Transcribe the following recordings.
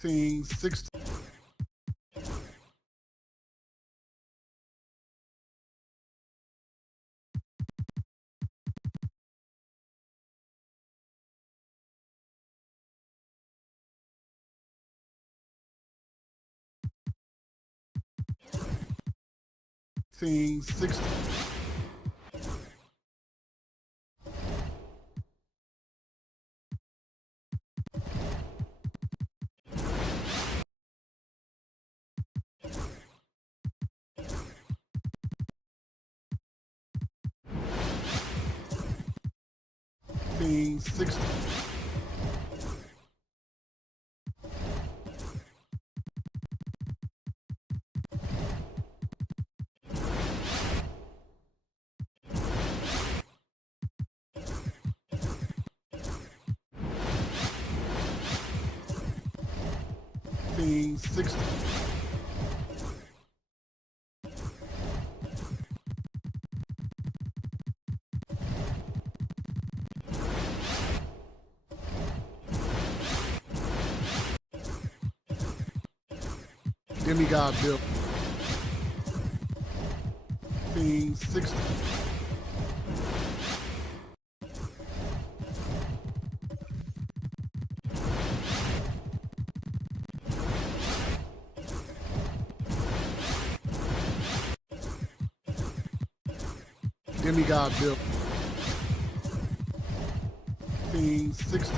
Scene 6. Scene 6. Scene 6. Scene 6. Demigod Bill. Scene 6. Demigod Bill. Scene 6.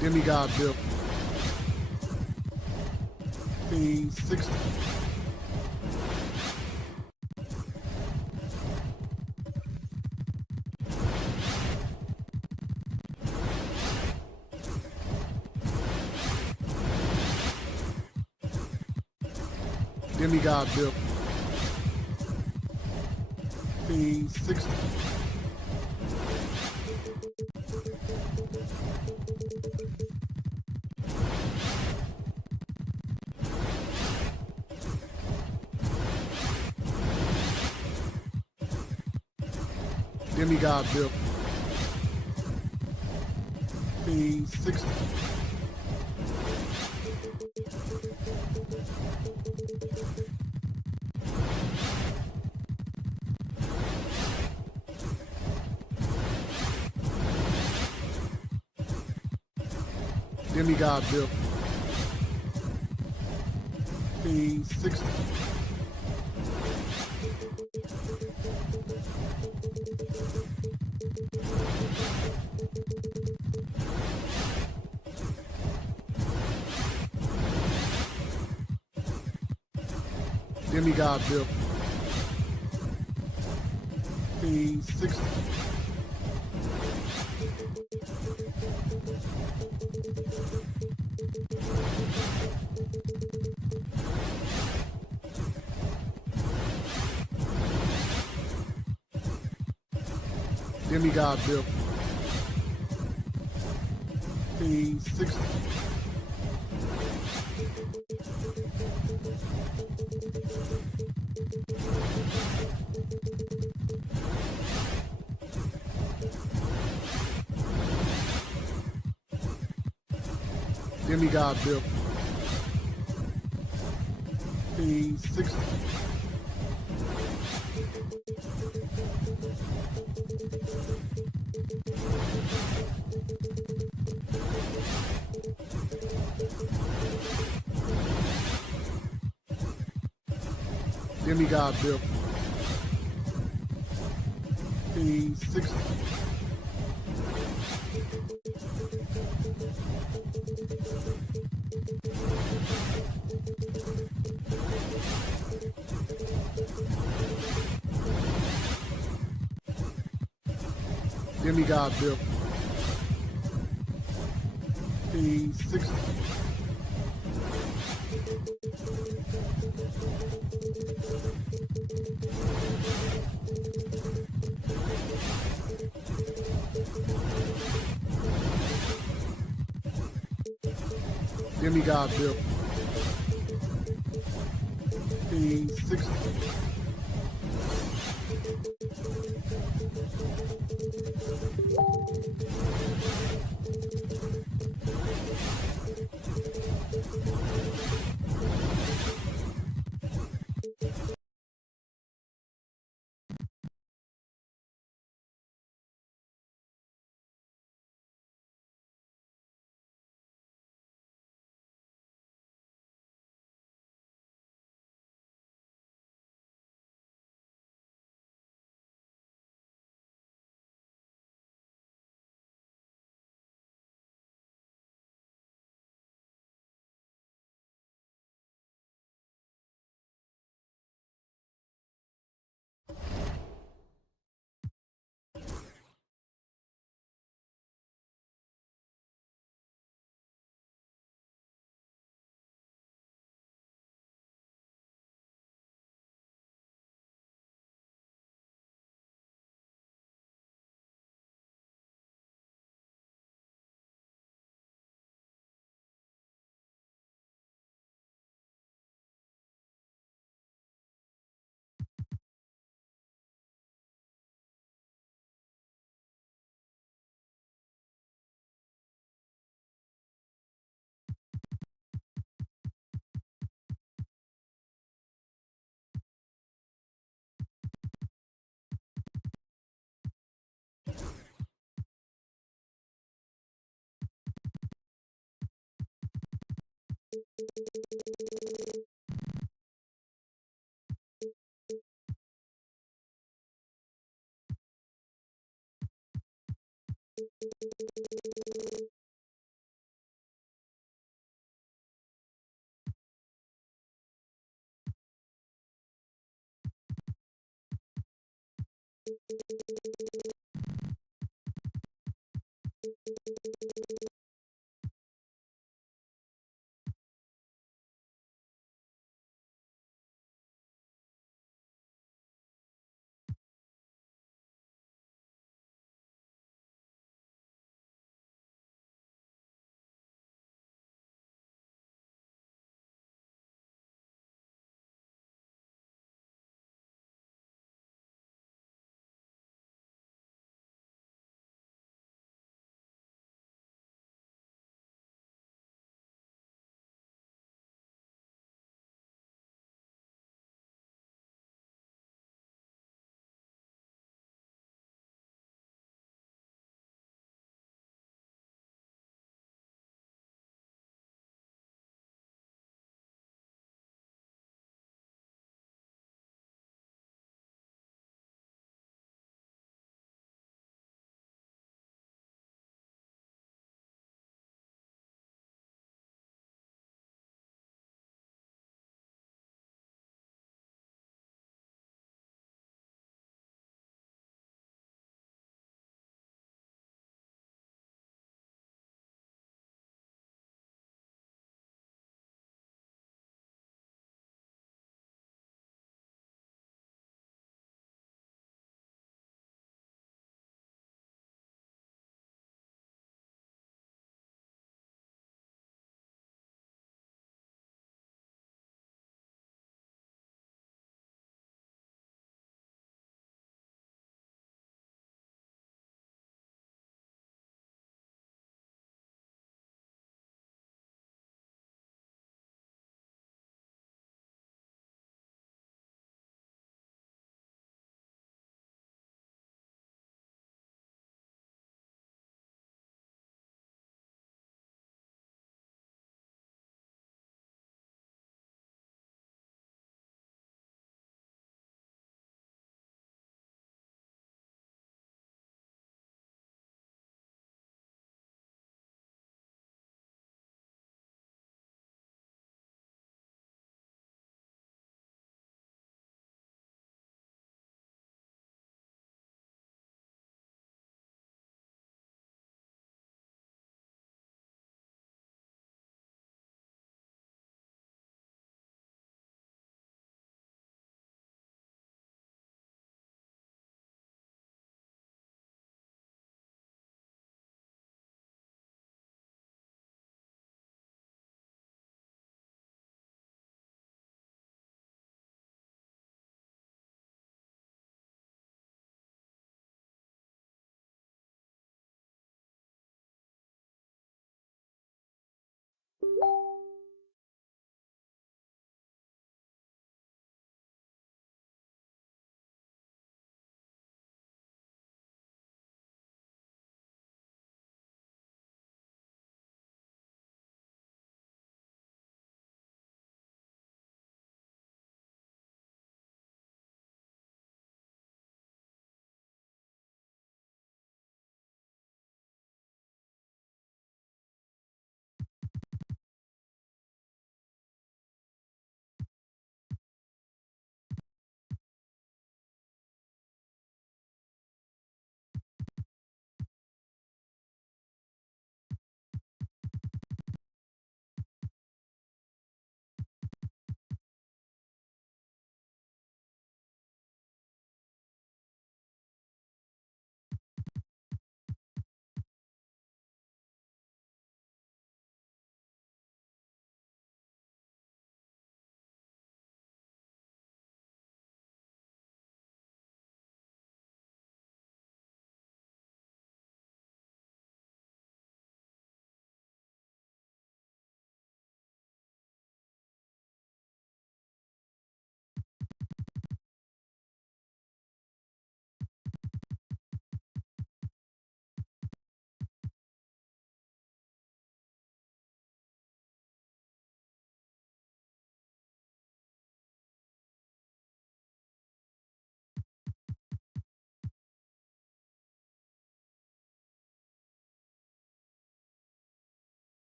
Demigod Bill. Scene 6. Demigod Bill. Scene 6. Demigod Bill. Scene 6. Demigod Bill. Scene 6. Demigod Bill. Scene 6. Demigod Bill. Scene 6. Demigod Bill. Scene 6. Demigod Bill. Scene 6. Demigod Bill. Scene 6. Demigod Bill. A60,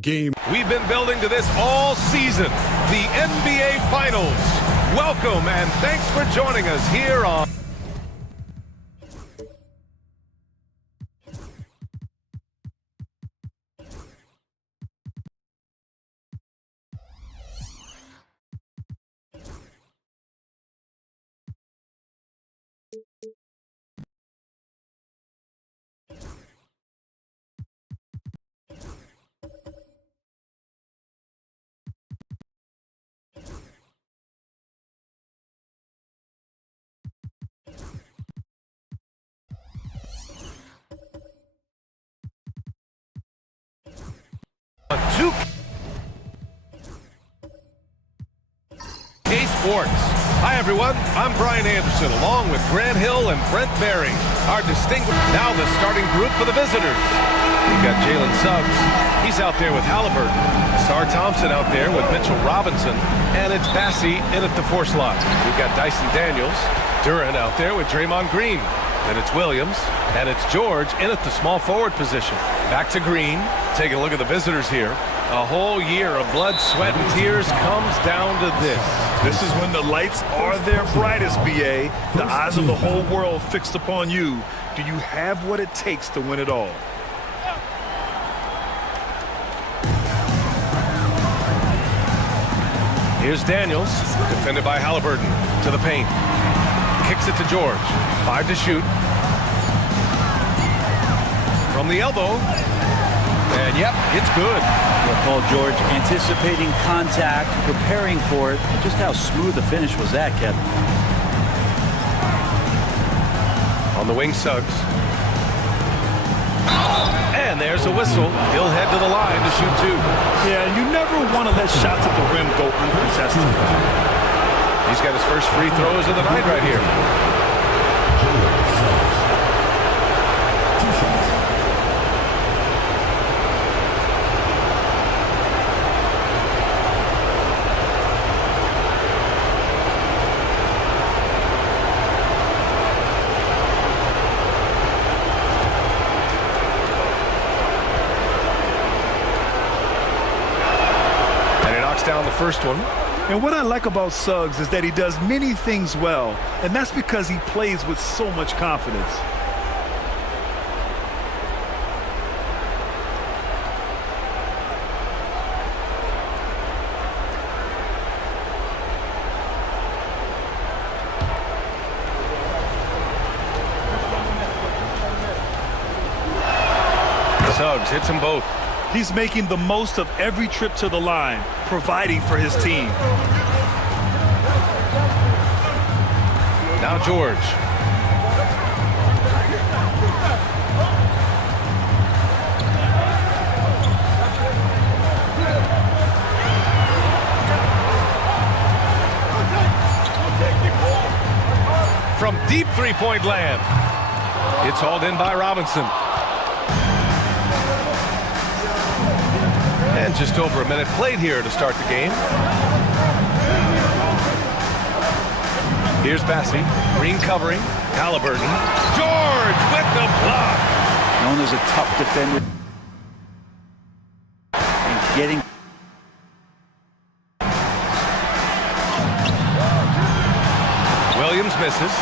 Game. We've been building to this all season, the NBA Finals. Welcome and thanks for joining us here on 2. Sports. Hi everyone, I'm Brian Anderson along with Grant Hill and Brent Berry. Our distinguished, now the starting group for the visitors. We've got Jalen Suggs, he's out there with Halliburton. Sar Thompson out there with Mitchell Robinson. And it's Bassey in at the 4 slot. We've got Dyson Daniels, Duran out there with Draymond Green. Then it's Williams, and it's George in at the small forward position. Back to Green, taking a look at the visitors here. A whole year of blood, sweat, and tears comes down to this. This is when the lights are their brightest, BA. The eyes of the whole world fixed upon you. Do you have what it takes to win it all? Here's Daniels, defended by Halliburton, to the paint. Kicks it to George. 5 to shoot. From the elbow. And yep, it's good. Well, Paul George anticipating contact, preparing for it. And just how smooth the finish was that, Kevin. On the wing, Suggs. And there's a whistle. He'll head to the line to shoot 2. Yeah, you never want to let shots at the rim go uncontested. He's got his first free throws of the night right here. Down the first one. And what I like about Suggs is that he does many things well, and that's because he plays with so much confidence. Suggs hits them both. He's making the most of every trip to the line, providing for his team. Now George. From deep three-point land. It's hauled in by Robinson. And just over a minute played here to start the game. Here's Bassey. Green covering. Halliburton. George with the block. Known as a tough defender. And getting... Williams misses.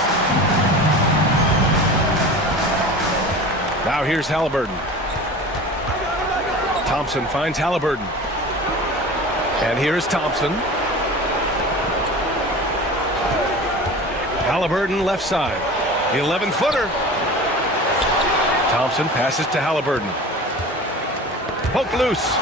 Now here's Halliburton. Thompson finds Halliburton. And here's Thompson. Halliburton left side. The 11-footer. Thompson passes to Halliburton. Poke loose.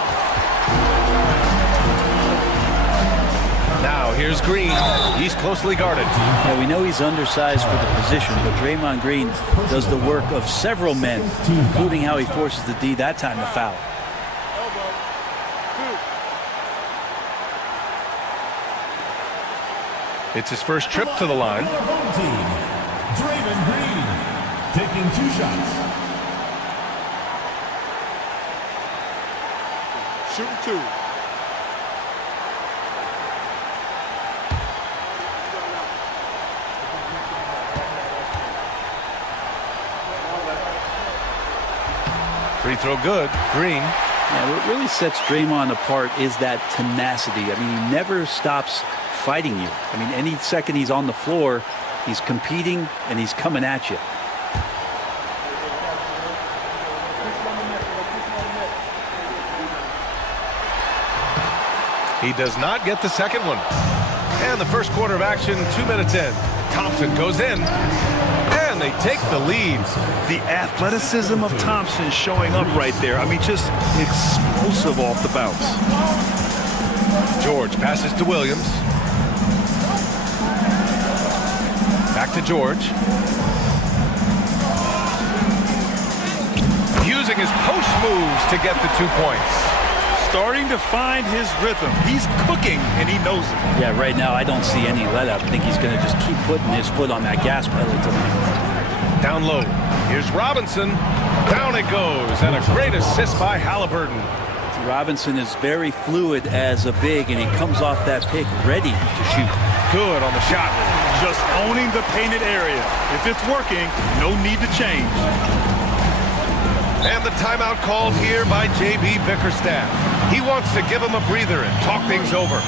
Now here's Green. He's closely guarded. Yeah, we know he's undersized for the position, but Draymond Green does the work of several men, including how he forces the D that time to foul. It's his first trip to the line. Home team, Draymond Green, taking 2 shots. Shooting 2. Free throw good. Green. Yeah, what really sets Draymond apart is that tenacity. I mean, he never stops fighting you. I mean, any second he's on the floor, he's competing and he's coming at you. He does not get the second one. And the first quarter of action, 2 minutes in. Thompson goes in, and they take the lead. The athleticism of Thompson showing up right there. I mean, just explosive off the bounce. George passes to Williams. Back to George. Using his post moves to get the 2 points. starting to find his rhythm. He's cooking, and he knows it. Yeah, right now I don't see any let up. I think he's going to just keep putting his foot on that gas pedal tonight. Down low. Here's Robinson. Down it goes, and a great assist by Halliburton. Robinson is very fluid as a big, and he comes off that pick ready to shoot. Good on the shot. Just owning the painted area. If it's working, no need to change. And the timeout called here by J.B. Bickerstaff. He wants to give him a breather and talk things over.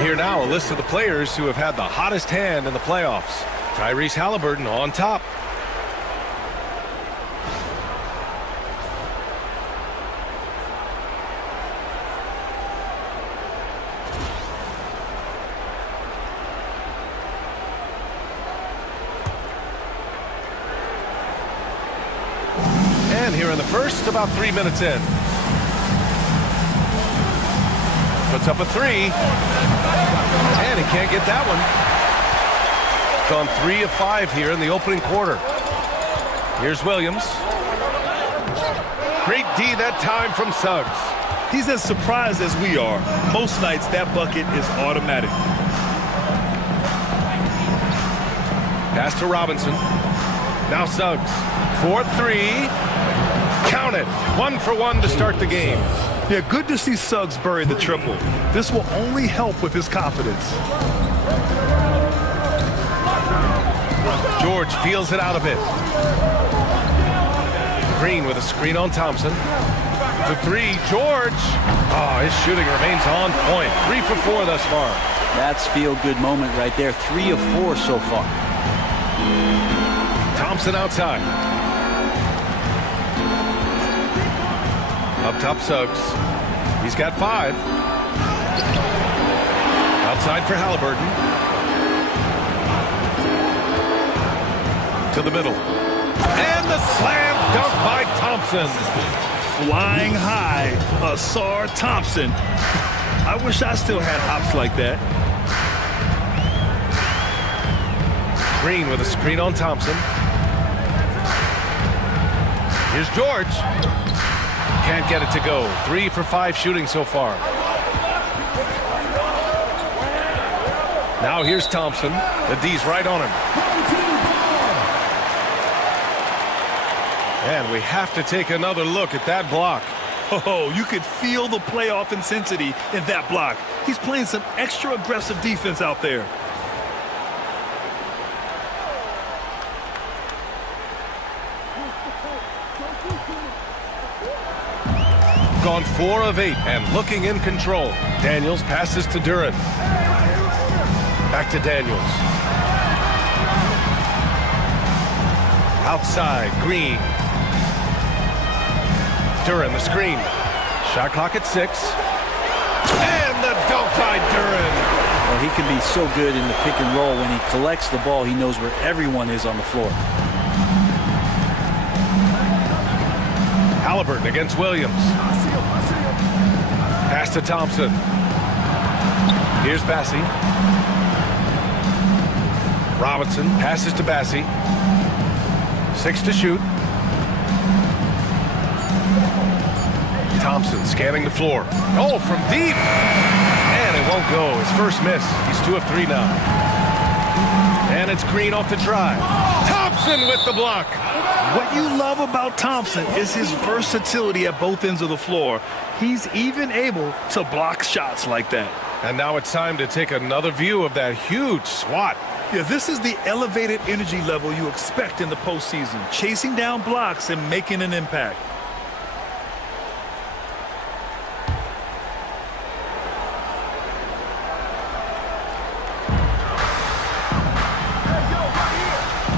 Here now, a list of the players who have had the hottest hand in the playoffs. Tyrese Halliburton on top. And here in the first, about 3 minutes in. Puts up a three. And he can't get that one. Gone 3 of 5 here in the opening quarter. Here's Williams. Great D that time from Suggs. He's as surprised as we are. Most nights, that bucket is automatic. Pass to Robinson. Now Suggs. 4-3. Count it. 1 for 1 to start the game. Yeah, good to see Suggs bury the triple. This will only help with his confidence. George feels it out a bit. Green with a screen on Thompson. The three, George. Oh, his shooting remains on point. 3 for 4 thus far. That's feel-good moment right there. 3 of 4 so far. Thompson outside. Up top, Suggs. He's got 5. Outside for Halliburton. To the middle. And the slam dunk by Thompson. Flying high, Asar Thompson. I wish I still had hops like that. Green with a screen on Thompson. Here's George. Can't get it to go. 3 for 5 shooting so far. Now here's Thompson. The D's right on him. And we have to take another look at that block. Oh, you could feel the playoff intensity in that block. He's playing some extra aggressive defense out there. Gone 4 of 8 and looking in control. Daniels passes to Duren. Back to Daniels. Outside, Green. Duren, the screen. Shot clock at 6. And the dunk by Duren. Well, he can be so good in the pick and roll. When he collects the ball, he knows where everyone is on the floor. Halliburton against Williams. Pass to Thompson. Here's Bassey. Robinson passes to Bassie. 6 to shoot. Thompson scanning the floor. Oh, from deep. And it won't go. His first miss. He's 2 of 3 now. And it's Green off the drive. Thompson with the block. What you love about Thompson is his versatility at both ends of the floor. He's even able to block shots like that. And now it's time to take another view of that huge swat. Yeah, this is the elevated energy level you expect in the postseason, chasing down blocks and making an impact.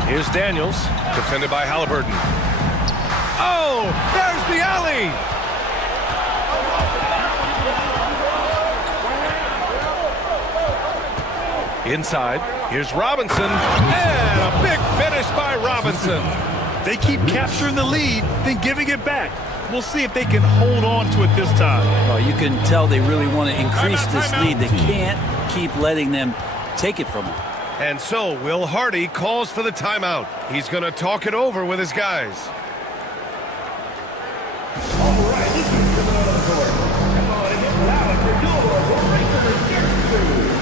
Here's Daniels, defended by Halliburton. Oh, there's the alley! Inside, here's Robinson, and a big finish by Robinson. They keep capturing the lead, then giving it back. We'll see if they can hold on to it this time. Well, you can tell they really want to increase this lead. They can't keep letting them take it from them. And so Will Hardy calls for the timeout. He's going to talk it over with his guys. All right, this is coming out of the court. Come on and get loud for your Breakers against 2.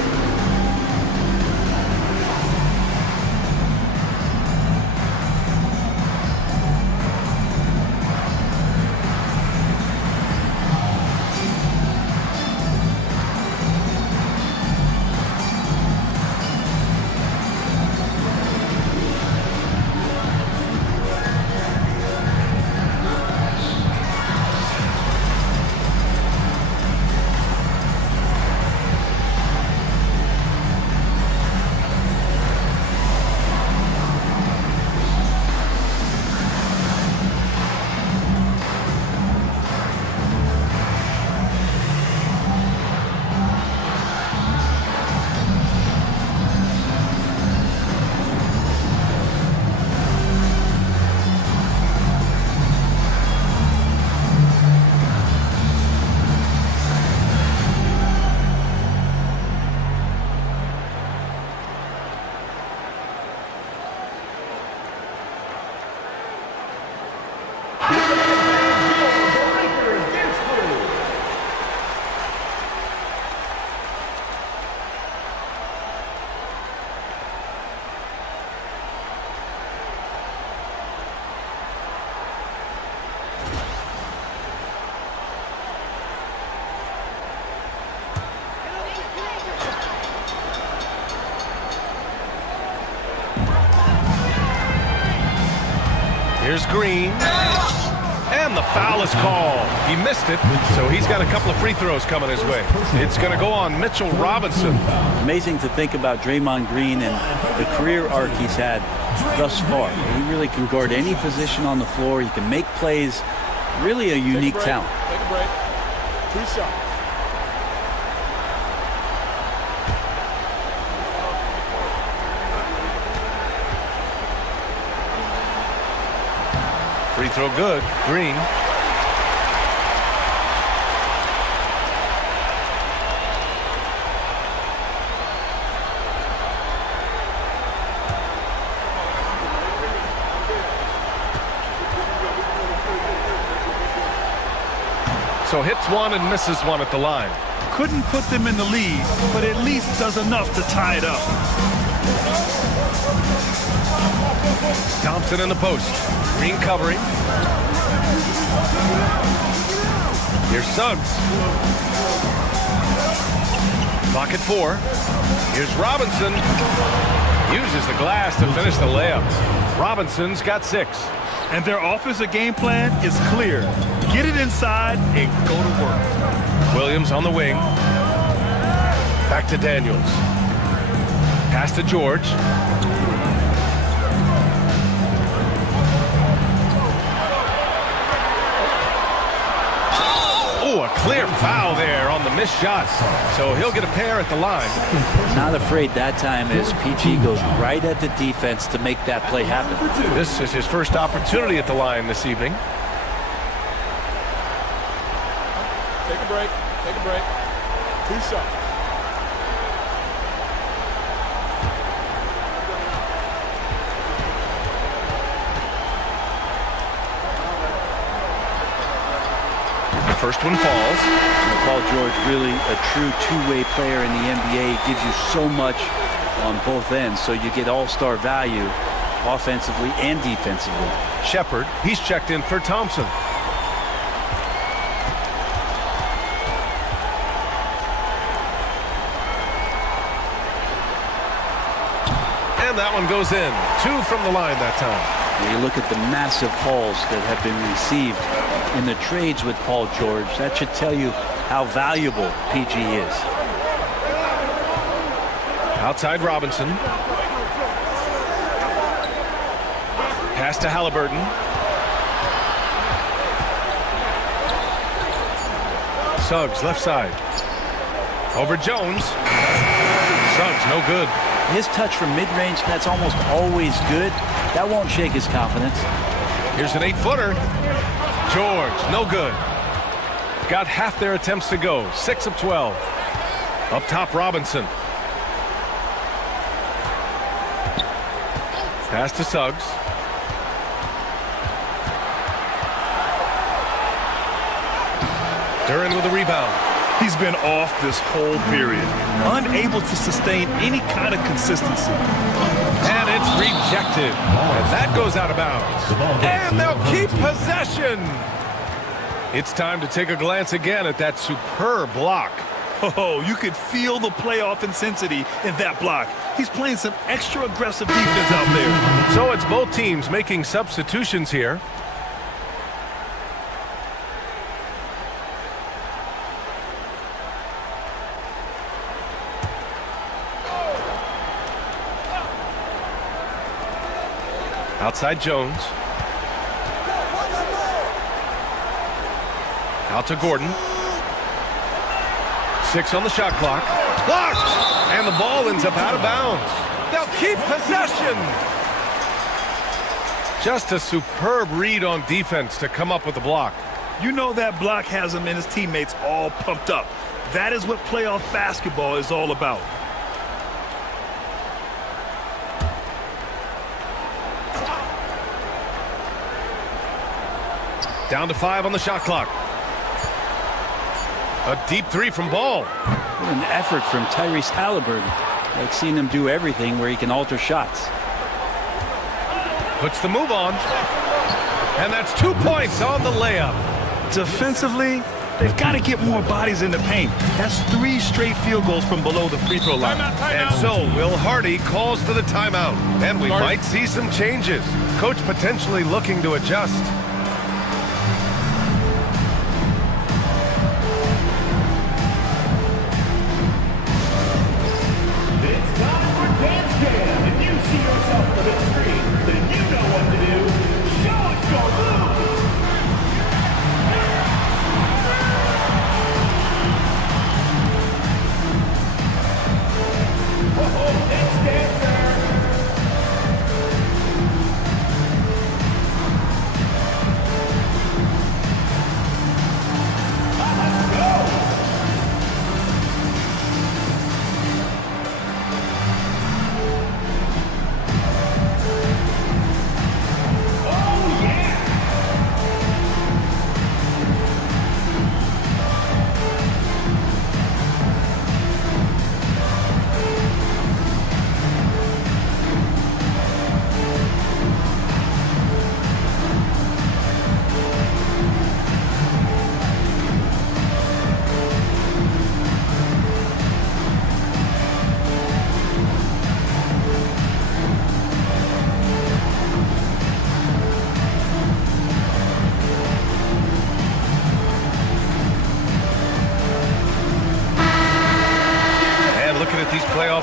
Here's Green. And the foul is called. He missed it, so he's got a couple of free throws coming his way. It's going to go on Mitchell Robinson. Amazing to think about Draymond Green and the career arc he's had thus far. He really can guard any position on the floor. He can make plays. Really a unique talent. Take a break. 2 shots. Free throw good. Green. So hits one and misses one at the line. Couldn't put them in the lead, but at least does enough to tie it up. Thompson in the post. Green covering. Here's Suggs. Clock at 4. Here's Robinson. Uses the glass to finish the layup. Robinson's got 6. And their offensive game plan is clear. Get it inside and go to work. Williams on the wing. Back to Daniels. Pass to George. Oh, a clear foul there on the missed shot. So he'll get a pair at the line. Not afraid that time as PG goes right at the defense to make that play happen. This is his first opportunity at the line this evening. Take a break. Take a break. 2 shots. First one falls. Paul George, really a true two-way player in the NBA, gives you so much on both ends, so you get all-star value offensively and defensively. Shepard, he's checked in for Thompson. And that one goes in. 2 from the line that time. When you look at the massive hauls that have been received in the trades with Paul George, that should tell you how valuable PG is. Outside Robinson. Pass to Halliburton. Suggs, left side. Over Jones. Suggs, no good. His touch from mid-range, that's almost always good. That won't shake his confidence. Here's an 8-footer. George, no good. Got half their attempts to go. 6 of 12. Up top, Robinson. Pass to Suggs. Duran with a rebound. He's been off this whole period, unable to sustain any kind of consistency. And it's rejected. And that goes out of bounds. And they'll keep possession. It's time to take a glance again at that superb block. Oh, you could feel the playoff intensity in that block. He's playing some extra aggressive defense out there. So it's both teams making substitutions here. Outside Jones. Out to Gordon. 6 on the shot clock. Blocked! And the ball ends up out of bounds. They'll keep possession. Just a superb read on defense to come up with the block. You know that block has him and his teammates all pumped up. That is what playoff basketball is all about. Down to 5 on the shot clock. A deep 3 from Ball. What an effort from Tyrese Halliburton. I've seen him do everything where he can alter shots. Puts the move on. And that's 2 points on the layup. Defensively, they've got to get more bodies in the paint. That's 3 straight field goals from below the free throw line. And so Will Hardy calls for the timeout. And we might see some changes. Coach potentially looking to adjust.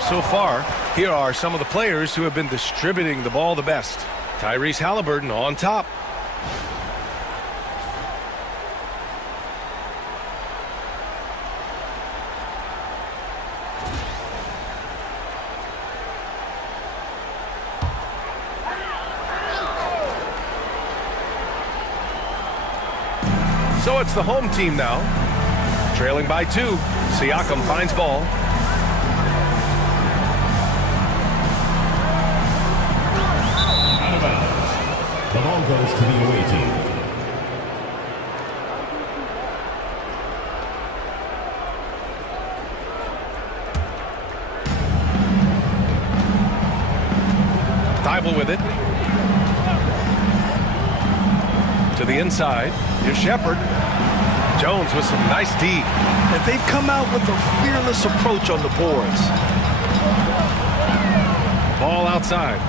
So far, here are some of the players who have been distributing the ball the best. Tyrese Halliburton on top. So it's the home team now. Trailing by 2. Siakam finds Ball. The ball goes to the away team. Thibault with it. To the inside. Here's Shepard. Jones with some nice D. And they've come out with a fearless approach on the boards. Ball outside.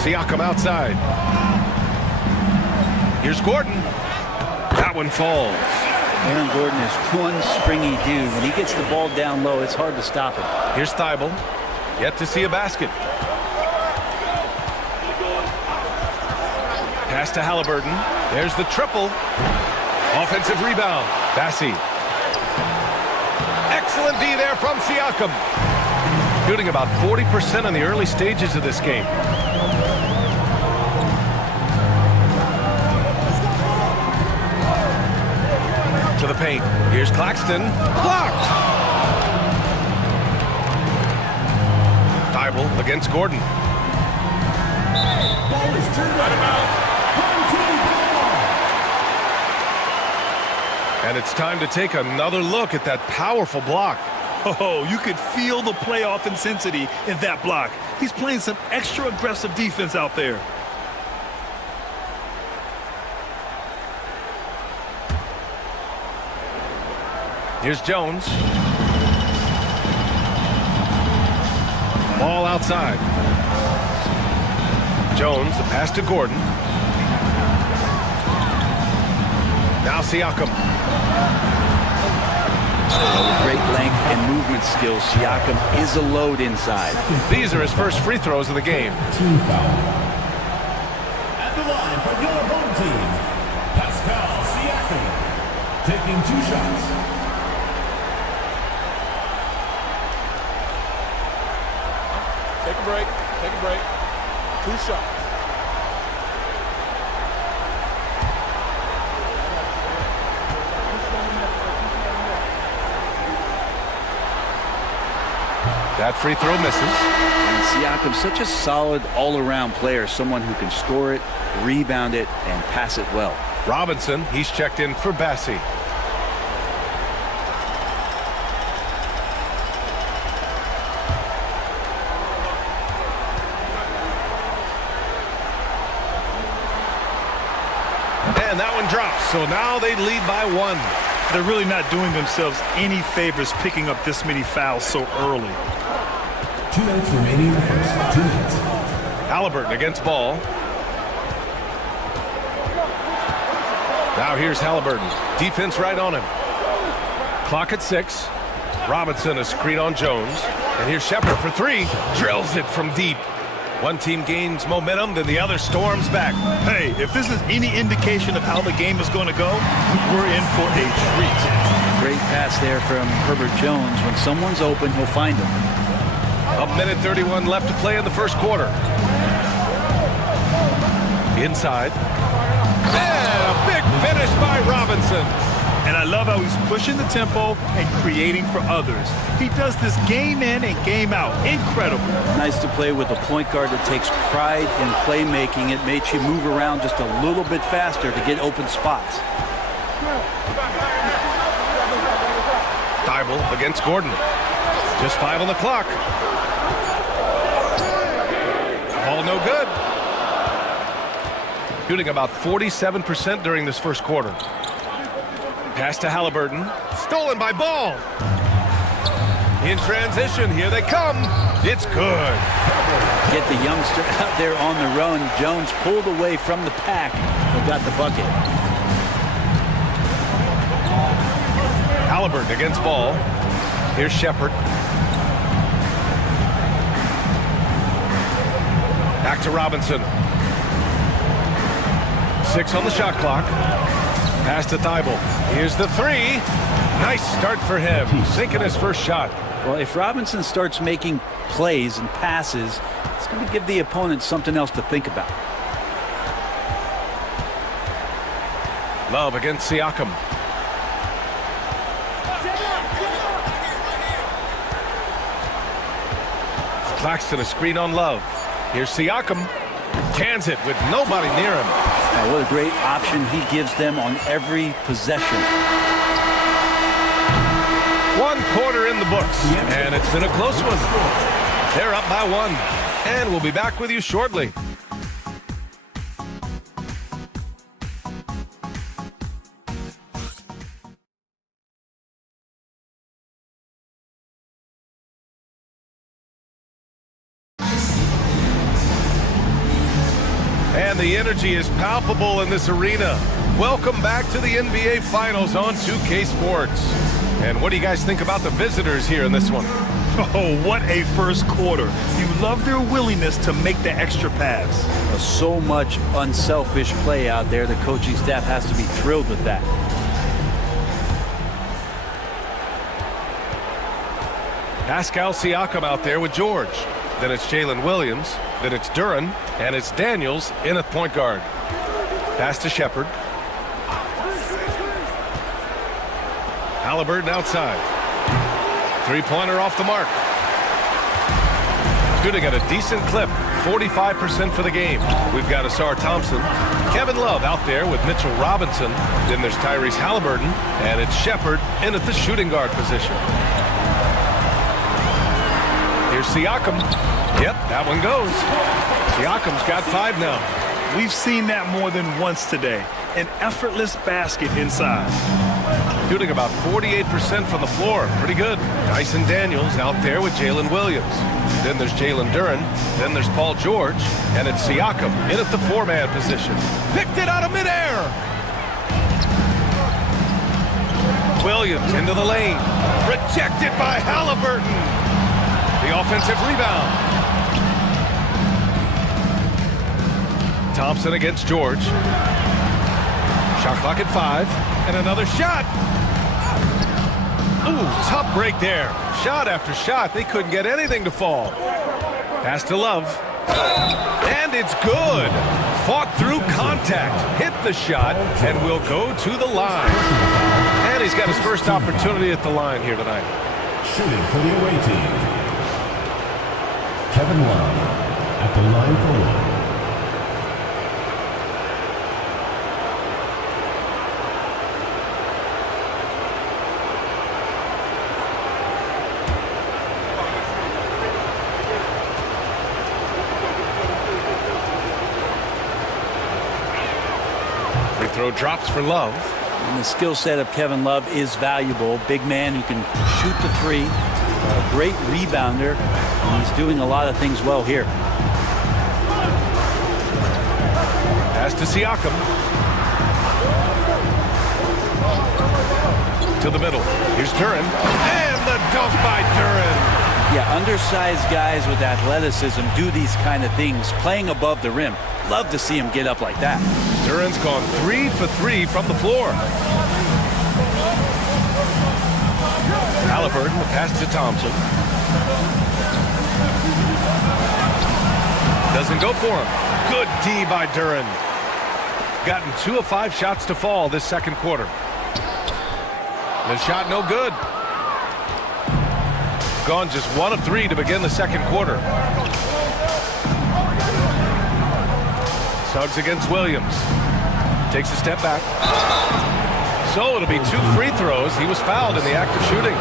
Siakam outside. Here's Gordon. That one falls. Aaron Gordon is one springy dude. When he gets the ball down low, it's hard to stop him. Here's Thibault. Yet to see a basket. Pass to Halliburton. There's the triple. Offensive rebound. Bassi. Excellent D there from Siakam. Shooting about 40% in the early stages of this game. To the paint. Here's Claxton. Blocked. Thibault against Gordon. Ball is turned out of bounds. And it's time to take another look at that powerful block. Oh, you could feel the playoff intensity in that block. He's playing some extra aggressive defense out there. Here's Jones. Ball outside. Jones, the pass to Gordon. Now Siakam. With great length and movement skills, Siakam is a load inside. These are his first free throws of the game. Team foul. At the line for your home team, Pascal Siakam, taking 2 shots. Take a break. Take a break. 2 shots. That free throw misses. And Siakam's such a solid all-around player, someone who can score it, rebound it, and pass it well. Robinson, he's checked in for Bassi. And that one drops, so now they lead by 1. They're really not doing themselves any favors picking up this many fouls so early. 2 minutes remaining in the first. 2 minutes. Halliburton against Ball. Now here's Halliburton. Defense right on him. Clock at 6. Robinson a screen on Jones. And here's Shepard for 3. Drills it from deep. One team gains momentum, then the other storms back. Hey, if this is any indication of how the game is going to go, we're in for a treat. Great pass there from Herbert Jones. When someone's open, he'll find him. A minute 31 left to play in the first quarter. Inside. And a big finish by Robinson. And I love how he's pushing the tempo and creating for others. He does this game in and game out. Incredible. Nice to play with a point guard that takes pride in playmaking. It makes you move around just a little bit faster to get open spots. Thibault against Gordon. Just 5 on the clock. Ball no good. Shooting about 47% during this first quarter. Pass to Halliburton. Stolen by Ball. In transition, here they come. It's good. Get the youngster out there on the run. Jones pulled away from the pack and got the bucket. Halliburton against Ball. Here's Shepard. Back to Robinson. 6 on the shot clock. Pass to Thibault. Here's the 3. Nice start for him. Sinking his first shot. Well, if Robinson starts making plays and passes, it's going to give the opponent something else to think about. Love against Siakam. Claxton a screen on Love. Here's Siakam. Cans it with nobody near him. Now, what a great option he gives them on every possession. 1 quarter in the books, and it's been a close one. They're up by 1. And we'll be back with you shortly. And the energy is palpable in this arena. Welcome back to the NBA Finals on 2K Sports. And what do you guys think about the visitors here in this one? Oh, what a first quarter. You love their willingness to make the extra pass. So much unselfish play out there. The coaching staff has to be thrilled with that. Pascal Siakam out there with George. Then it's Jalen Williams. Then it's Duren. And it's Daniels in at point guard. Pass to Shepard. Halliburton outside. Three-pointer off the mark. Shooting at a decent clip. 45% for the game. We've got Asar Thompson. Kevin Love out there with Mitchell Robinson. Then there's Tyrese Halliburton. And it's Shepard in at the shooting guard position. Here's Siakam. Yep, that one goes. Siakam's got 5 now. We've seen that more than once today. An effortless basket inside. Shooting about 48% from the floor. Pretty good. Dyson Daniels out there with Jalen Williams. Then there's Jalen Duren. Then there's Paul George. And it's Siakam in at the 4-man position. Picked it out of midair. Williams into the lane. Rejected by Halliburton. The offensive rebound. Thompson against George. Shot clock at 5. And another shot. Ooh, tough break there. Shot after shot. They couldn't get anything to fall. Pass to Love. And it's good. Fought through contact. Hit the shot and will go to the line. And he's got his first opportunity at the line here tonight. Shooting for the away team, Kevin Love at the line for 1. Free throw drops for Love. And the skill set of Kevin Love is valuable. Big man who can shoot the 3. A great rebounder. And he's doing a lot of things well here. Pass to Siakam. To the middle. Here's Duren. And the dunk by Duren. Yeah, undersized guys with athleticism do these kind of things, playing above the rim. Love to see him get up like that. Duren's gone 3 for 3 from the floor. Halliburton, the pass to Thompson. Doesn't go for him. Good D by Duren. Gotten 2 of 5 shots to fall this second quarter. The shot no good. Gone just 1 of 3 to begin the second quarter. Suggs against Williams. Takes a step back. So it'll be 2 free throws. He was fouled in the act of shooting.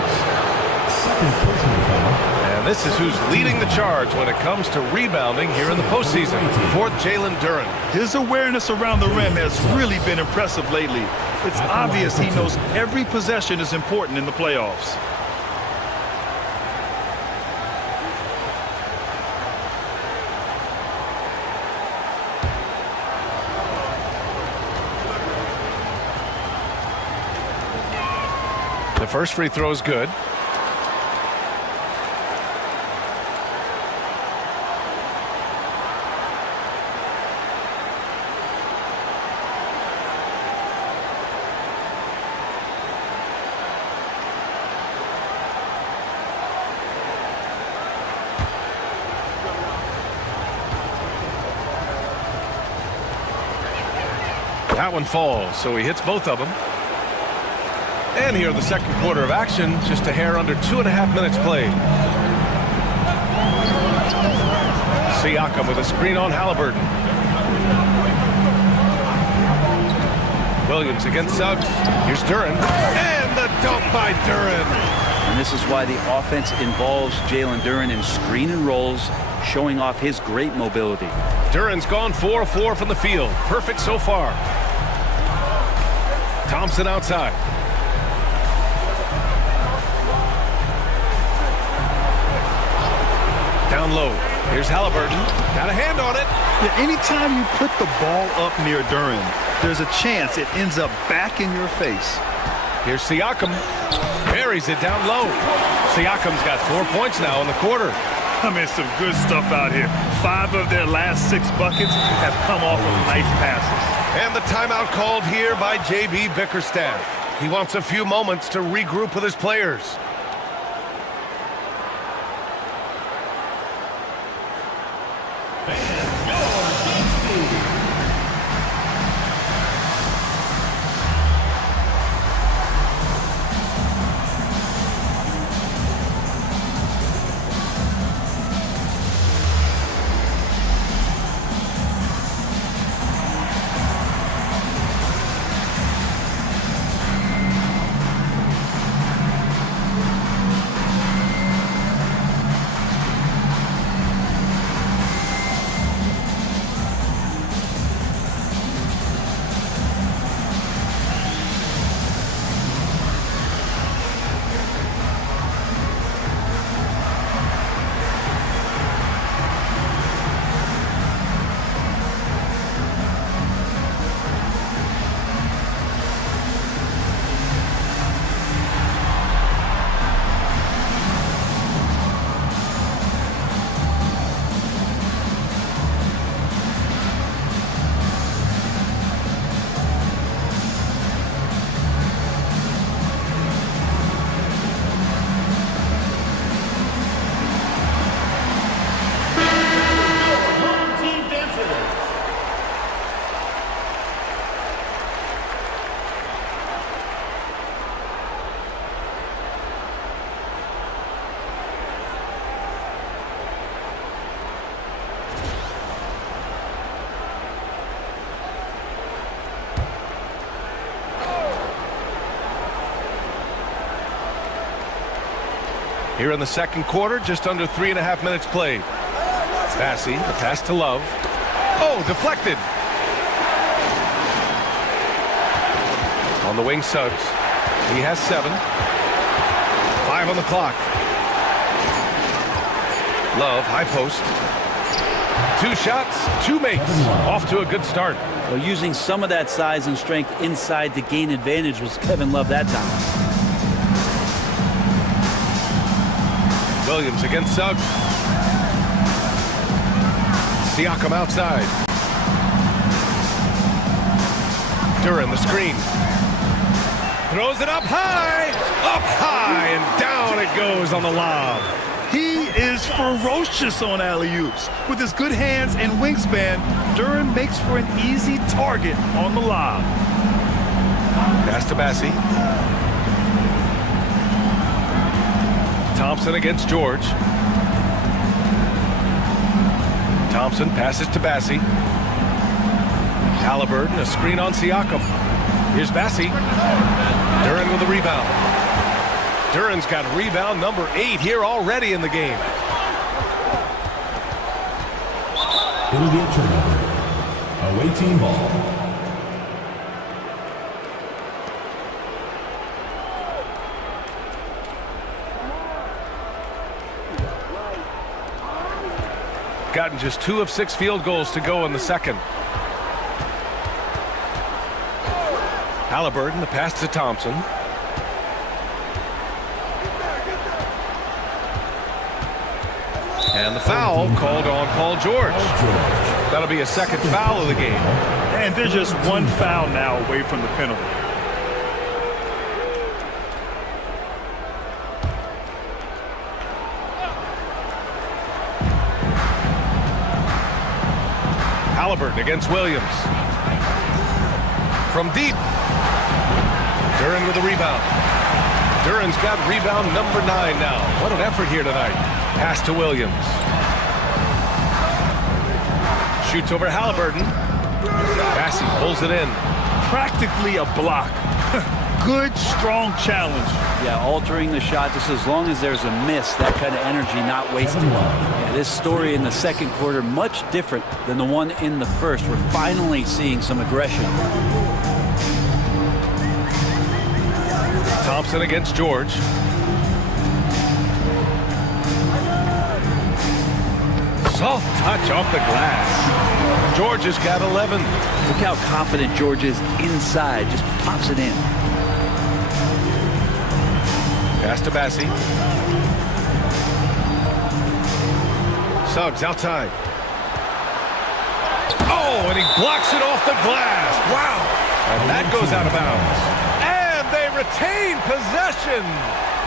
And this is who's leading the charge when it comes to rebounding here in the postseason for Jalen Duren. His awareness around the rim has really been impressive lately. It's obvious he knows every possession is important in the playoffs. The first free throw is good. That one falls, so he hits both of them. And here in the second quarter of action, just a hair under 2.5 minutes played. Siakam with a screen on Halliburton. Williams against Suggs. Here's Duren. And the dunk by Duren. And this is why the offense involves Jalen Duren in screen and rolls, showing off his great mobility. Duren's gone 4 of 4 from the field. Perfect so far. Thompson outside. Down low. Here's Halliburton. Got a hand on it. Yeah, anytime you put the ball up near Duren, there's a chance it ends up back in your face. Here's Siakam. Buries it down low. Siakam's got 4 points now in the quarter. I mean, some good stuff out here. 5 of their last 6 buckets have come off of nice passes. And the timeout called here by J.B. Bickerstaff. He wants a few moments to regroup with his players. Here in the second quarter, just under 3.5 minutes played. Bassey, the pass to Love. Oh, deflected. On the wing, Suggs. He has 7. 5 on the clock. Love, high post. 2 shots, 2 makes. Off to a good start. Well, using some of that size and strength inside to gain advantage was Kevin Love that time. Williams against Suggs. Siakam outside. Duren, the screen. Throws it up high, and down it goes on the lob. He is ferocious on alley-oops. With his good hands and wingspan, Duren makes for an easy target on the lob. Pass to Bassey. Thompson against George. Thompson passes to Bassey. Halliburton, a screen on Siakam. Here's Bassey. Duren with the rebound. Duren's got rebound number 8 here already in the game. It'll be a turnover. Away team ball. Gotten just 2 of 6 field goals to go in the second. Halliburton, the pass to Thompson. And the foul called on Paul George. That'll be a second foul of the game. And they're just 1 foul now away from the penalty. Halliburton against Williams. From deep. Duren with the rebound. Duren's got rebound number 9 now. What an effort here tonight. Pass to Williams. Shoots over Halliburton. Bassey pulls it in. Practically a block. Good, strong challenge Yeah, altering the shot just as long as there's a miss, that kind of energy not wasted. Yeah, this story in the second quarter, much different than the one in the first. We're finally seeing some aggression. Thompson against George. Soft touch off the glass. George has got 11. Look how confident George is inside. Just pops it in. Pass to Bassi. Suggs outside. Oh, and he blocks it off the glass. Wow. And that goes out of bounds. And they retain possession.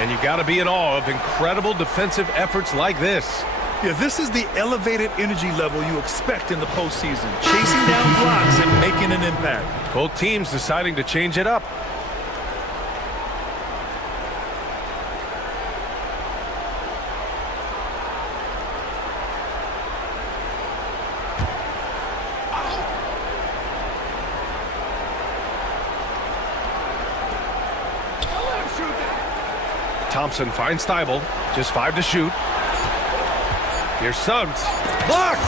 And you got to be in awe of incredible defensive efforts like this. Yeah, this is the elevated energy level you expect in the postseason. Chasing down blocks and making an impact. Both teams deciding to change it up. Thompson finds Thibault. Just 5 to shoot. Here's Suggs. Blocked!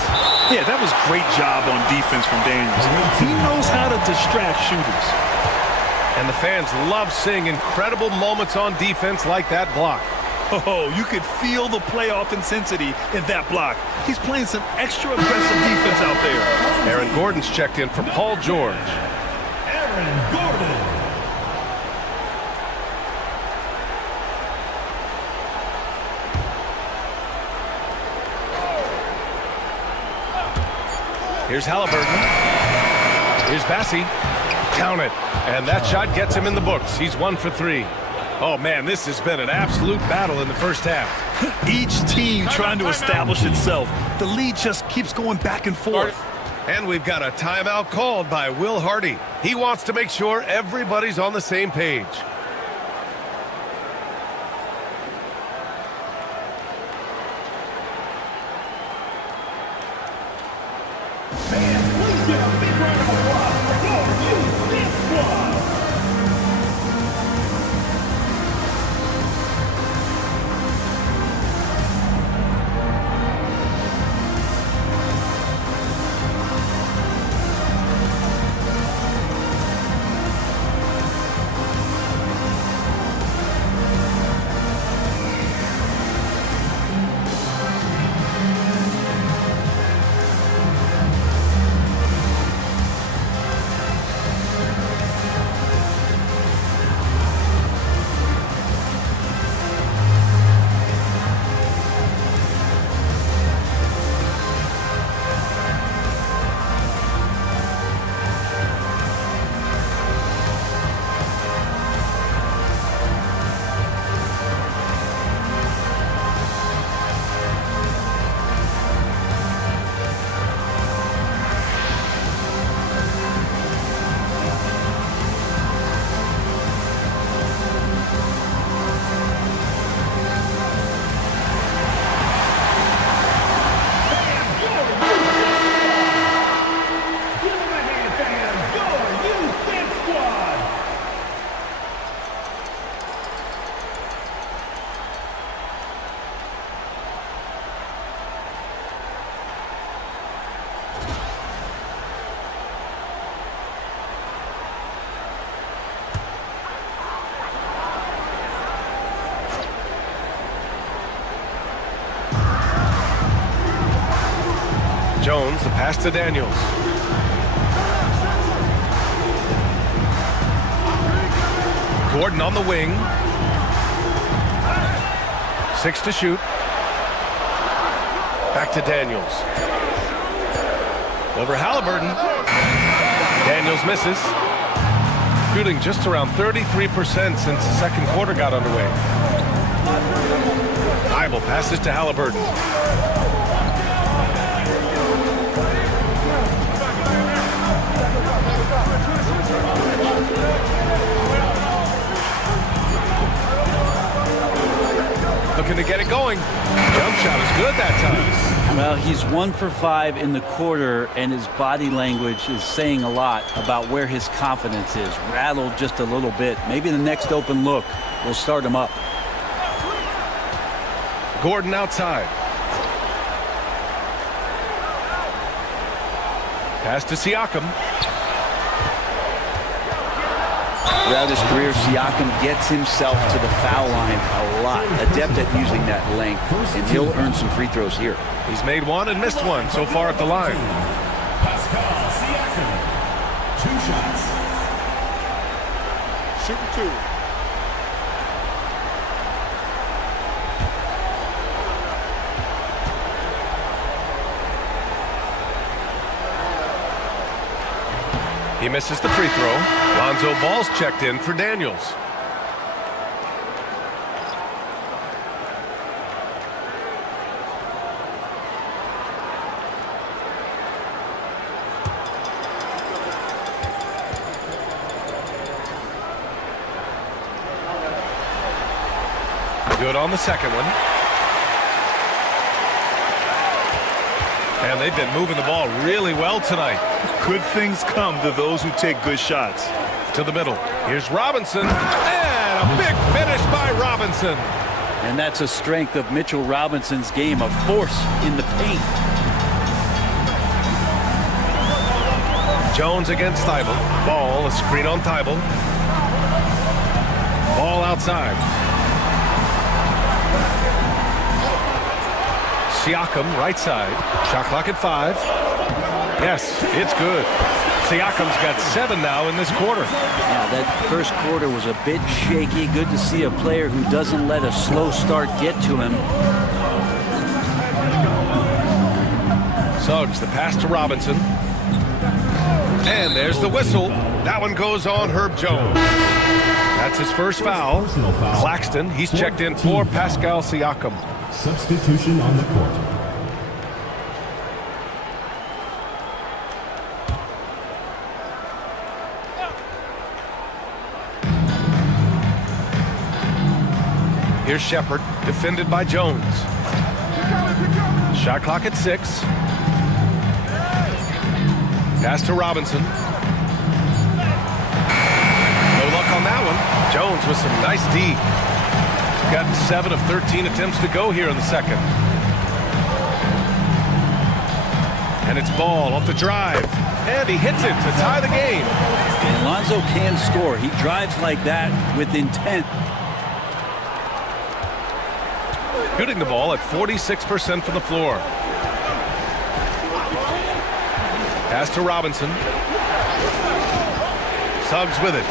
Yeah, that was great job on defense from Daniels. He knows how to distract shooters. And the fans love seeing incredible moments on defense like that block. Oh, you could feel the playoff intensity in that block. He's playing some extra aggressive defense out there. Aaron Gordon's checked in for Paul George. Aaron Gordon. Here's Halliburton. Here's Bassi. Count it. And that shot gets him in the books. He's 1 for 3. Oh, man, this has been an absolute battle in the first half. Each team trying to establish itself. The lead just keeps going back and forth. And we've got a timeout called by Will Hardy. He wants to make sure everybody's on the same page. Please give a big round of applause for your Yosen squad. Jones, the pass to Daniels. Gordon on the wing. 6 to shoot. Back to Daniels. Over Halliburton. Daniels misses. Shooting just around 33% since the second quarter got underway. Thibault passes to Halliburton. Looking to get it going. Jump shot is good that time. Well, he's 1 for 5 in the quarter, and his body language is saying a lot about where his confidence is. Rattled just a little bit. Maybe the next open look will start him up. Gordon outside. Pass to Siakam. Throughout his career, Siakam gets himself to the foul line a lot. Adept at using that length, and he'll earn some free throws here. He's made one and missed one so far at the line. Pascal Siakam. 2 shots. Shooting 2. He misses the free throw. Lonzo Ball's checked in for Daniels. Good on the second one. And they've been moving the ball really well tonight. Good things come to those who take good shots. To the middle. Here's Robinson. And a big finish by Robinson. And that's a strength of Mitchell Robinson's game, a force in the paint. Jones against Thibault. Ball, a screen on Thibault. Ball outside. Siakam, right side. Shot clock at 5. Yes, it's good. Siakam's got 7 now in this quarter. Yeah, that first quarter was a bit shaky. Good to see a player who doesn't let a slow start get to him. Suggs, the pass to Robinson. And there's the whistle. That one goes on Herb Jones. That's his first foul. Claxton, he's checked in for Pascal Siakam. Substitution on the court. Here's Shepard, defended by Jones. Shot clock at 6. Pass to Robinson. No luck on that one. Jones with some nice D. Got 7 of 13 attempts to go here in the second. And it's Ball off the drive. And he hits it to tie the game. And Lonzo can score. He drives like that with intent. Shooting the ball at 46% from the floor. Pass to Robinson. Suggs with it.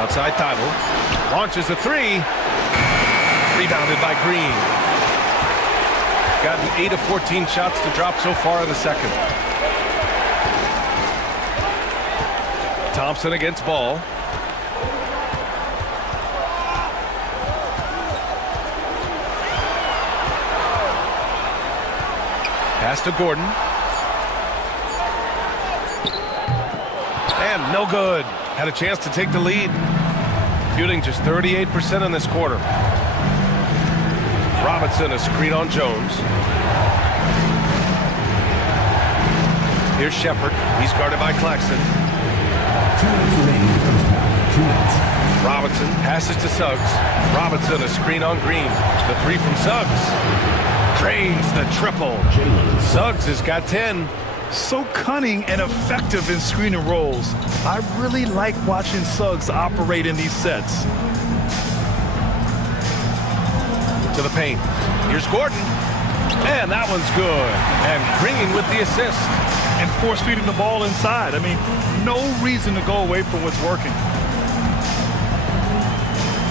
Outside Thibault. Launches a 3. Rebounded by Green. Gotten 8 of 14 shots to drop so far in the second. Thompson against Ball. Pass to Gordon. And no good. Had a chance to take the lead. Shooting just 38% in this quarter. Robinson, a screen on Jones. Here's Shepard. He's guarded by Claxton. 2 minutes remaining in the first half. 2 minutes. Robinson passes to Suggs. Robinson, a screen on Green. The 3 from Suggs. Drains the triple. Suggs has got 10. So cunning and effective in screening rolls. I really like watching Suggs operate in these sets. To the paint. Here's Gordon. And that one's good. And Green with the assist. And force feeding the ball inside. I mean, no reason to go away from what's working.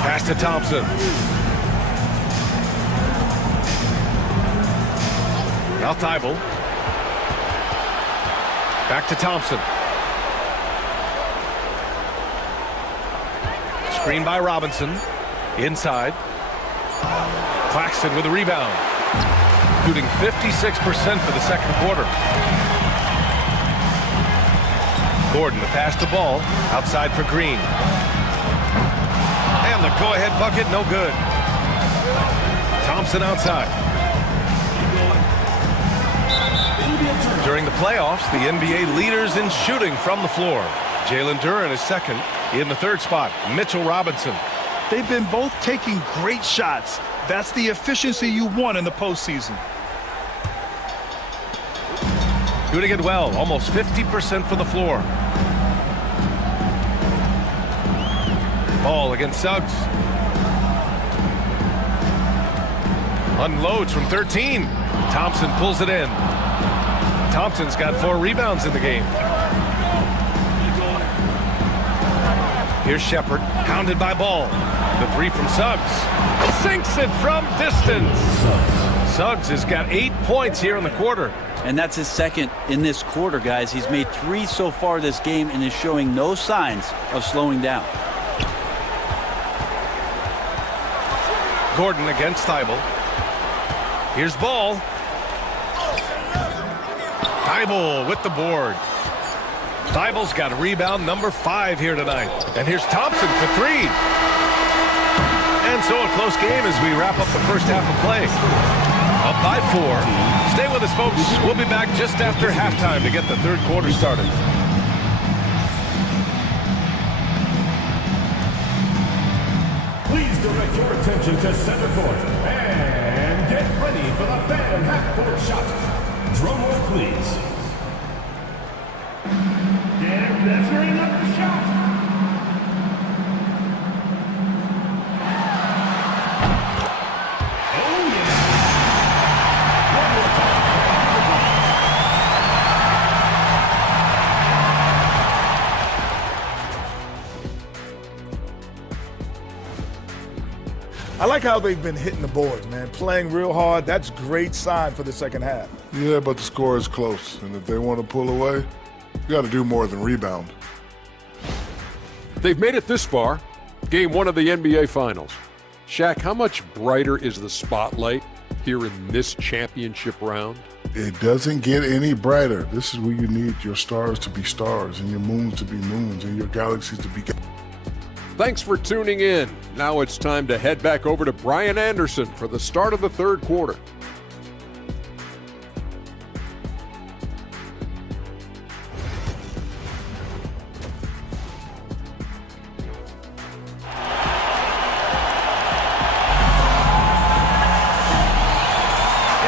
Pass to Thompson. Now Thibault. Back to Thompson. Screen by Robinson. Inside. Claxton with a rebound. Shooting 56% for the second quarter. Gordon, the pass to Ball, outside for Green. And the go-ahead bucket, no good. Thompson outside. During the playoffs, the NBA leaders in shooting from the floor. Jalen Duren is second. In the third spot, Mitchell Robinson. They've been both taking great shots. That's the efficiency you want in the postseason. Doing it well, almost 50% for the floor. Ball against Suggs. Unloads from 13. Thompson pulls it in. Thompson's got 4 rebounds in the game. Here's Shepard, hounded by Ball. The 3 from Suggs. Sinks it from distance. Suggs has got 8 points here in the quarter. And that's his second in this quarter, guys. He's made 3 so far this game and is showing no signs of slowing down. Gordon against Thibault. Here's Ball. Thibault with the board. Thibault's got rebound number 5 here tonight. And here's Thompson for 3. And so a close game as we wrap up the first half of play. Up by 4. Stay with us, folks. We'll be back just after halftime to get the third quarter started. Please direct your attention to center court and get ready for the fan half-court shot. Drum roll, please. Yeah, measuring up the shot. Oh, yeah. One more time. I like how they've been hitting the boards, man. Playing real hard. That's great sign for the second half. Yeah, but the score is close. And if they want to pull away, you got to do more than rebound. They've made it this far. Game 1 of the NBA Finals. Shaq, how much brighter is the spotlight here in this championship round? It doesn't get any brighter. This is where you need your stars to be stars and your moons to be moons and your galaxies to be galaxies. Thanks for tuning in. Now it's time to head back over to Brian Anderson for the start of the third quarter.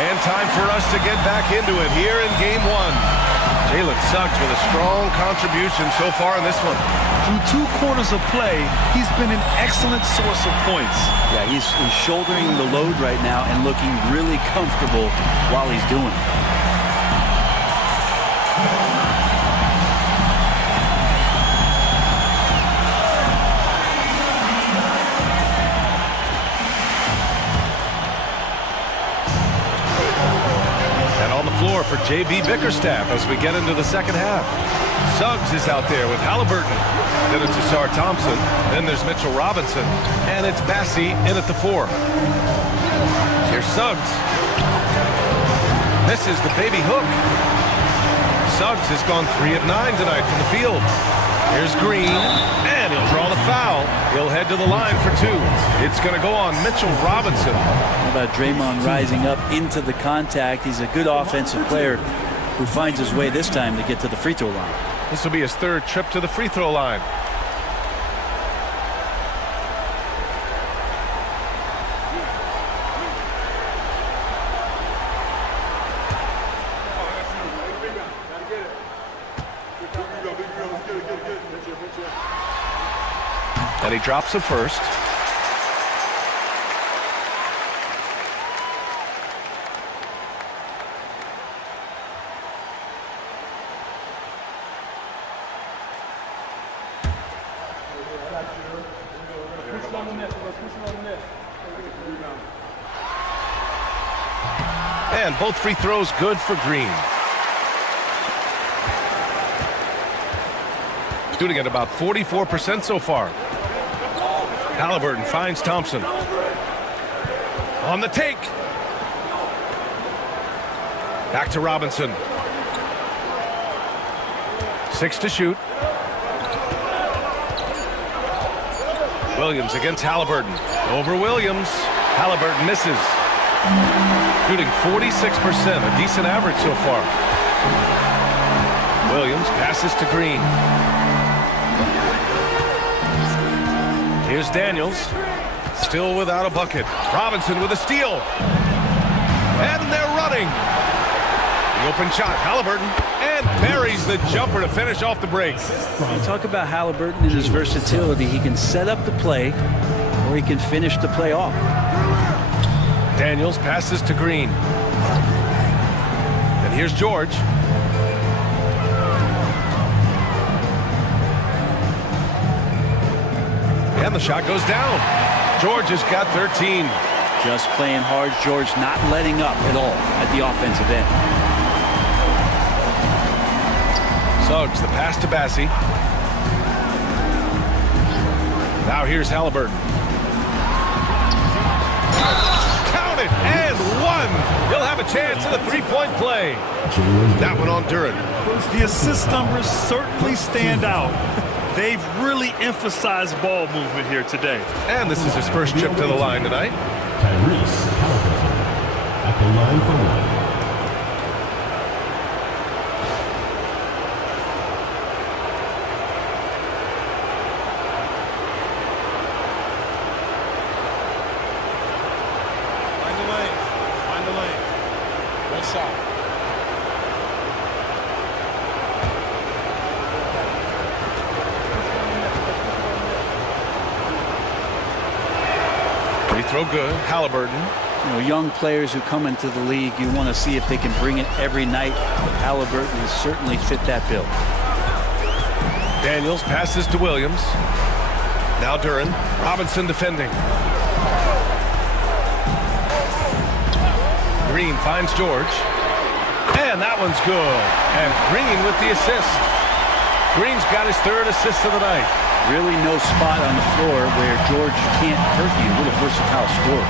And time for us to get back into it here in game 1. Jalen Suggs with a strong contribution so far in this one. Through 2 quarters of play, he's been an excellent source of points. Yeah, he's shouldering the load right now and looking really comfortable while he's doing it. And on the floor for J.B. Bickerstaff as we get into the second half. Suggs is out there with Halliburton. Then it's Asar Thompson. Then there's Mitchell Robinson. And it's Bassie in at the 4. Here's Suggs. This is the baby hook. Suggs has gone 3 of 9 tonight from the field. Here's Green. And he'll draw the foul. He'll head to the line for 2. It's going to go on Mitchell Robinson. How about Draymond rising up into the contact? He's a good offensive player who finds his way this time to get to the free throw line. This will be his 3rd trip to the free throw line. And he drops the first. And both free throws good for Green. Shooting at about 44% so far. Halliburton finds Thompson. On the take. Back to Robinson. 6 to shoot. Williams against Halliburton. Over Williams. Halliburton misses. Shooting 46%, a decent average so far. Williams passes to Green. Here's Daniels. Still without a bucket. Robinson with a steal. And they're running. The open shot, Halliburton, and buries the jumper to finish off the break. You talk about Halliburton and his versatility. He can set up the play, or he can finish the play off. Daniels passes to Green. And here's George. And the shot goes down. George has got 13. Just playing hard. George not letting up at all at the offensive end. Suggs, the pass to Bassie. Now here's Halliburton. Count it, and one. He'll have a chance at a three-point play. That one on Duren. The assist numbers certainly stand out. They've really emphasized ball movement here today. And this is his first trip to the line tonight. Tyrese Halliburton at the line for one. Find the lane. Right side. Free throw good. Halliburton. You know, young players who come into the league, you want to see if they can bring it every night. Halliburton has certainly fit that bill. Daniels passes to Williams. Now Duren. Robinson defending. Green finds George. And that one's good. And Green with the assist. Green's got his third assist of the night. Really no spot on the floor where George can't hurt you. What a versatile scorer.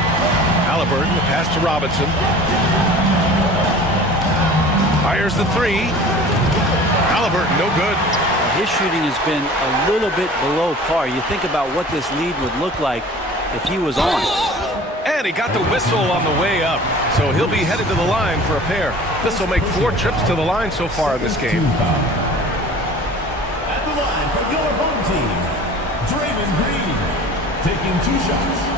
Halliburton, the pass to Robinson. Fires the three. Halliburton, no good. His shooting has been a little bit below par. You think about what this lead would look like if he was on. And he got the whistle on the way up. So he'll be headed to the line for a pair. This will make 4 trips to the line so far in this game. At the line for your home team, Draymond Green, taking 2 shots.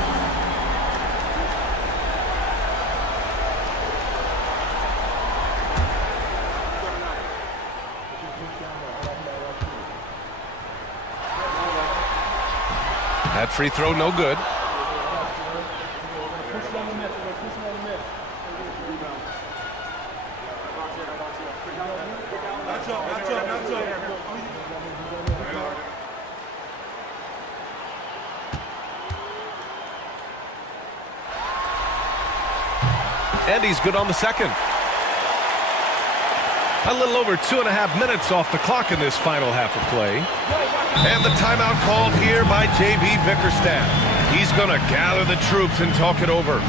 That free throw, no good. And he's good on the second. A little over 2.5 minutes off the clock in this final half of play. And the timeout called here by J.B. Bickerstaff. He's going to gather the troops and talk it over.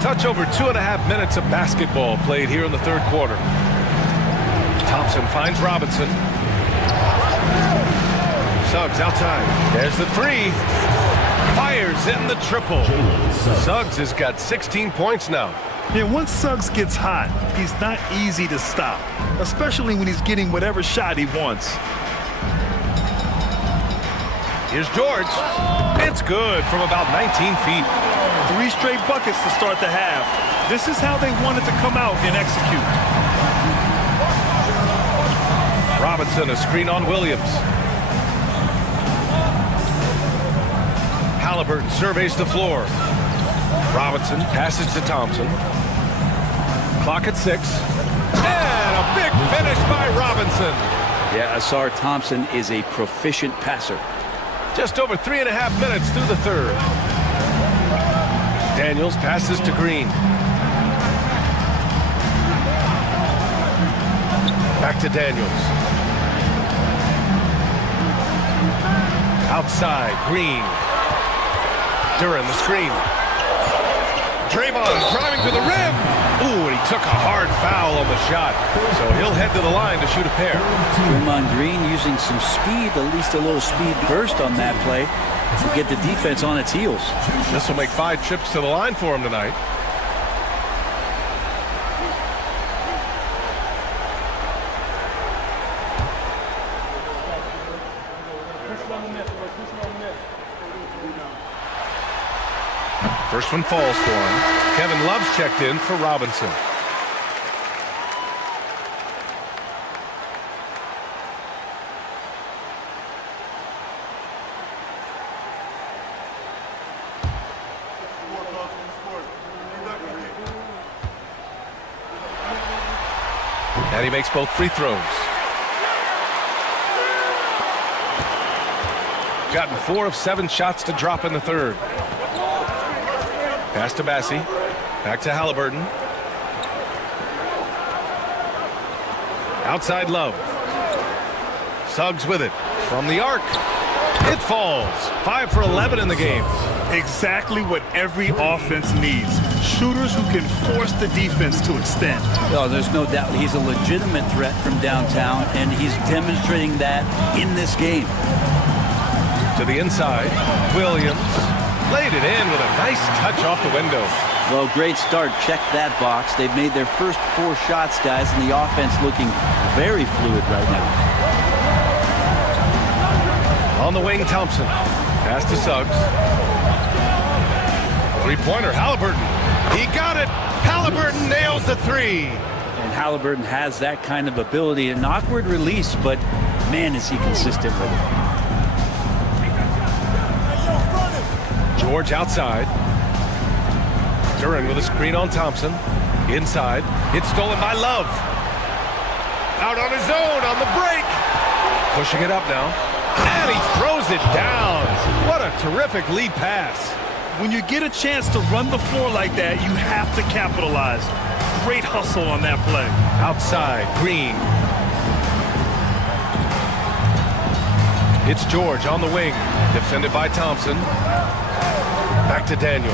touch over 2.5 minutes of basketball played here in the third quarter. Thompson finds Robinson. Suggs outside. There's the three. Fires in the triple. Suggs has got 16 points now. Yeah, once Suggs gets hot, he's not easy to stop, especially when he's getting whatever shot he wants. Here's George. It's good from about 19 feet. 3 straight buckets to start the half. This is how they wanted to come out and execute. Robinson, a screen on Williams. Halliburton surveys the floor. Robinson passes to Thompson. Clock at 6. And a big finish by Robinson. Yeah, Asar Thompson is a proficient passer. Just over 3.5 minutes through the third. Daniels passes to Green. Back to Daniels. Outside, Green. Duran, the screen. Draymond driving to the rim. Ooh, and he took a hard foul on the shot. So he'll head to the line to shoot a pair. Draymond Green using some speed, at least a little speed burst on that play to get the defense on its heels. This will make 5 trips to the line for him tonight. First one falls for him. Kevin Love's checked in for Robinson. And he makes both free throws. Gotten 4 of 7 shots to drop in the third. Pass to Bassie. Back to Halliburton. Outside Love. Suggs with it. From the arc. It falls. 5 for 11 in the game. Exactly what every offense needs. Shooters who can force the defense to extend. Oh, there's no doubt he's a legitimate threat from downtown, and he's demonstrating that in this game. To the inside. Williams. Laid it in with a nice touch off the window. Well, great start. Check that box. They've made their first 4 shots, guys, and the offense looking very fluid right now. On the wing, Thompson. Pass to Suggs. 3-pointer, Halliburton. He got it. Halliburton nails the 3. And Halliburton has that kind of ability. An awkward release, but man, is he consistent with it. George outside. Duran with a screen on Thompson. Inside. It's stolen by Love. Out on his own on the break. Pushing it up now. And he throws it down. What a terrific lead pass. When you get a chance to run the floor like that, you have to capitalize. Great hustle on that play. Outside, Green. It's George on the wing. Defended by Thompson. Back to Daniels.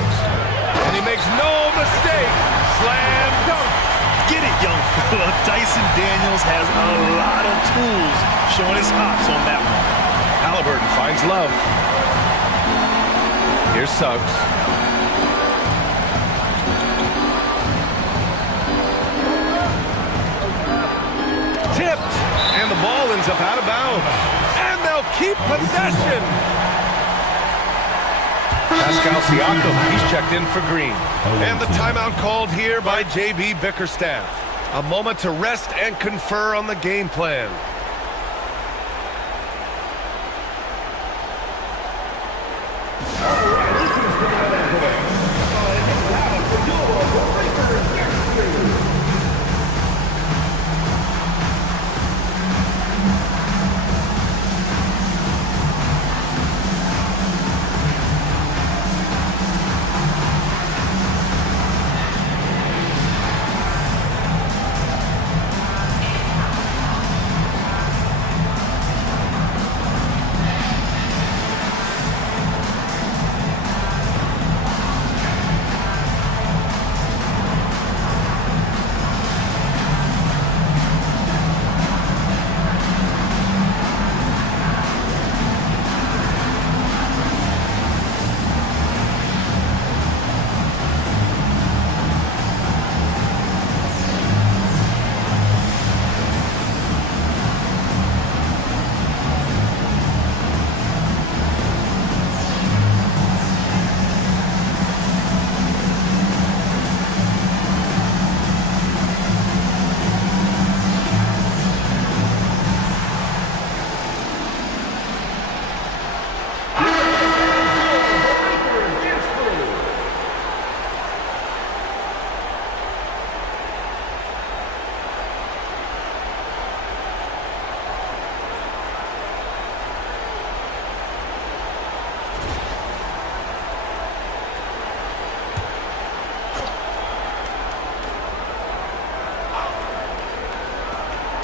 And he makes no mistake. Slam dunk. Get it, young fella. Dyson Daniels has a lot of tools showing his hops on that one. Halliburton finds Love. Here's Suggs. Tipped. And the ball ends up out of bounds. And they'll keep possession. Pascal Siakam, he's checked in for Green. And the timeout called here by J.B. Bickerstaff. A moment to rest and confer on the game plan.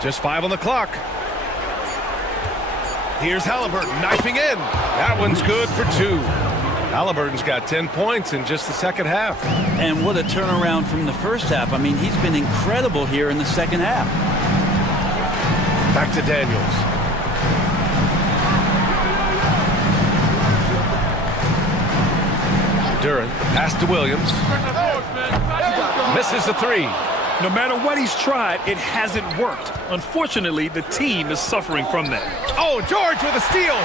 Just 5 on the clock. Here's Halliburton knifing in. That one's good for 2. Halliburton's got 10 points in just the second half. And what a turnaround from the first half. I mean, he's been incredible here in the second half. Back to Daniels. Duren, the pass to Williams. Misses the 3. No matter what he's tried, it hasn't worked. Unfortunately, the team is suffering from that. Oh, George with a steal.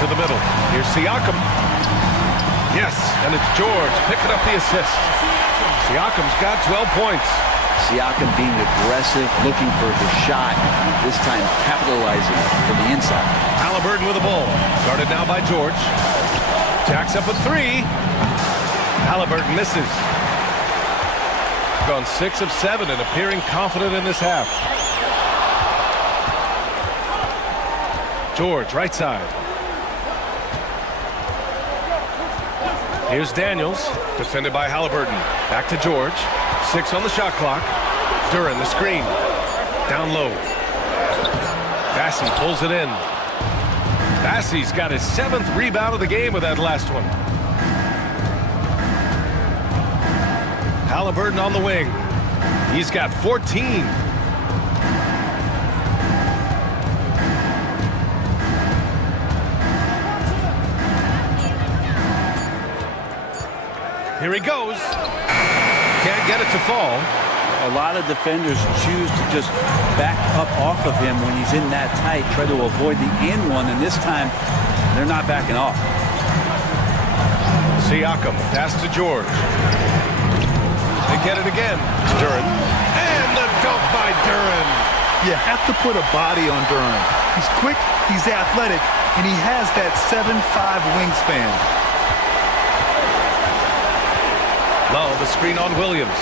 To the middle. Here's Siakam. Yes, and it's George picking up the assist. Siakam's got 12 points. Siakam being aggressive, looking for the shot, this time capitalizing from the inside. Halliburton with the ball. Guarded now by George. Jacks up a 3. Halliburton misses. Gone 6 of 7 and appearing confident in this half. George, right side. Here's Daniels, defended by Halliburton. Back to George. 6 on the shot clock. Duren, the screen. Down low. Bassey pulls it in. Bassey's got his 7th rebound of the game with that last one. Halliburton on the wing. He's got 14. Here he goes. Can't get it to fall. A lot of defenders choose to just back up off of him when he's in that tight, try to avoid the in one, and this time they're not backing off. Siakam, pass to George. They get it again. Duren. And the dunk by Duren. You have to put a body on Duren. He's quick, he's athletic, and he has that 7'5" wingspan. Love the screen on Williams.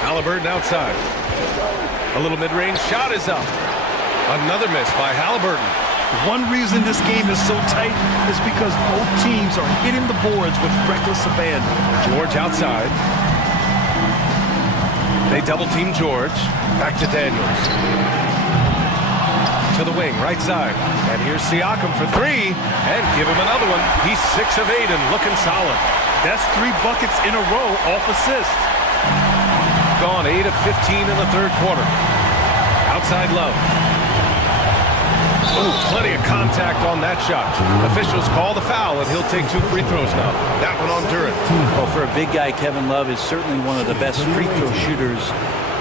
Halliburton outside. A little mid-range shot is up. Another miss by Halliburton. One reason this game is so tight is because both teams are hitting the boards with reckless abandon. George outside. They double-team George. Back to Daniels. To the wing, right side. And here's Siakam for 3. And give him another one. He's 6 of 8 and looking solid. That's 3 buckets in a row off assist. Gone 8 of 15 in the third quarter. Outside Love. Ooh, plenty of contact on that shot. Officials call the foul, and he'll take 2 free throws now. That one on Duren. Well, for a big guy, Kevin Love is certainly one of the best free throw shooters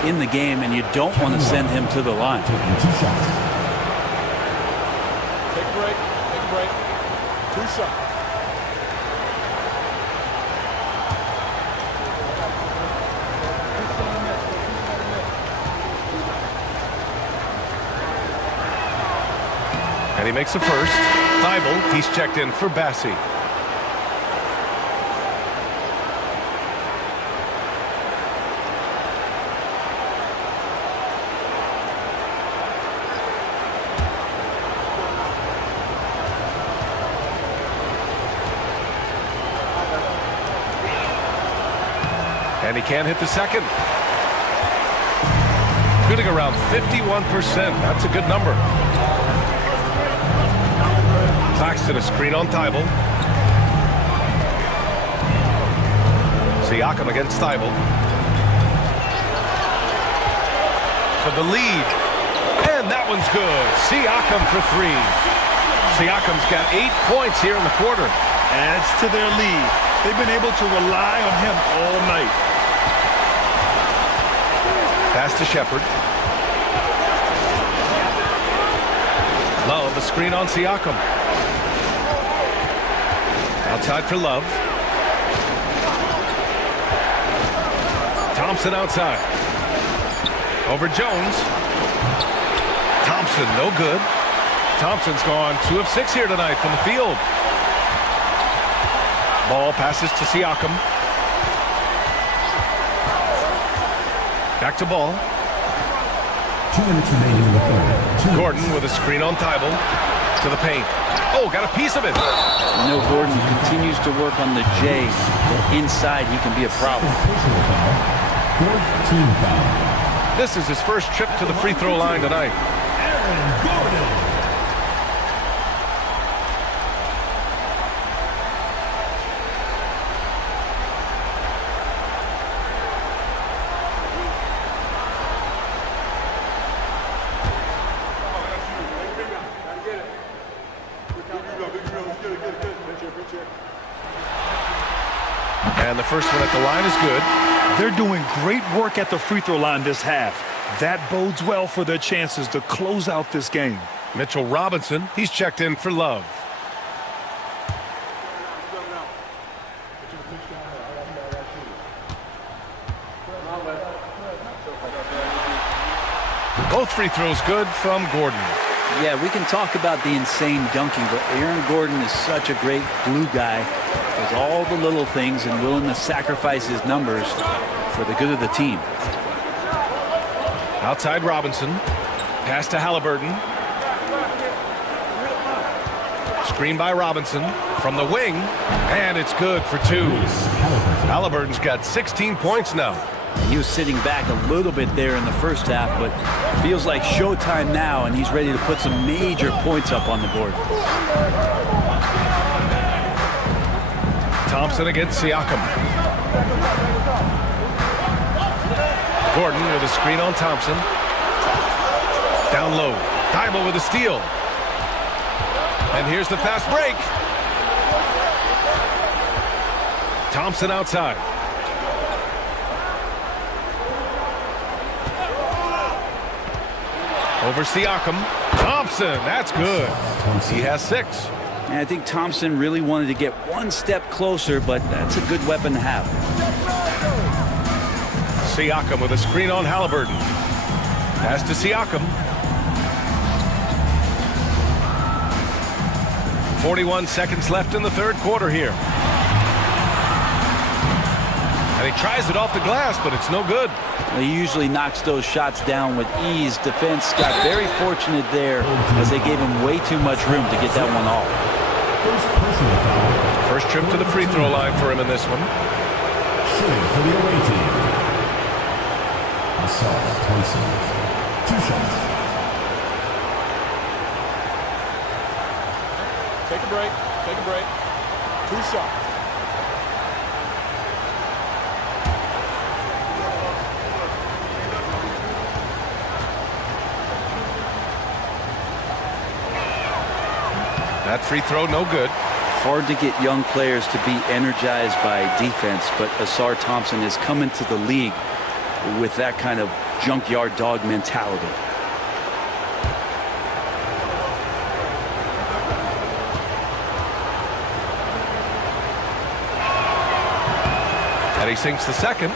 in the game, and you don't want to send him to the line. Taking 2 shots. Take a break. Take a break. 2 shots. And he makes the first. Thibault, he's checked in for Bassey. And he can't hit the second. Shooting around 51%. That's a good number. Claxton, a screen on Thibault. Siakam against Thibault. For the lead. And that one's good. Siakam for 3. Siakam's got 8 points here in the quarter. Adds to their lead. They've been able to rely on him all night. Pass to Shepard. Love, the screen on Siakam. Outside for Love. Thompson outside. Over Jones. Thompson, no good. Thompson's gone 2 of 6 here tonight from the field. Ball passes to Siakam. Back to Ball. 2 minutes remaining in the third. Gordon with a screen on Thibault. To the paint. Oh, got a piece of it. You know, Gordon continues to work on the J. But inside, he can be a problem. Personal foul. 14th foul. This is his first trip to the free throw line tonight. Aaron Gordon. And the first one at the line is good. They're doing great work at the free throw line this half. That bodes well for their chances to close out this game. Mitchell Robinson, he's checked in for Love. Both free throws good from Gordon. Yeah, we can talk about the insane dunking, but Aaron Gordon is such a great glue guy. Does all the little things and willing to sacrifice his numbers for the good of the team. Outside Robinson. Pass to Halliburton. Screen by Robinson from the wing. And it's good for two. Halliburton's got 16 points now. He was sitting back a little bit there in the first half, but feels like showtime now, and he's ready to put some major points up on the board. Thompson against Siakam. Gordon with a screen on Thompson. Down low. Thibault with a steal. And here's the fast break. Thompson outside. Over Siakam. Thompson, that's good. He has 6. And I think Thompson really wanted to get one step closer, but that's a good weapon to have. Siakam with a screen on Halliburton. Pass to Siakam. 41 seconds left in the third quarter here. And he tries it off the glass, but it's no good. He usually knocks those shots down with ease. Defense got very fortunate there as they gave him way too much room to get that one off. First trip to the free throw line for him in this one. Shooting for the away team. Assault Thompson. 2 shots. Take a break. Take a break. 2 shots. That free throw, no good. Hard to get young players to be energized by defense, but Asar Thompson has come into the league with that kind of junkyard dog mentality. And he sinks the second.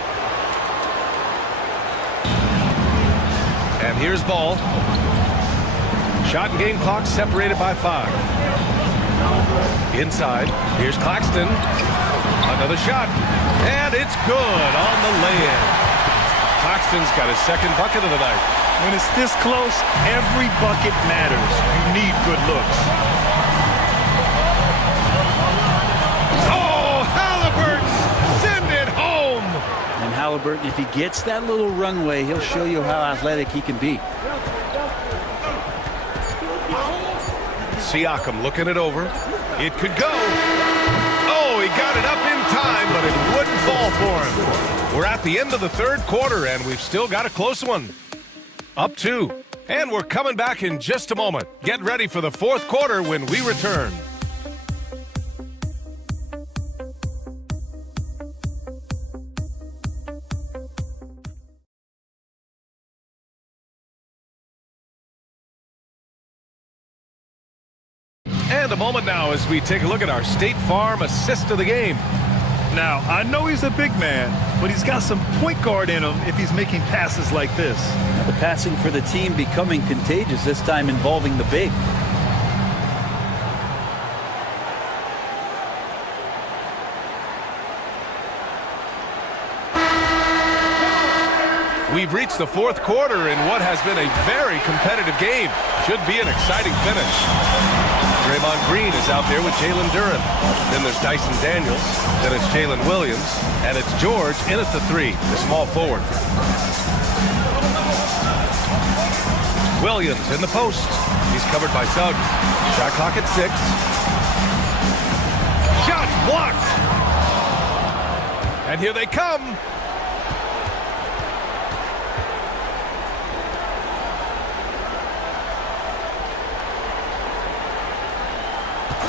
And here's Ball. Shot and game clock separated by 5. Inside, here's Claxton. Another shot, and it's good on the lay-in. Claxton's got his second bucket of the night. When it's this close, every bucket matters. You need good looks. Oh, Halliburton, send it home. And Halliburton, if he gets that little runway, he'll show you how athletic he can be. Siakam looking it over. It could go. Oh, he got it up in time, but it wouldn't fall for him. We're at the end of the third quarter, and we've still got a close one. Up 2. And we're coming back in just a moment. Get ready for the fourth quarter when we return. And a moment now as we take a look at our State Farm assist of the game. Now, I know he's a big man, but he's got some point guard in him if he's making passes like this. The passing for the team becoming contagious, this time involving the big. We've reached the fourth quarter in what has been a very competitive game. Should be an exciting finish. Draymond Green is out there with Jalen Duren. Then there's Dyson Daniels. Then it's Jalen Williams. And it's George in at the 3, the small forward. Williams in the post. He's covered by Suggs. Shot clock at 6. Shots blocked. And here they come.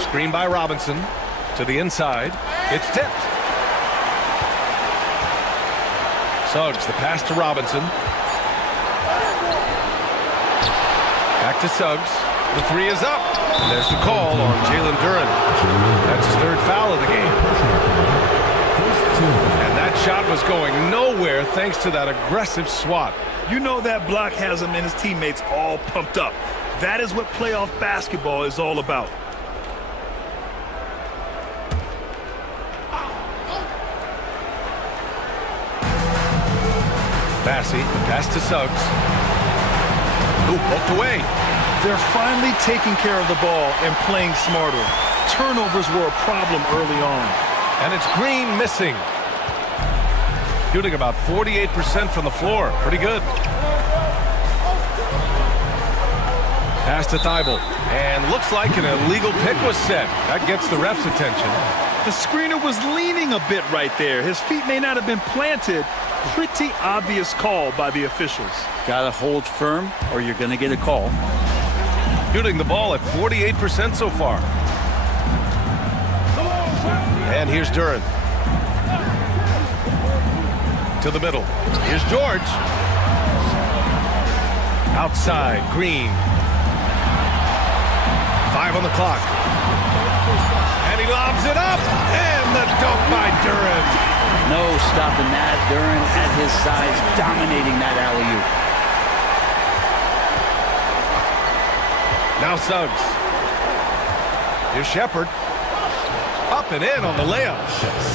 Screen by Robinson to the inside. It's tipped. Suggs, the pass to Robinson. Back to Suggs. The 3 is up. And there's the call on Jalen Duren. That's his 3rd foul of the game. And that shot was going nowhere thanks to that aggressive swat. You know that block has him and his teammates all pumped up. That is what playoff basketball is all about. Bassey, the pass to Suggs. Ooh, poked away. They're finally taking care of the ball and playing smarter. Turnovers were a problem early on. And it's Green missing. Shooting about 48% from the floor. Pretty good. Pass to Thibault. And looks like an illegal pick was set. That gets the ref's attention. The screener was leaning a bit right there. His feet may not have been planted. Pretty obvious call by the officials. Gotta hold firm or you're gonna get a call. Shooting the ball at 48% so far. And here's Duren. To the middle. Here's George. Outside, Green. 5 on the clock. And he lobs it up. And the dunk by Duren. No stopping that. Duren at his size, dominating that alley-oop. Now Suggs. Here's Shepard. Up and in on the layup.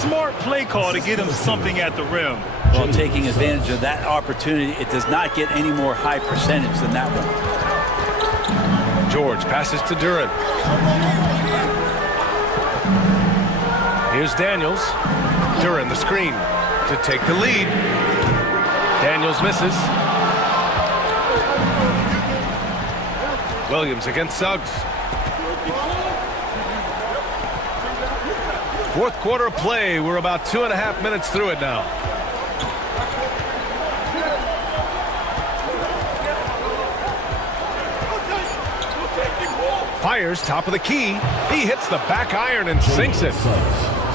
Smart play call to get him something at the rim. Well, taking advantage of that opportunity, it does not get any more high percentage than that one. George passes to Duren. Here's Daniels. Duren the screen to take the lead. Daniels misses. Williams against Suggs. 4th quarter of play. We're about 2.5 minutes through it now. Fires top of the key. He hits the back iron and sinks it.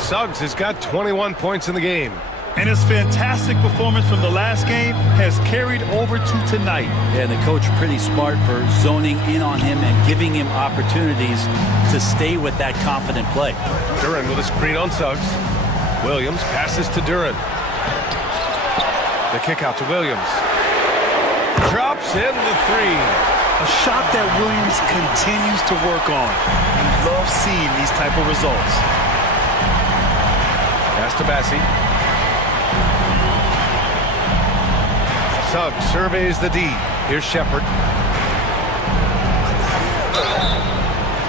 Suggs has got 21 points in the game. And his fantastic performance from the last game has carried over to tonight. Yeah, the coach pretty smart for zoning in on him and giving him opportunities to stay with that confident play. Duren with a screen on Suggs. Williams passes to Duren. The kick out to Williams. Drops in the 3. A shot that Williams continues to work on. You love seeing these type of results. Pass to Bassey. Suggs surveys the D. Here's Shepard.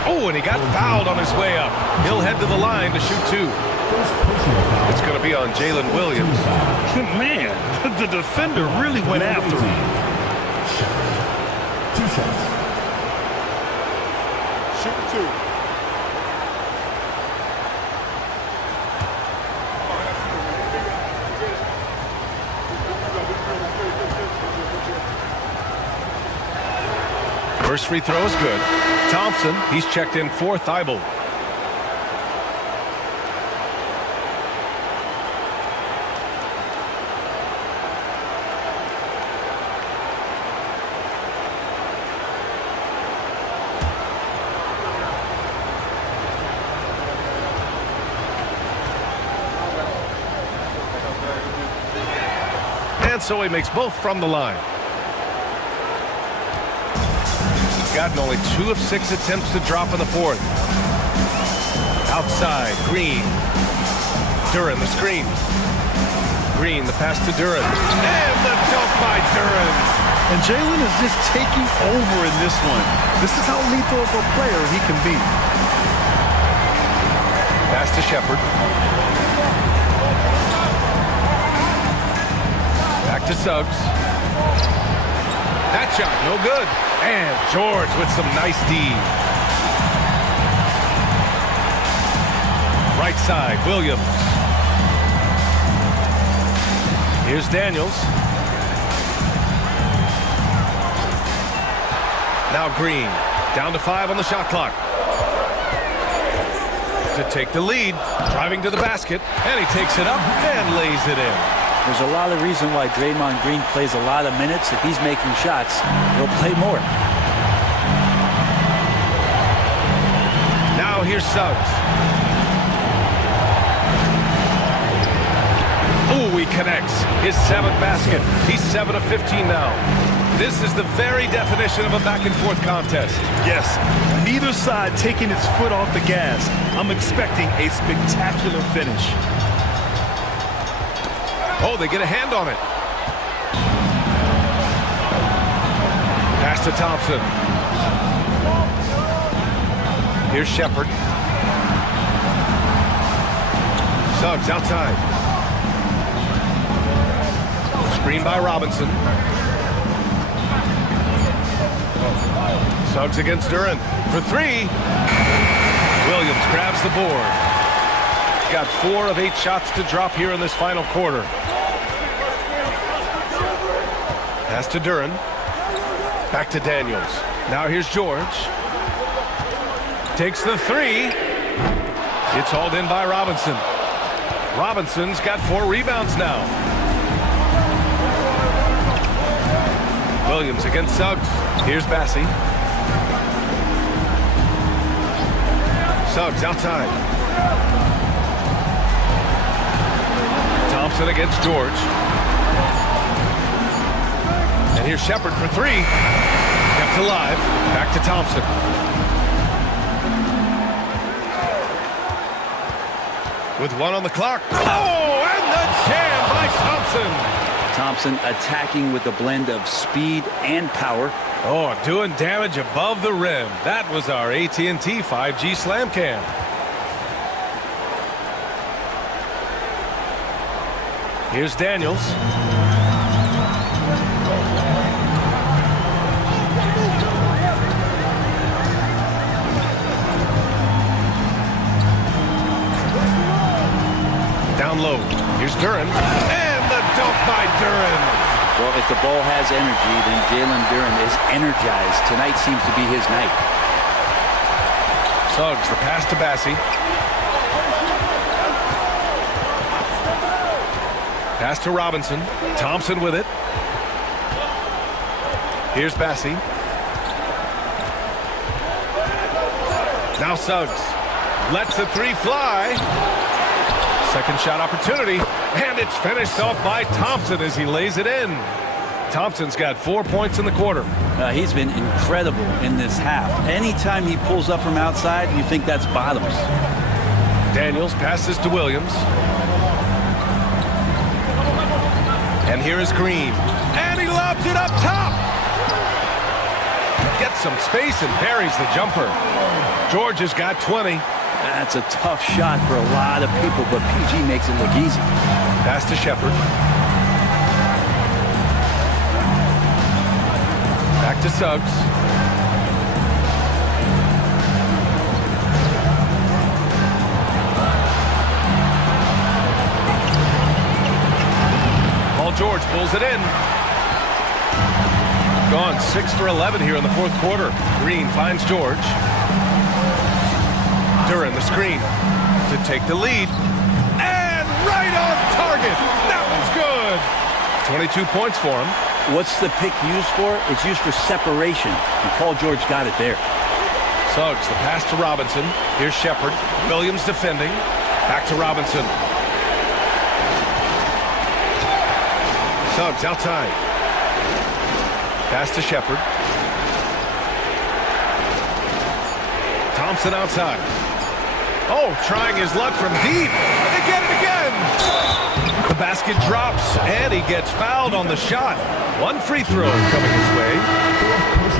Oh, and he got fouled on his way up. He'll head to the line to shoot 2. It's going to be on Jalen Williams. Man, the defender really went after him. 2 shots. Shoot 2. First free throw is good. Thompson, he's checked in for Thibault. And so he makes both from the line. Gotten only 2 of 6 attempts to drop in the 4th. Outside, Green. Duren, the screen. Green, the pass to Duren. And the dunk by Duren. And Jalen is just taking over in this one. This is how lethal of a player he can be. Pass to Shepard. Back to Suggs. That shot, no good. And George with some nice D. Right side, Williams. Here's Daniels. Now Green, down to 5 on the shot clock. To take the lead, driving to the basket, and he takes it up and lays it in. There's a lot of reason why Draymond Green plays a lot of minutes. If he's making shots, he'll play more. Now here's Suggs. Ooh, he connects. His 7th basket. He's 7 of 15 now. This is the very definition of a back-and-forth contest. Yes, neither side taking its foot off the gas. I'm expecting a spectacular finish. Oh, they get a hand on it. Pass to Thompson. Here's Shepard. Suggs outside. Screen by Robinson. Suggs against Duren for 3. Williams grabs the board. Got 4 of 8 shots to drop here in this final quarter. Pass to Duren. Back to Daniels. Now here's George. Takes the 3. It's hauled in by Robinson. Robinson's got 4 rebounds now. Williams against Suggs. Here's Bassey. Suggs outside. Thompson against George. And here's Shepard for 3. Kept alive. Back to Thompson. With 1 on the clock. Oh, and the jam by Thompson. Thompson attacking with a blend of speed and power. Oh, doing damage above the rim. That was our AT&T 5G Slam Cam. Here's Daniels. Down low. Here's Duren. And the dunk by Duren. Well, if the ball has energy, then Jalen Duren is energized. Tonight seems to be his night. Suggs, the pass to Bassey. Pass to Robinson. Thompson with it. Here's Bassey. Now Suggs. Lets the 3 fly. Second shot opportunity. And it's finished off by Thompson as he lays it in. Thompson's got 4 points in the quarter. He's been incredible in this half. Anytime he pulls up from outside, you think that's bottoms. Daniels passes to Williams. And here is Green. And he lobs it up top. Gets some space and buries the jumper. George has got 20. That's a tough shot for a lot of people, but PG makes it look easy. Pass to Shepard. Back to Suggs. Paul George pulls it in. Gone 6 for 11 here in the 4th quarter. Green finds George. Duren the screen to take the lead. And right on target. That one's good. 22 points for him. What's the pick used for? It's used for separation, and Paul George got it there. Suggs, the pass to Robinson. Here's Shepard. Williams defending. Back to Robinson. Suggs outside. Pass to Shepard. Thompson outside. Oh, trying his luck from deep. They get it again. The basket drops, and he gets fouled on the shot. One free throw coming his way.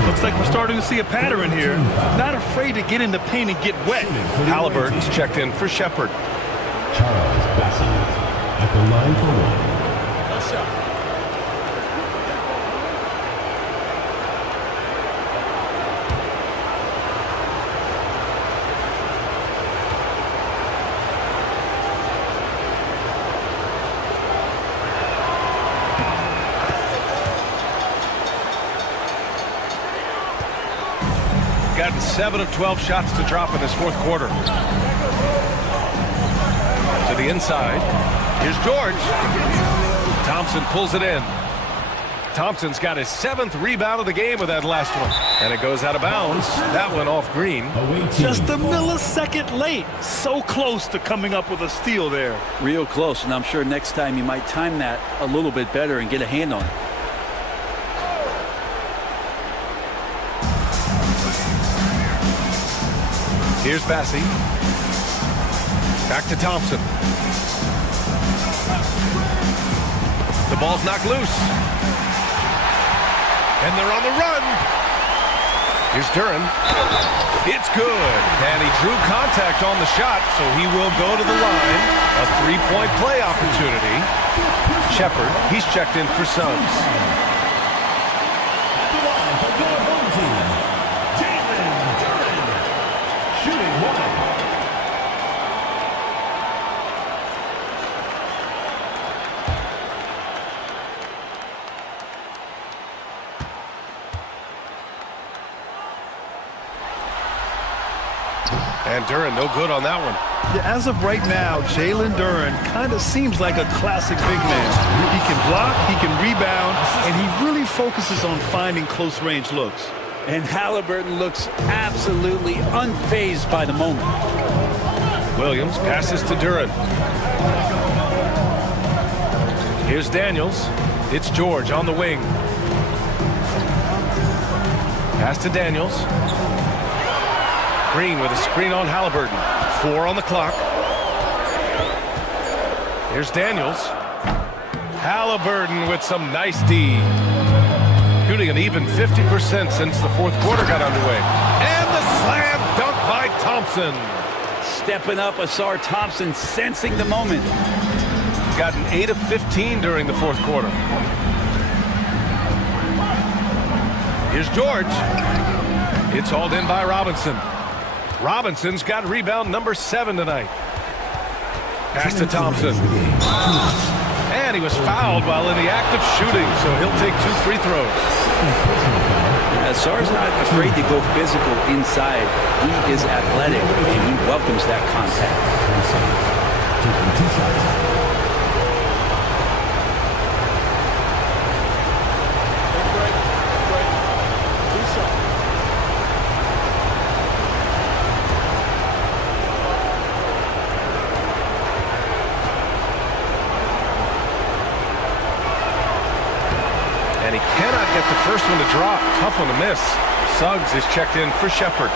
Looks like we're starting to see a pattern here. Not afraid to get in the paint and get wet. Halliburton's checked in for Shepard. Charles Bassett at the line for one. Gotten 7 of 12 shots to drop in this fourth quarter. To the inside. Here's George. Thompson pulls it in. Thompson's got his 7th rebound of the game with that last one. And it goes out of bounds. That one off Green. Just a millisecond late. So close to coming up with a steal there. Real close, and I'm sure next time you might time that a little bit better and get a hand on it. Here's Bassey. Back to Thompson. The ball's knocked loose. And they're on the run. Here's Duren. It's good. And he drew contact on the shot, so he will go to the line. A three-point play opportunity. Shepard, he's checked in for Suggs. At the line for your home team, Jalen Duren. Shooting one. And Duren, no good on that one. Yeah, as of right now, Jalen Duren kind of seems like a classic big man. He can block, he can rebound, and he really focuses on finding close-range looks. And Halliburton looks absolutely unfazed by the moment. Williams passes to Duren. Here's Daniels. It's George on the wing. Pass to Daniels. Green with a screen on Halliburton. 4 on the clock. Here's Daniels. Halliburton with some nice D. Shooting an even 50% since the fourth quarter got underway. And the slam dunk by Thompson. Stepping up, Asar Thompson sensing the moment. Gotten 8 of 15 during the fourth quarter. Here's George. It's hauled in by Robinson. Robinson's got rebound number 7 tonight. Pass to Thompson. And he was fouled while in the act of shooting, so he'll take 2 free throws. Asar's not afraid to go physical inside. He is athletic, and he welcomes that contact. Taking 2 shots. And he cannot get the first one to drop. Tough one to miss. Suggs is checked in for Shepard.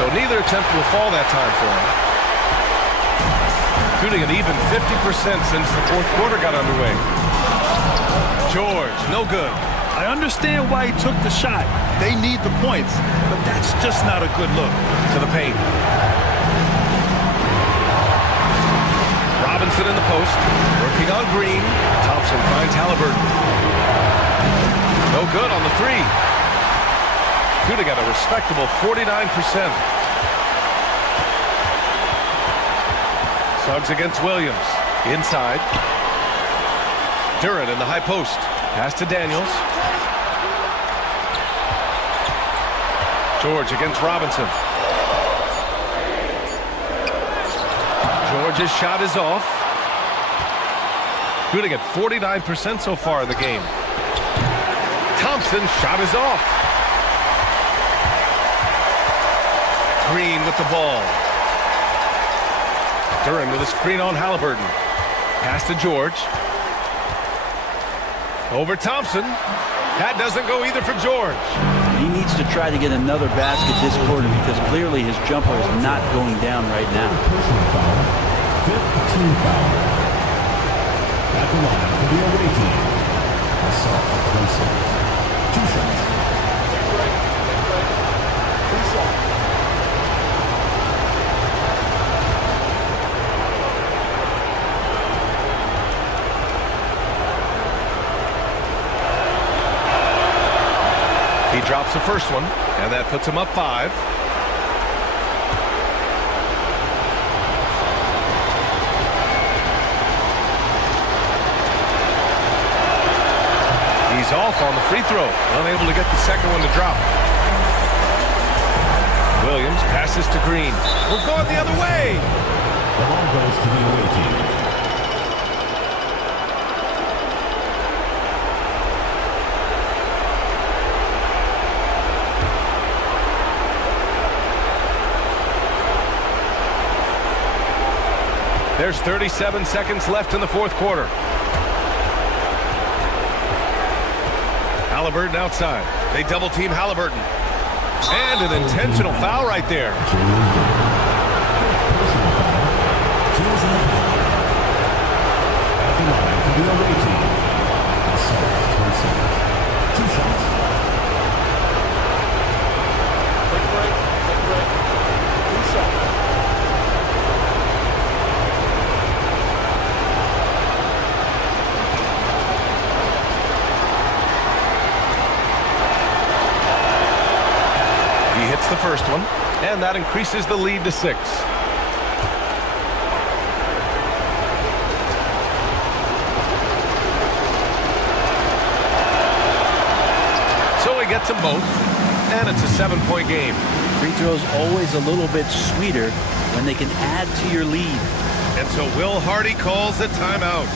So neither attempt will fall that time for him. Shooting an even 50% since the fourth quarter got underway. George, no good. I understand why he took the shot. They need the points, but that's just not a good look. To the paint. Robinson in the post. Working on Green. Thompson finds Halliburton. No good on the 3. Shooting at a respectable 49%. Suggs against Williams. Inside. Duren in the high post. Pass to Daniels. George against Robinson. George's shot is off. Shooting at 49% so far in the game. Thompson's shot is off. Green with the ball. Duren with a screen on Halliburton. Pass to George. Over Thompson. That doesn't go either for George. He needs to try to get another basket this quarter because clearly his jumper is not going down right now. Personal foul. Fifth team foul. At the line for the away team. Assault Wilson. 2 shots. He drops the first one, and that puts him up 5. He's off on the free throw, unable to get the second one to drop. Williams passes to Green. We're going the other way. The ball goes to the away team. There's 37 seconds left in the fourth quarter. Halliburton outside. They double team Halliburton. And an intentional foul right there. Personal foul. Choose the at the line for the away team. Assault Wilson. 2 shots. Take a break. 2 shots. The first one, and that increases the lead to 6. So he gets them both, and it's a 7-point game. Free throws always a little bit sweeter when they can add to your lead. And so Will Hardy calls the timeout.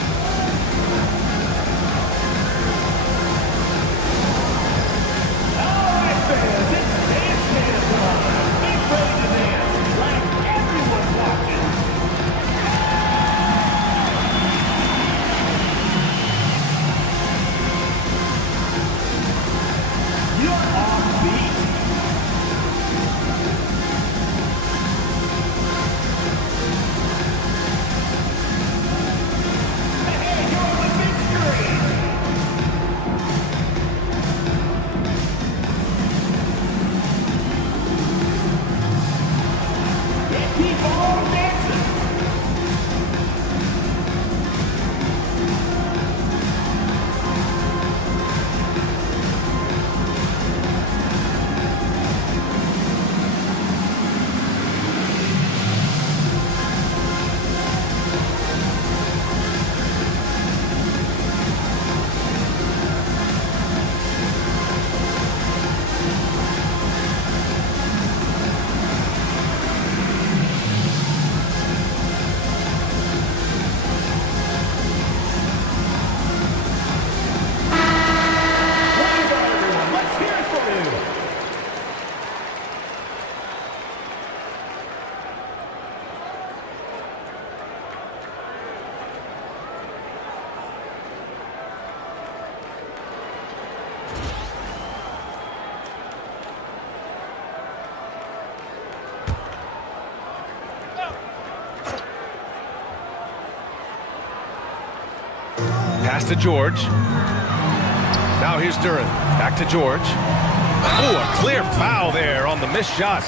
Pass to George. Now here's Duran. Back to George. Oh, a clear foul there on the missed shot.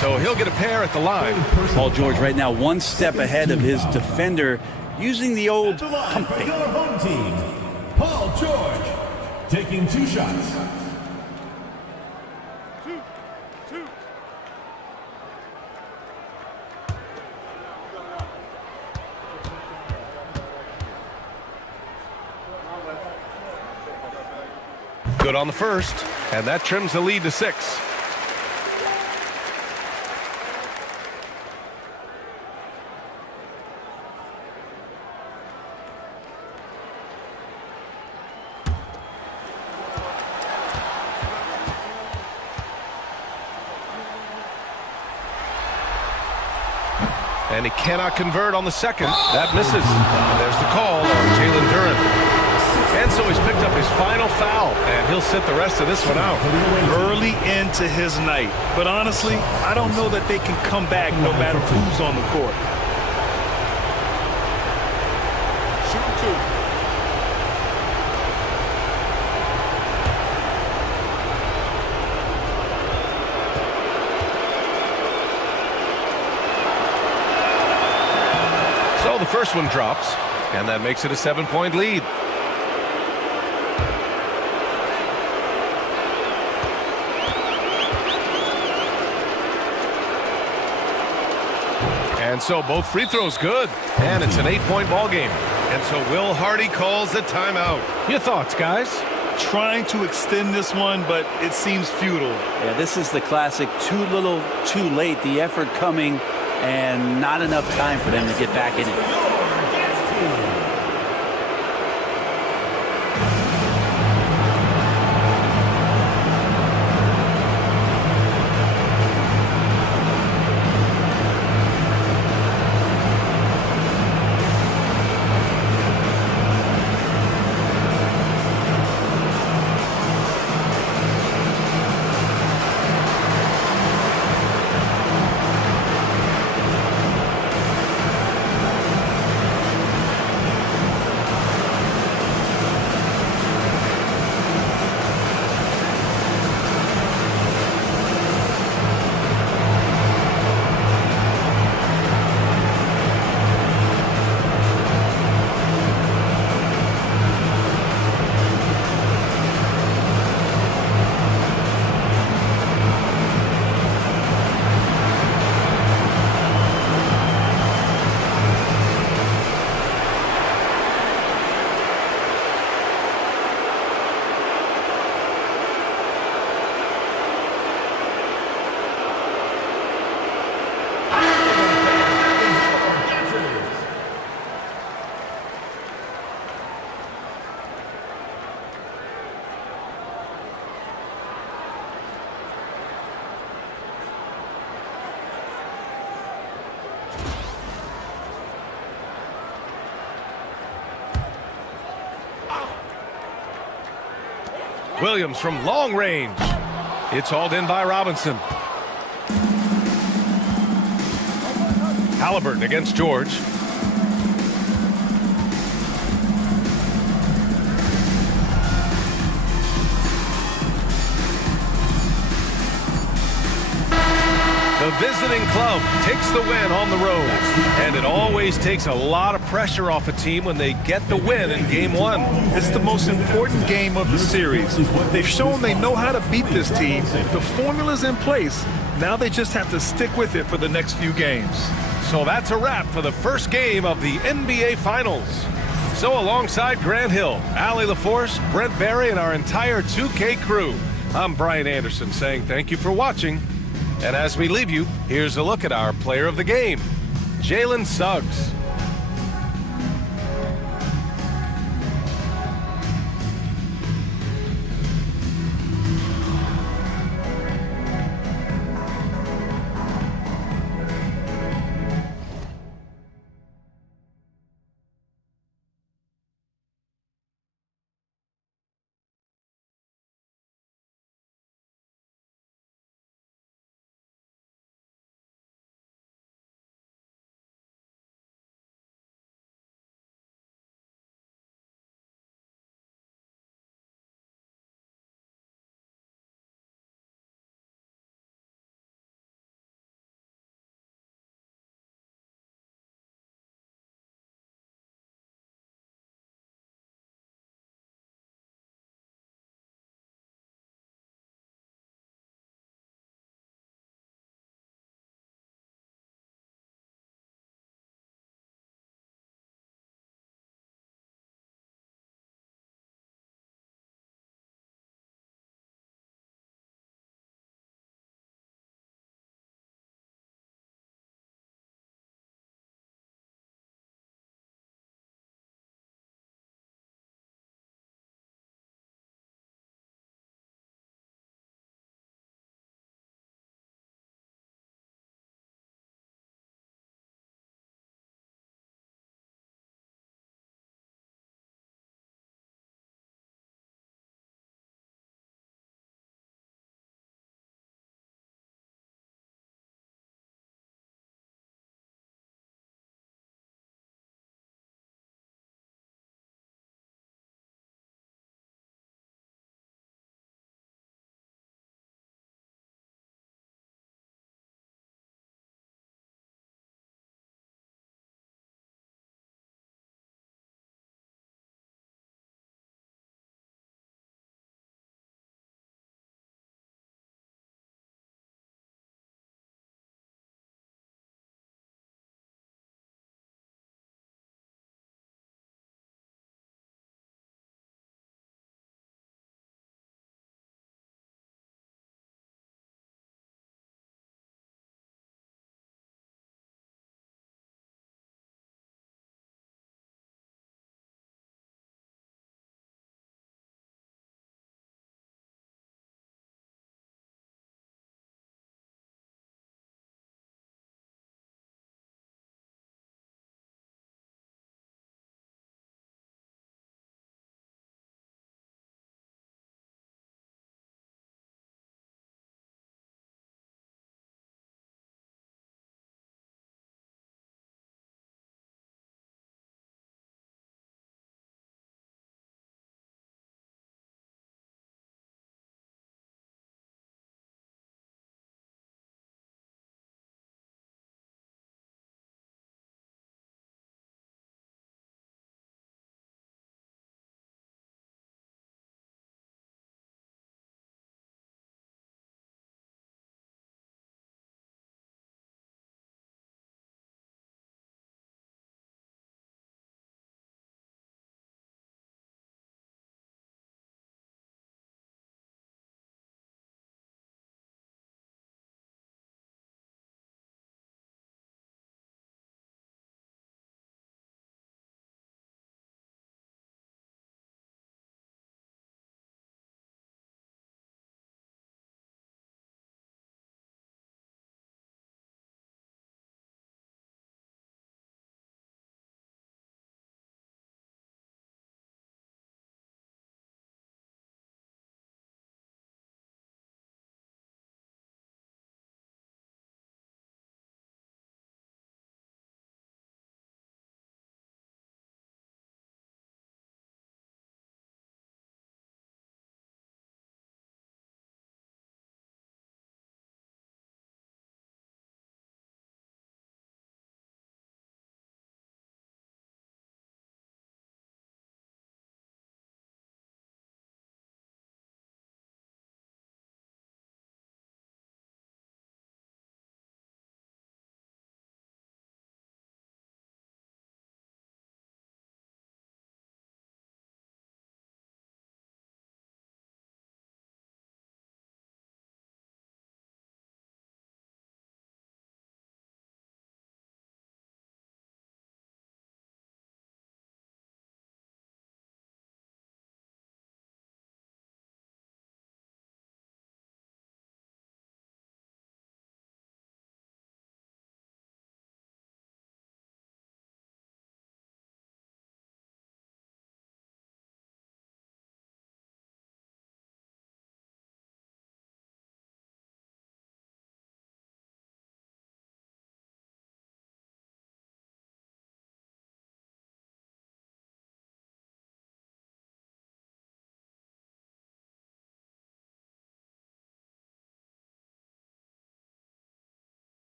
So he'll get a pair at the line. Paul George right now 1 step ahead of his defender using the old The line for pumping. your home team. Paul George taking 2 shots. Good on the first, and that trims the lead to 6. And And he cannot convert on the second. That misses. And there's the call on Jalen Duren. And so he's picked up his final foul, and he'll sit the rest of this one out. Early into his night. But honestly, I don't know that they can come back no matter who's on the court. Shooting two. So the first one drops, and that makes it a 7-point lead. And so both free throws good, and it's an 8-point ball game. And so Will Hardy calls the timeout. Your thoughts, guys? Trying to extend this one, but it seems futile. Yeah, this is the classic too little, too late. The effort coming and not enough time for them to get back in it. Williams from long range. It's hauled in by Robinson. Halliburton against George. The visiting club takes the win on the road. And it always takes a lot of pressure off a team when they get the win in game one. It's the most important game of the series. They've shown they know how to beat this team. The formula's in place. Now they just have to stick with it for the next few games. So that's a wrap for the first game of the NBA Finals. So alongside Grant Hill, Allie LaForce, Brent Barry, and our entire 2K crew, I'm Brian Anderson saying thank you for watching. And as we leave you, here's a look at our player of the game, Jalen Suggs.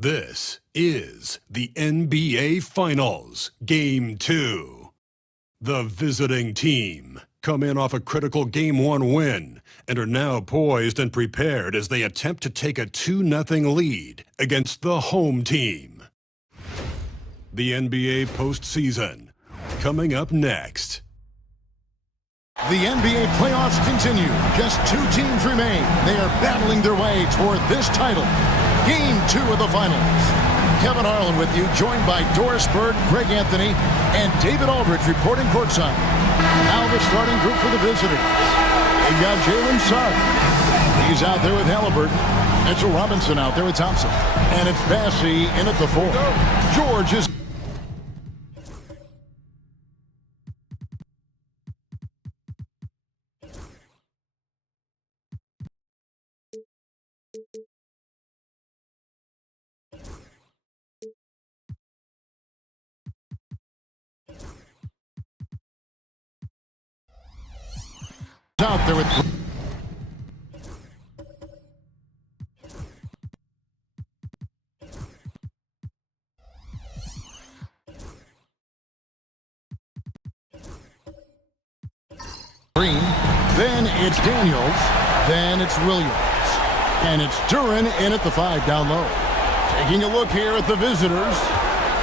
This is the NBA Finals, Game 2. The visiting team come in off a critical Game 1 win and are now poised and prepared as they attempt to take a 2-0 lead against the home team. The NBA postseason, coming up next. The NBA playoffs continue. Just 2 teams remain. They are battling their way toward this title. Game 2 of the finals. Kevin Harlan with you, joined by Doris Bird, Greg Anthony, and David Aldridge reporting courtside. Now the starting group for the visitors. We've got Jalen Suggs, He's out there with Halliburton. Mitchell Robinson out there with Thompson. And it's Bassey in at the 4. George is... out there with... Green, then it's Daniels, then it's Williams, and it's Duran in at the 5 down low. Taking a look here at the visitors.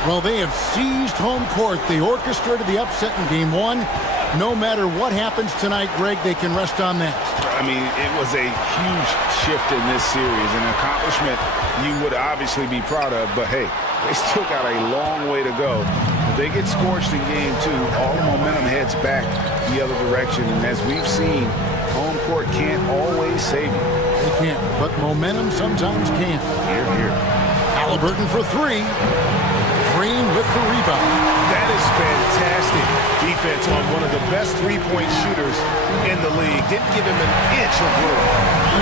Well, they have seized home court. They orchestrated the upset in game 1. No matter what happens tonight, Greg, they can rest on that. I mean, it was a huge shift in this series, an accomplishment you would obviously be proud of, but hey, they still got a long way to go. If they get scorched in game 2, all the momentum heads back the other direction, and as we've seen, home court can't always save you. They can't, but momentum sometimes can. Here, here. Halliburton for 3. Green with the rebound. That is fantastic defense on one of the best three-point shooters in the league. Didn't give him an inch of room.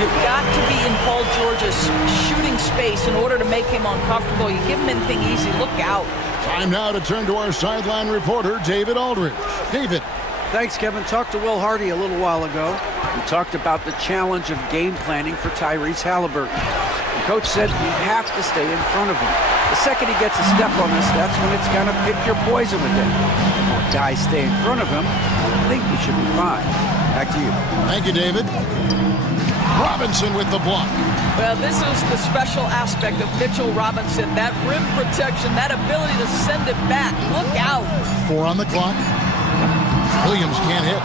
You've got to be in Paul George's shooting space in order to make him uncomfortable. You give him anything easy, look out. Time now to turn to our sideline reporter, David Aldridge. David. Thanks, Kevin. Talked to Will Hardy a little while ago. We talked about the challenge of game planning for Tyrese Halliburton. The coach said you have to stay in front of him. The second he gets a step on this, that's when it's going to pick your poison with him. If our guys stay in front of him, I think we should be fine. Back to you. Thank you, David. Robinson with the block. Well, this is the special aspect of Mitchell Robinson. That rim protection, that ability to send it back. Look out. 4 on the clock. Williams can't hit.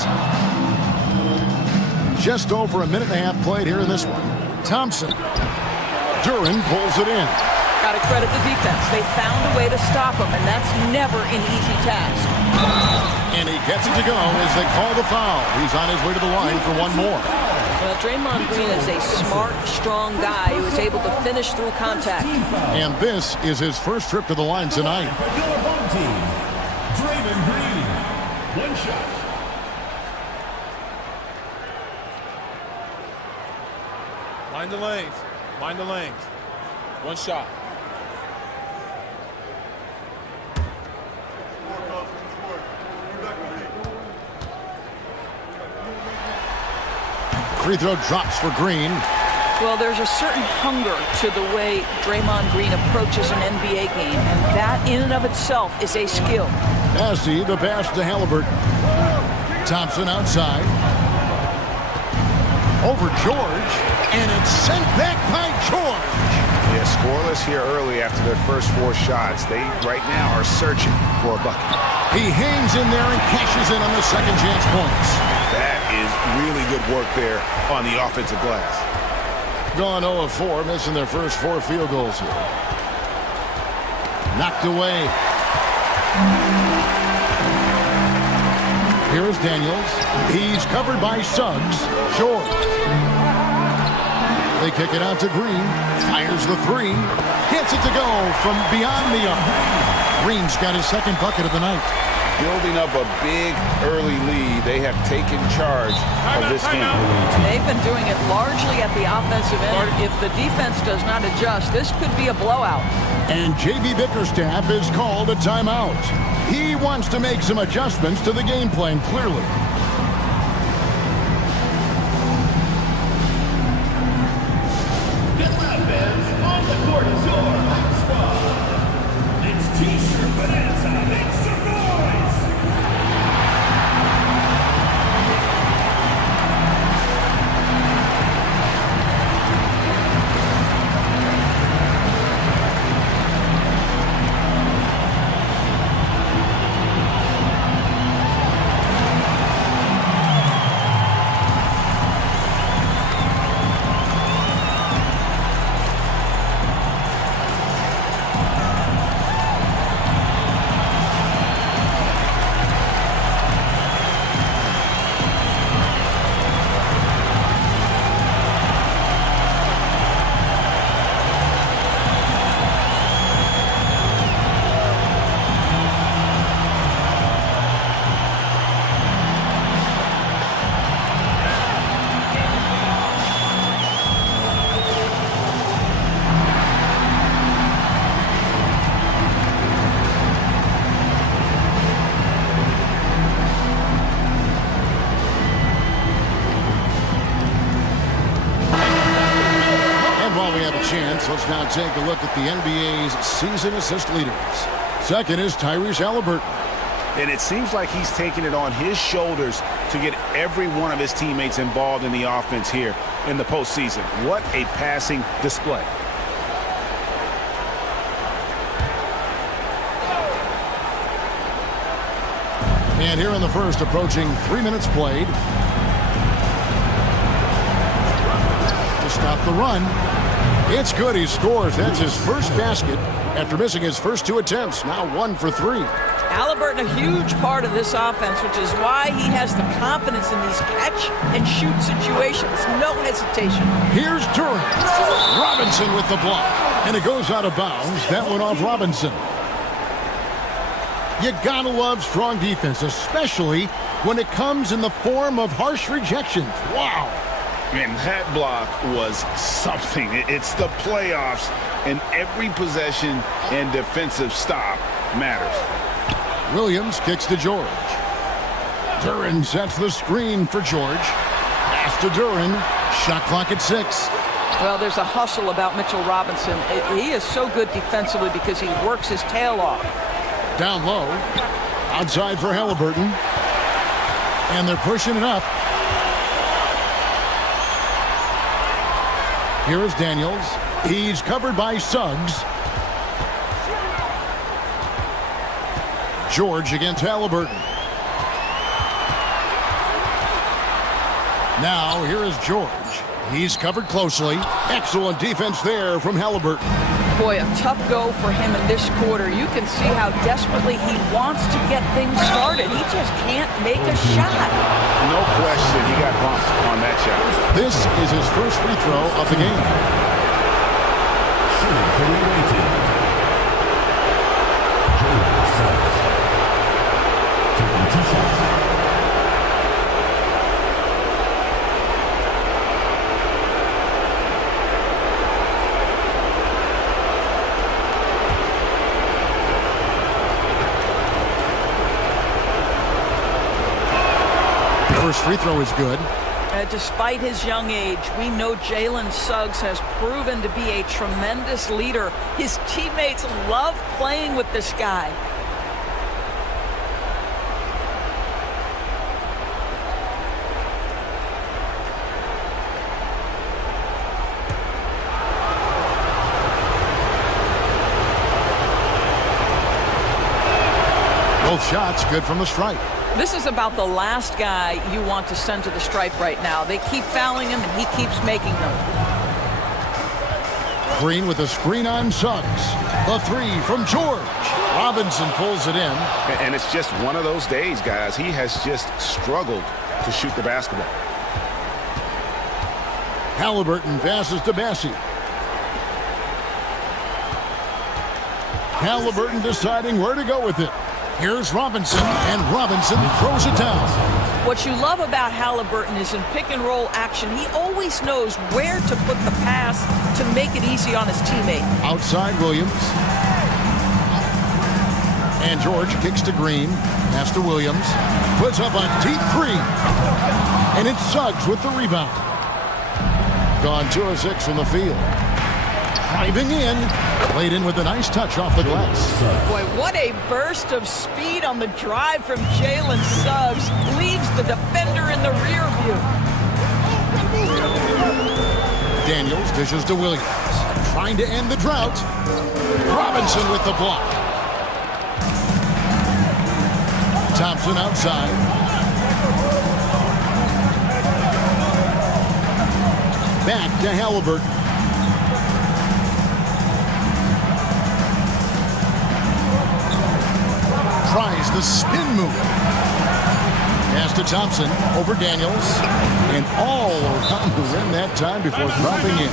Just over a minute and a half played here in this one. Thompson. Duran pulls it in. Got to credit the defense. They found a way to stop him, and that's never an easy task. And he gets it to go as they call the foul. He's on his way to the line for one more. Well, Draymond Green is a smart, strong guy who is able to finish through contact. And this is his first trip to the line tonight. Your home team, Draymond Green. One shot. Mind the lanes. Mind the lanes. One shot. Free throw drops for Green. Well, there's a certain hunger to the way Draymond Green approaches an NBA game, and that in and of itself is a skill. Bassey, the pass to Halliburton. Thompson outside. Over George, and it's sent back by George. Yeah, scoreless here early after their first 4 shots. They, right now, are searching for a bucket. He hangs in there and cashes in on the second chance points. That is really good work there on the offensive glass. Gone 0 of 4, missing their first 4 field goals here. Knocked away. Here's Daniels. He's covered by Suggs. George. They kick it out to Green. Fires the 3. Gets it to go from beyond the arc. Green's got his second bucket of the night. Building up a big early lead. They have taken charge of this game. They've been doing it largely at the offensive end. If the defense does not adjust, this could be a blowout. And J.B. Bickerstaff has called a timeout. He wants to make some adjustments to the game plan, clearly. On the court is your hot squad. It's T-shirt Bonanza. Make some noise. we have a chance. Let's now take a look at the NBA's season assist leaders. Second is Tyrese Halliburton. And it seems like he's taking it on his shoulders to get every one of his teammates involved in the offense here in the postseason. What a passing display. And here in the first, approaching 3 minutes played. To stop the run. It's good. He scores. That's his first basket after missing his first 2 attempts. Now 1 for 3. Halliburton, a huge part of this offense, which is why he has the confidence in these catch-and-shoot situations. No hesitation. Here's Durant. Robinson with the block. And it goes out of bounds. That one off Robinson. You gotta love strong defense, especially when it comes in the form of harsh rejections. Wow. Man, that block was something. It's the playoffs, and every possession and defensive stop matters. Williams kicks to George. Duran sets the screen for George. Pass to Duran. Shot clock at 6. Well, there's a hustle about Mitchell Robinson. He is so good defensively because he works his tail off. Down low. Outside for Halliburton. And they're pushing it up. Here is Daniels. He's covered by Suggs. George against Halliburton. Now here is George. He's covered closely. Excellent defense there from Halliburton. Boy, a tough go for him in this quarter. You can see how desperately he wants to get things started. He just can't make a shot. No question, he got bumped on that shot. This is his first free throw of the game. Shooting for the away team. Jalen Suggs. Taking 2 shots. First free throw is good. Despite his young age, we know Jalen Suggs has proven to be a tremendous leader. His teammates love playing with this guy. Both shots good from the stripe. This is about the last guy you want to send to the stripe right now. They keep fouling him, and he keeps making them. Green with a screen on Suggs. A 3 from George. Robinson pulls it in. And it's just one of those days, guys. He has just struggled to shoot the basketball. Halliburton passes to Bassey. Halliburton deciding where to go with it. Here's Robinson, and Robinson throws it down. What you love about Halliburton is in pick-and-roll action, he always knows where to put the pass to make it easy on his teammate. Outside Williams. And George kicks to Green. Pass to Williams. Puts up a deep 3. And it's Suggs with the rebound. Gone 2 of 6 from the field. Driving in. Played in with a nice touch off the glass. Boy, what a burst of speed on the drive from Jalen Suggs. Leaves the defender in the rear view. Daniels dishes to Williams. Trying to end the drought. Robinson with the block. Thompson outside. Back to Halliburton. Tries the spin move. Pass to Thompson over Daniels. And all around the rim that time before dropping in.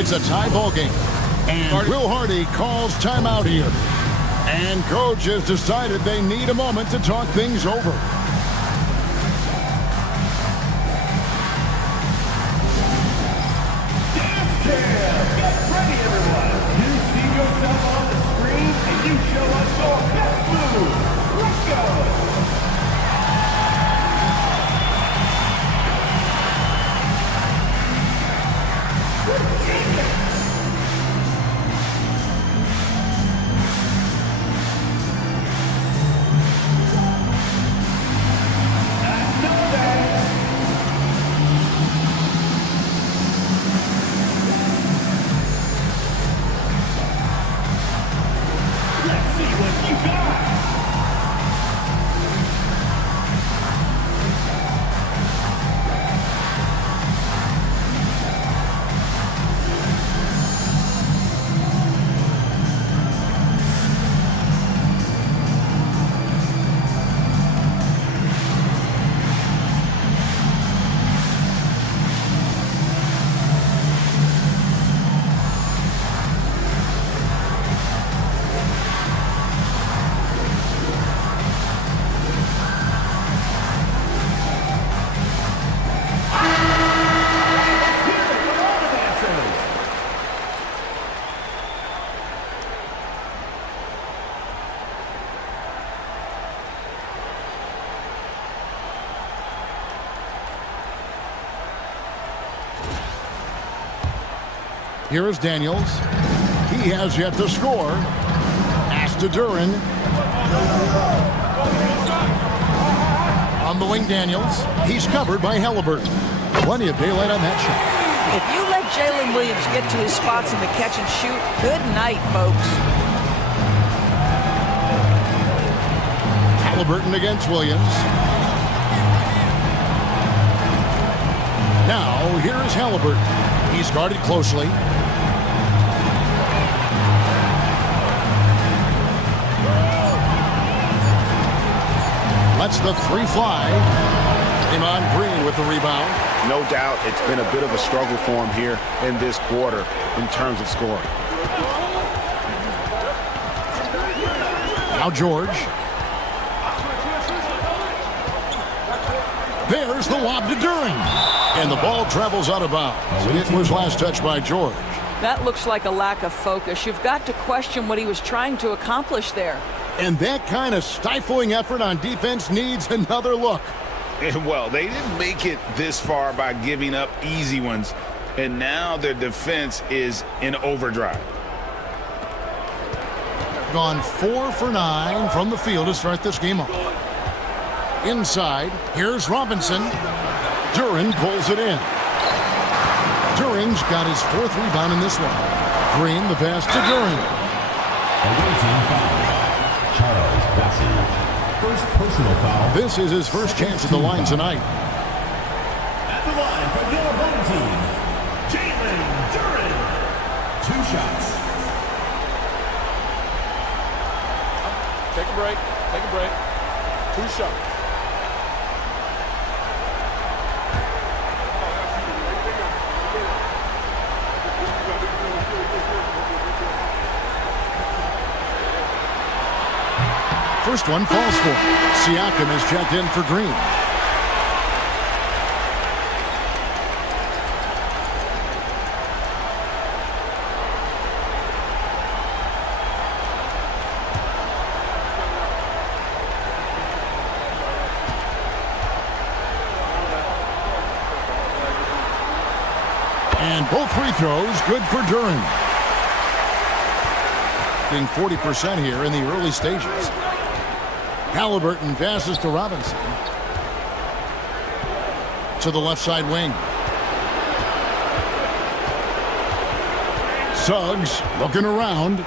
It's a tie ball game. And Will Hardy calls timeout here. And coach has decided they need a moment to talk things over. Dance Cam! Get ready, everyone! You see yourself on the screen, and you show us your best moves. Let's go! Here is Daniels. He has yet to score. Pass to Duren. On the wing, Daniels. He's covered by Halliburton. Plenty of daylight on that shot. If you let Jalen Williams get to his spots in the catch and shoot, good night, folks. Halliburton against Williams. Now, here is Halliburton. He's guarded closely. Lets the three fly. Draymond Green with the rebound. No doubt it's been a bit of a struggle for him here in this quarter in terms of scoring. Now George. There's the lob to Duren. And the ball travels out of bounds. It was last touched by George. That looks like a lack of focus. You've got to question what he was trying to accomplish there. And that kind of stifling effort on defense needs another look. And well, they didn't make it this far by giving up easy ones. And now their defense is in overdrive. Gone 4 for 9 from the field to start this game off. Inside, here's Robinson. Duren pulls it in. Duren's got his 4th rebound in this one. Green, the pass to Duren. Charles Bassey. First personal foul. This is his first chance at the line tonight. At the line for the home team, Jalen Duren. 2 shots. Take a break. Take a break. 2 shots. First one falls for him. Siakam is checked in for Green. And both free throws good for Duren. Being 40% here in the early stages. Halliburton passes to Robinson. To the left side wing. Suggs looking around.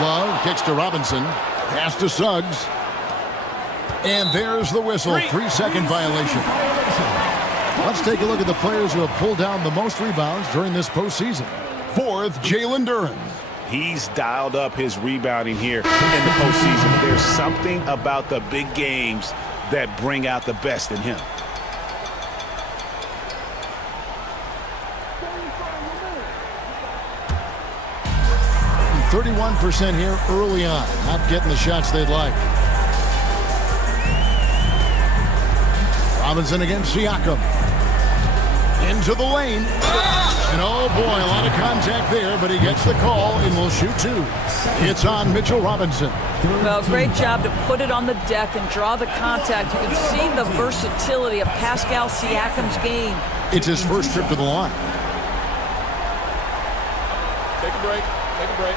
Love kicks to Robinson. Pass to Suggs. And there's the whistle. 3-second violation. Let's take a look at the players who have pulled down the most rebounds during this postseason. 4th, Jalen Duren. He's dialed up his rebounding here in the postseason. There's something about the big games that bring out the best in him. 31% here early on. Not getting the shots they'd like. Robinson against Siakam. Into the lane. And oh boy, a lot of contact there, but he gets the call and will shoot 2. It's on Mitchell Robinson. Well, great job to put it on the deck and draw the contact. You can see the versatility of Pascal Siakam's game. It's his first trip to the line. Take a break. Take a break.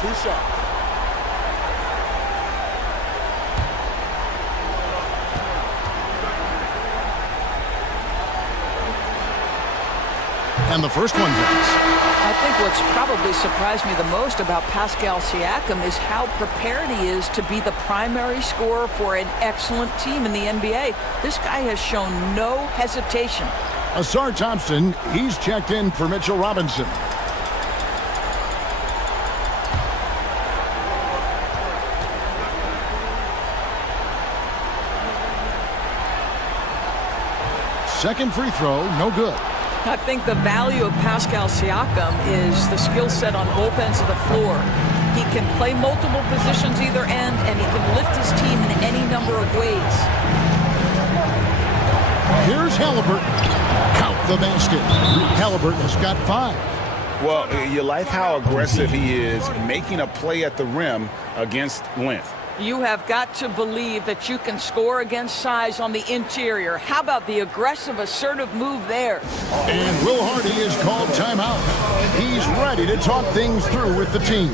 2 shots. And the first one drops. I think what's probably surprised me the most about Pascal Siakam is how prepared he is to be the primary scorer for an excellent team in the NBA. This guy has shown no hesitation. Asar Thompson, he's checked in for Mitchell Robinson. Second free throw, no good. I think the value of Pascal Siakam is the skill set on both ends of the floor. He can play multiple positions either end, and he can lift his team in any number of ways. Here's Halliburton. Count the basket. Halliburton has got 5. Well, you like how aggressive he is making a play at the rim against length. You have got to believe that you can score against size on the interior. How about the aggressive, assertive move there? And Will Hardy is called timeout. He's ready to talk things through with the team.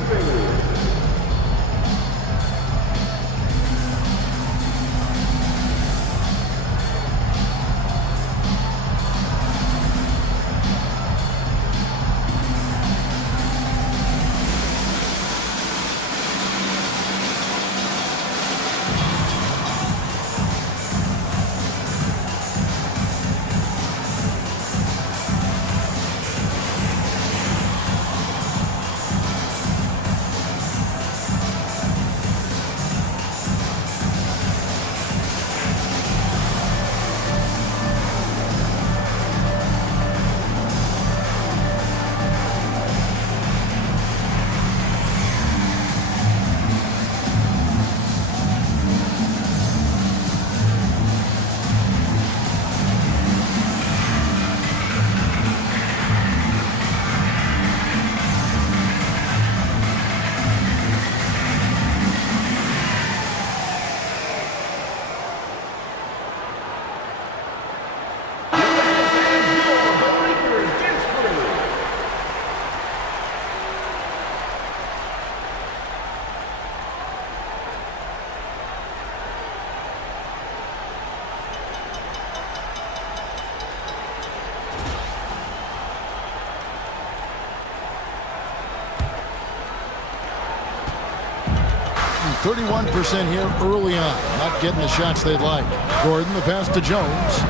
.31% here early on. Not getting the shots they'd like. Gordon, the pass to Jones.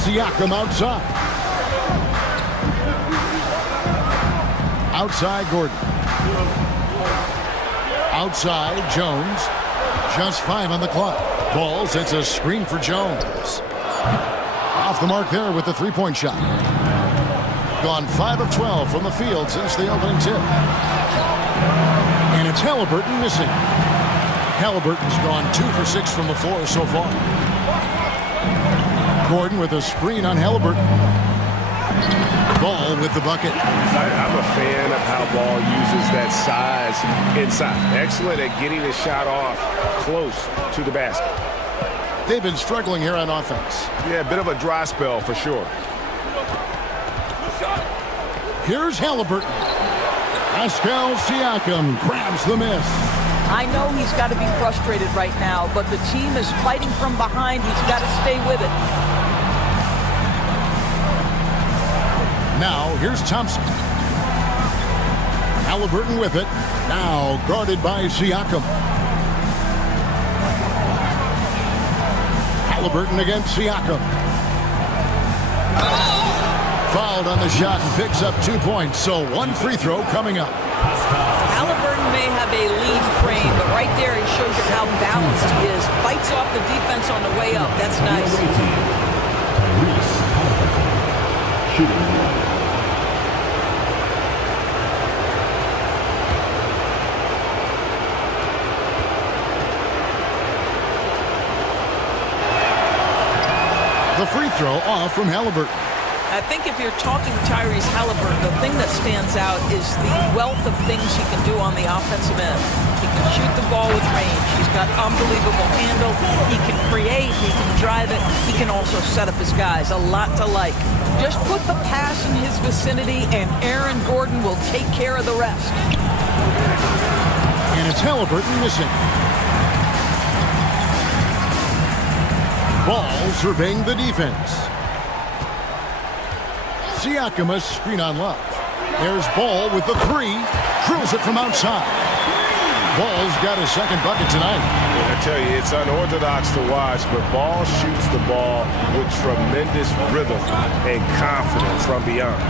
Siakam outside. Outside Gordon. Outside Jones. Just 5 on the clock. Ball sets a screen for Jones. Off the mark there with the three-point shot. Gone 5 of 12 from the field since the opening tip. And it's Halliburton missing. Halliburton's gone 2 for 6 from the floor so far. Gordon with a screen on Halliburton. Ball with the bucket. I'm a fan of how Ball uses that size inside. Excellent at getting the shot off close to the basket. They've been struggling here on offense. Yeah, a bit of a dry spell for sure. Here's Halliburton. Pascal Siakam grabs the miss. I know he's got to be frustrated right now, but the team is fighting from behind. He's got to stay with it. Now, here's Thompson. Halliburton with it. Now guarded by Siakam. Halliburton against Siakam. Fouled on the shot and picks up 2 points. So 1 free throw coming up. Halliburton may have a lean frame, but right there he shows you how balanced he is. Fights off the defense on the way up. That's nice. The free throw off from Halliburton. I think if you're talking Tyrese Halliburton, the thing that stands out is the wealth of things he can do on the offensive end. He can shoot the ball with range. He's got unbelievable handle. He can create. He can drive it. He can also set up his guys. A lot to like. Just put the pass in his vicinity, and Aaron Gordon will take care of the rest. And it's Halliburton missing. Ball surveying the defense. Siakam a screen on Love. There's Ball with the 3. Drills it from outside. Ball's got his second bucket tonight. I tell you, it's unorthodox to watch, but Ball shoots the ball with tremendous rhythm and confidence from beyond.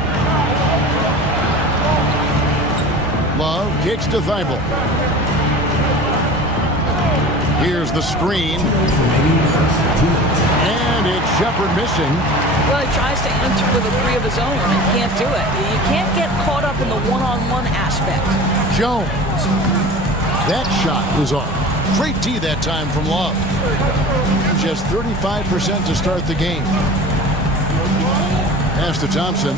Love kicks to Thibault. Here's the screen. And it's Shepard missing. Well, he tries to enter with a 3 of his own and can't do it. You can't get caught up in the one-on-one aspect. Jones. That shot was off. Great D that time from Love. Just 35% to start the game. Pass to Thompson.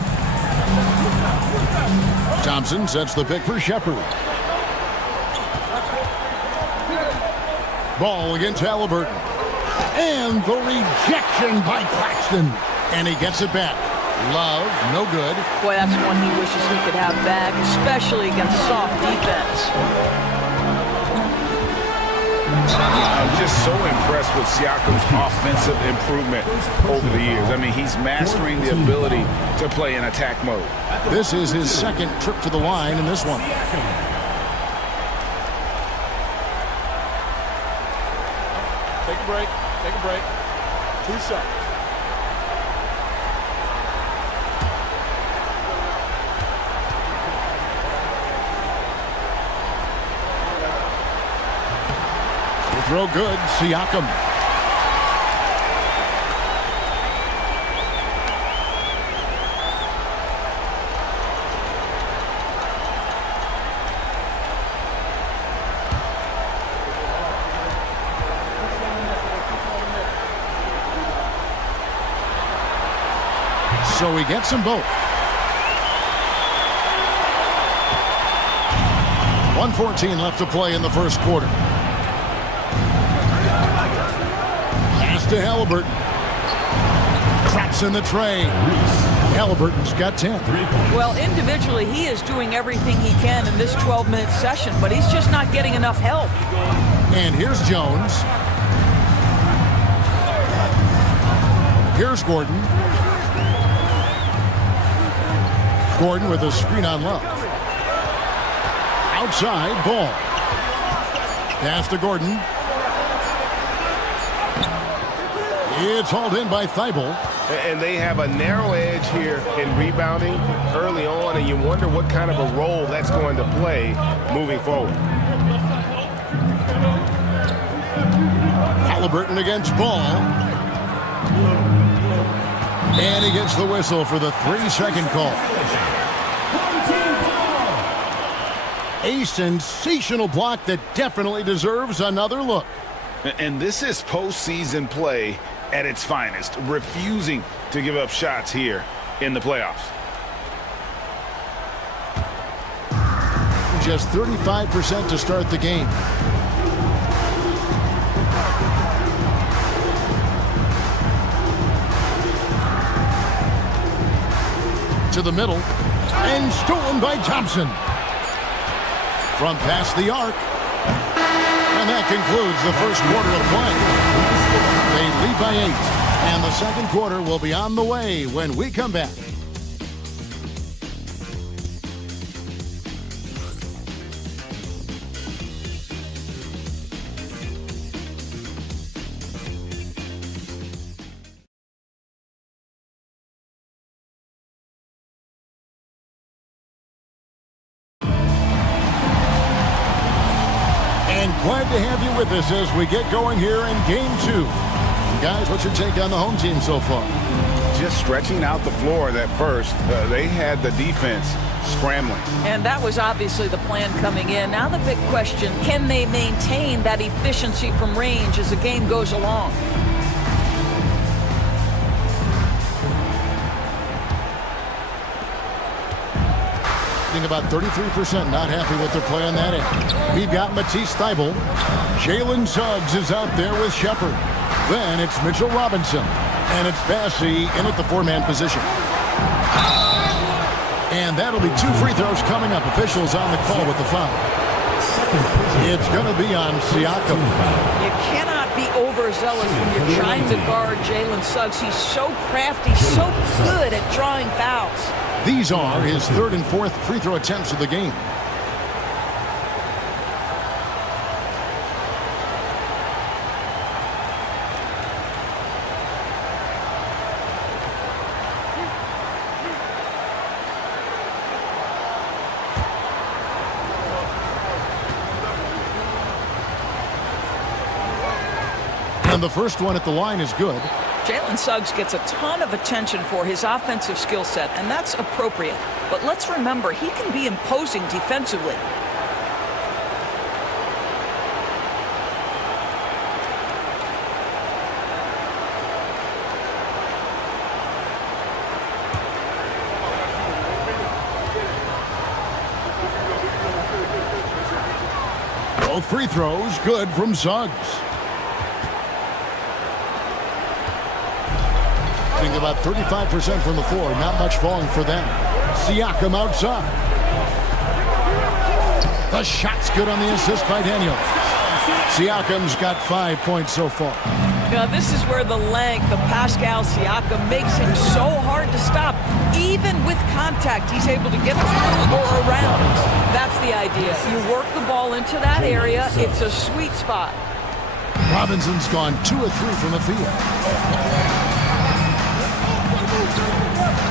Thompson sets the pick for Shepard. Ball against Halliburton. And the rejection by Claxton. And he gets it back. Love, no good. Boy, that's one he wishes he could have back, especially against soft defense. I'm just so impressed with Siakam's offensive improvement over the years. I mean, he's mastering the ability to play in attack mode. This is his second trip to the line in this one. Take a break. Take a break. 2 seconds. Throw good, Siakam. So he gets them both. 1:14 left to play in the first quarter. To Halliburton. Craps in the tray. Halliburton's got 10. Well, individually, he is doing everything he can in this 12-minute session, but he's just not getting enough help. And here's Jones. Here's Gordon. Gordon with a screen on Love. Outside, Ball. Pass to Gordon. It's hauled in by Thibault. And they have a narrow edge here in rebounding early on, and you wonder what kind of a role that's going to play moving forward. Halliburton against Ball. And he gets the whistle for the 3-second call. A sensational block that definitely deserves another look. And this is postseason play at its finest, refusing to give up shots here in the playoffs. Just 35% to start the game. To the middle, and stolen by Thompson. From past the arc. And that concludes the first quarter of play. They lead by 8, and the second quarter will be on the way when we come back. Glad to have you with us as we get going here in Game 2. Guys, what's your take on the home team so far? Just stretching out the floor at first. They had the defense scrambling. And that was obviously the plan coming in. Now the big question, can they maintain that efficiency from range as the game goes along? About 33%, not happy with their play on that end. We've got Matisse Thybulle. Jalen Suggs is out there with Shepard. Then it's Mitchell Robinson. And it's Bassey in at the 4-man position. And that'll be 2 free throws coming up. Officials on the call with the foul. It's going to be on Siakam. You cannot be overzealous when you're trying to guard Jalen Suggs. He's so crafty, so good at drawing fouls. These are his 3rd and 4th free throw attempts of the game. And the first one at the line is good. Jalen Suggs gets a ton of attention for his offensive skill set, and that's appropriate. But let's remember, he can be imposing defensively. Both free throws good from Suggs. Shooting about 35% from the floor. Not much falling for them. Siakam outside. The shot's good on the assist by Daniels. Siakam's got 5 points so far. Now, this is where the length of Pascal Siakam makes him so hard to stop. Even with contact, he's able to get through or around. That's the idea. You work the ball into that area. It's a sweet spot. Robinson's gone 2 of 3 from the field.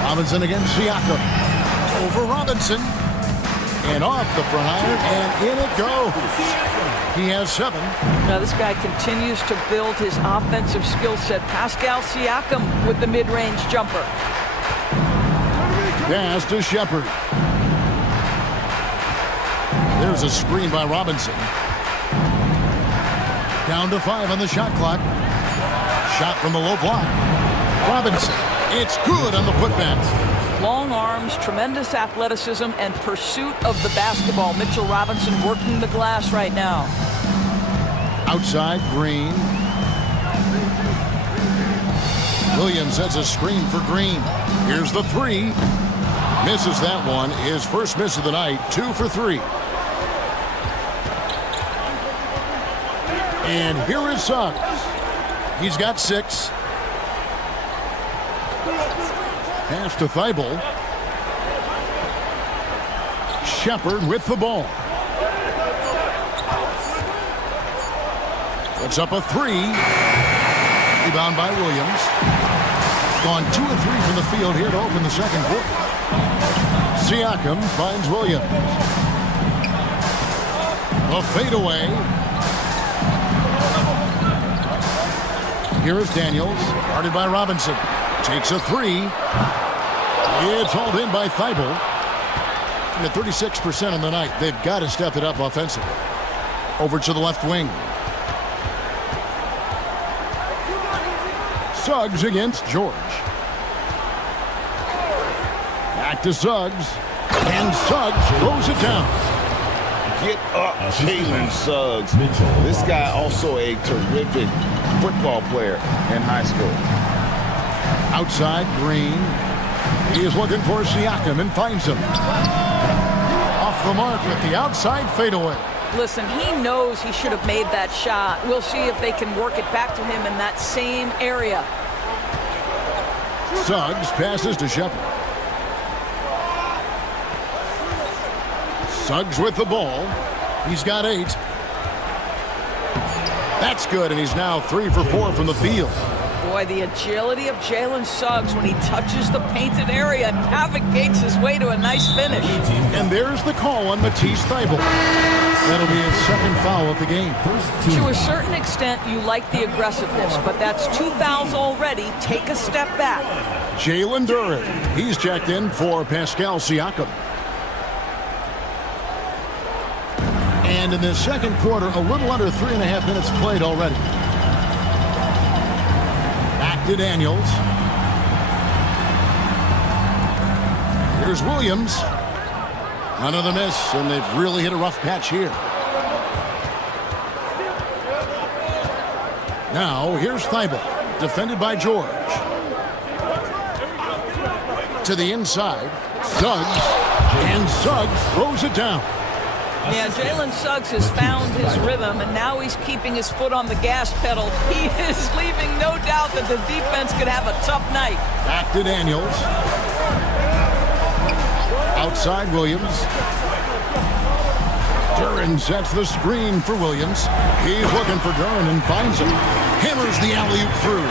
Robinson against Siakam. Over Robinson. And off the front iron, and in it goes. He has 7. Now this guy continues to build his offensive skill set. Pascal Siakam with the mid-range jumper. Pass to Shepard. There's a screen by Robinson. Down to 5 on the shot clock. Shot from the low block. Robinson. It's good on the putback. Long arms, tremendous athleticism, and pursuit of the basketball. Mitchell Robinson working the glass right now. Outside, Green. Williams sets a screen for Green. Here's the 3. Misses that one. His first miss of the night. 2 for 3. And here is Suggs. He's got 6. Pass to Thibault. Shepard with the ball. Puts up a 3. Rebound by Williams. Gone 2 of 3 from the field here to open the second quarter. Siakam finds Williams. A fadeaway. Here is Daniels. Guarded by Robinson. Takes a 3. It's hauled in by Thibault. At 36% on the night. They've got to step it up offensively. Over to the left wing. Suggs against George. Back to Suggs. And Suggs throws it down. Get up, Jalen Suggs. This guy also a terrific football player in high school. Outside, Green. He is looking for Siakam and finds him. Off the mark with the outside fadeaway. Listen, he knows he should have made that shot. We'll see if they can work it back to him in that same area. Suggs passes to Shepard. Suggs with the ball. He's got 8. That's good, and he's now 3 for 4 from the field. Boy, the agility of Jalen Suggs when he touches the painted area navigates his way to a nice finish. And there's the call on Matisse Thibault. That'll be his second foul of the game. To a certain extent, you like the aggressiveness, but that's 2 fouls already. Take a step back. Jalen Duren. He's checked in for Pascal Siakam. And in the second quarter, a little under 3.5 minutes played already. Back to Daniels. Here's Williams. Another miss, and they've really hit a rough patch here. Now, here's Thibault, defended by George. To the inside, Suggs, and Suggs throws it down. Yeah, Jalen Suggs has found his rhythm, and now he's keeping his foot on the gas pedal. He is leaving no doubt that the defense could have a tough night. Back to Daniels. Outside Williams. Duren sets the screen for Williams. He's looking for Duren and finds him. Hammers the alley-oop through.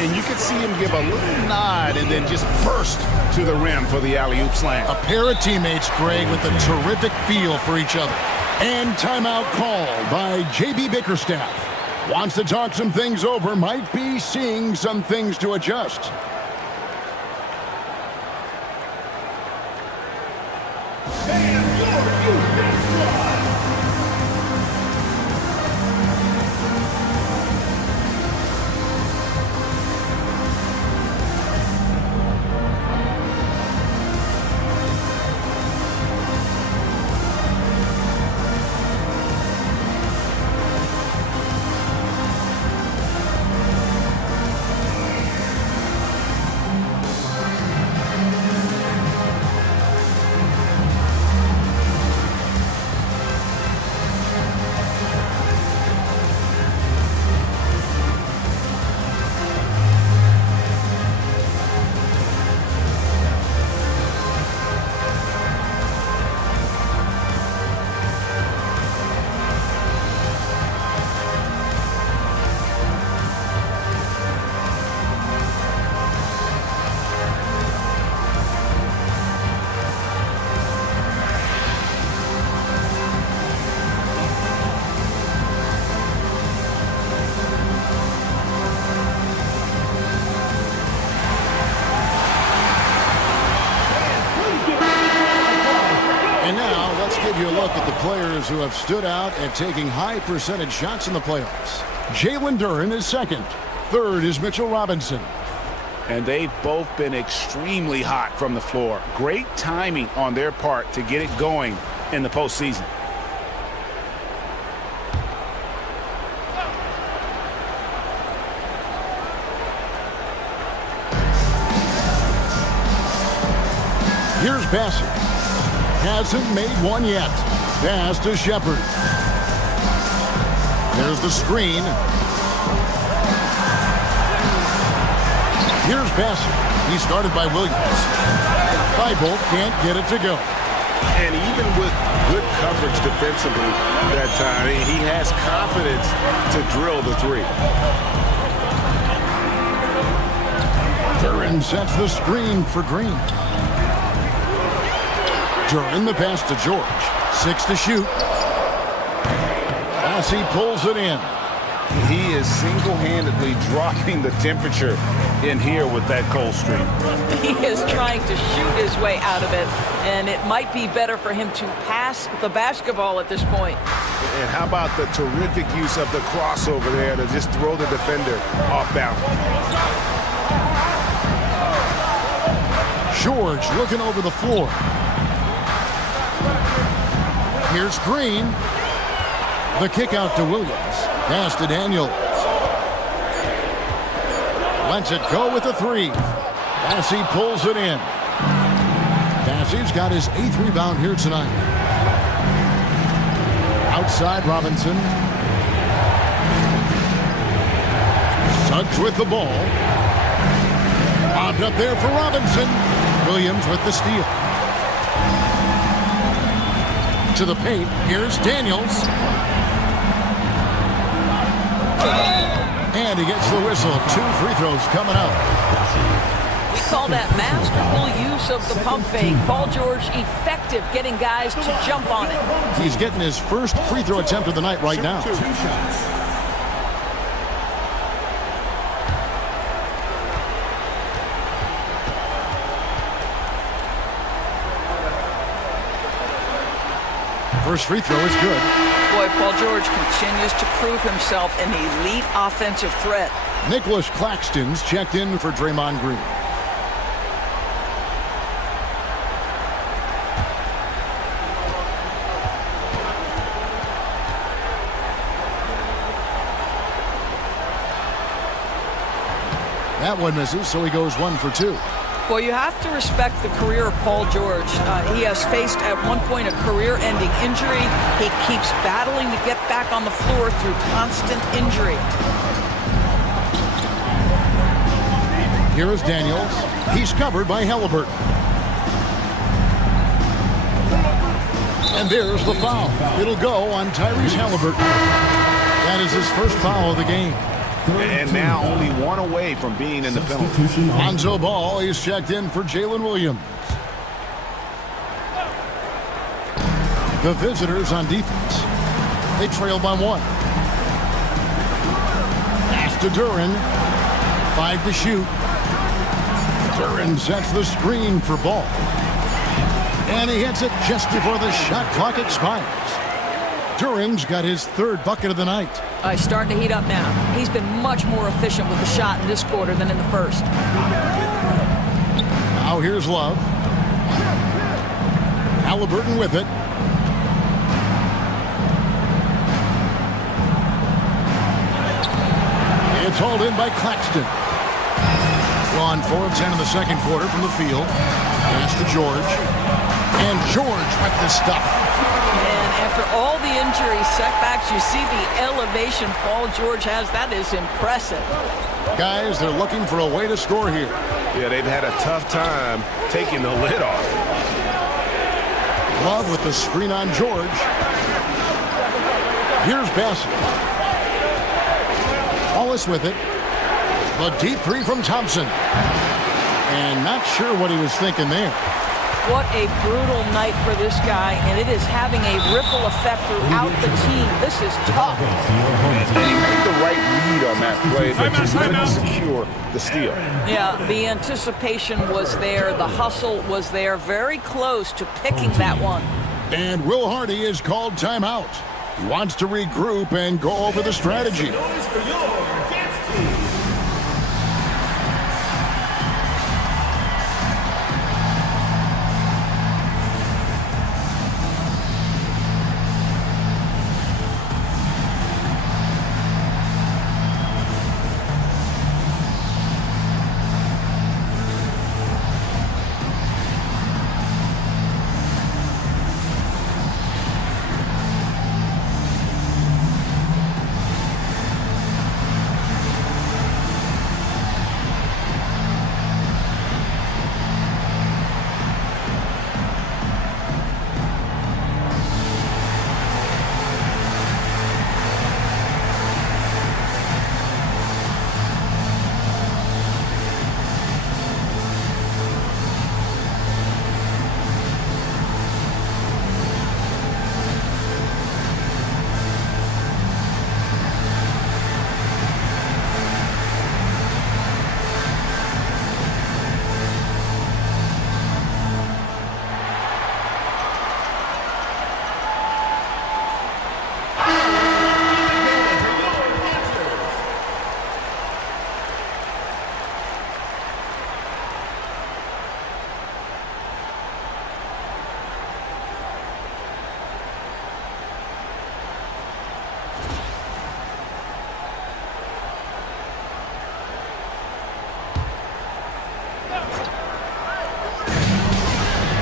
And you can see him give a little nod and then just burst to the rim for the alley-oop slam. A pair of teammates, Greg, with a terrific feel for each other. And timeout called by J.B. Bickerstaff. Wants to talk some things over, might be seeing some things to adjust. players who have stood out at taking high percentage shots in the playoffs. Jalen Duren is second. Third is Mitchell Robinson. And they've both been extremely hot from the floor. Great timing on their part to get it going in the postseason. Here's Bassett. Hasn't made one yet. Pass to Shepard. There's the screen. Here's Bassett. He's guarded by Williams. Thibault can't get it to go. And even with good coverage defensively that time, he has confidence to drill the three. Duren sets the screen for Green. Duren the pass to George. 6 to shoot. As he pulls it in. He is single-handedly dropping the temperature in here with that cold stream. He is trying to shoot his way out of it, and it might be better for him to pass the basketball at this point. And how about the terrific use of the crossover there to just throw the defender off balance. George looking over the floor. Here's Green. The kick out to Williams. Pass to Daniels. Lets it go with the three. Bassey pulls it in. Bassey's got his 8th rebound here tonight. Outside Robinson. Suggs with the ball. Bobbed up there for Robinson. Williams with the steal. To the paint. Here's Daniels. And he gets the whistle. 2 free throws coming up. We call that masterful use of the pump fake. Paul George effective getting guys to jump on it. He's getting his first free throw attempt of the night right now. 2 shots. First free throw is good. Boy, Paul George continues to prove himself an elite offensive threat. Nicholas Claxton's checked in for Draymond Green. That one misses, so he goes 1 for 2. Well, you have to respect the career of Paul George. He has faced at one point a career-ending injury. He keeps battling to get back on the floor through constant injury. Here is Daniels. He's covered by Halliburton. And there's the foul. It'll go on Tyrese Halliburton. That is his first foul of the game. And now only 1 away from being in the penalty. Lonzo Ball is checked in for Jalen Williams. The visitors on defense. They trail by 1. Pass to Duren. 5 to shoot. Duren sets the screen for Ball. And he hits it just before the shot clock expires. Duren's got his 3rd bucket of the night. He's starting to heat up now. He's been much more efficient with the shot in this quarter than in the first. Now here's Love. Halliburton with it. It's hauled in by Claxton. Gone 4 of 10 in the second quarter from the field. Pass to George. And George with the stuff. And after all the injury setbacks, you see the elevation Paul George has. That is impressive. Guys, they're looking for a way to score here. Yeah, they've had a tough time taking the lid off. Love with the screen on George. Here's Bassett. Wallace with it. The deep 3 from Thompson. And not sure what he was thinking there. What a brutal night for this guy, and it is having a ripple effect throughout the team. This is tough. And he made the right read on that play, but just couldn't secure the steal. Yeah, the anticipation was there. The hustle was there. Very close to picking that one. And Will Hardy is called timeout. He wants to regroup and go over the strategy.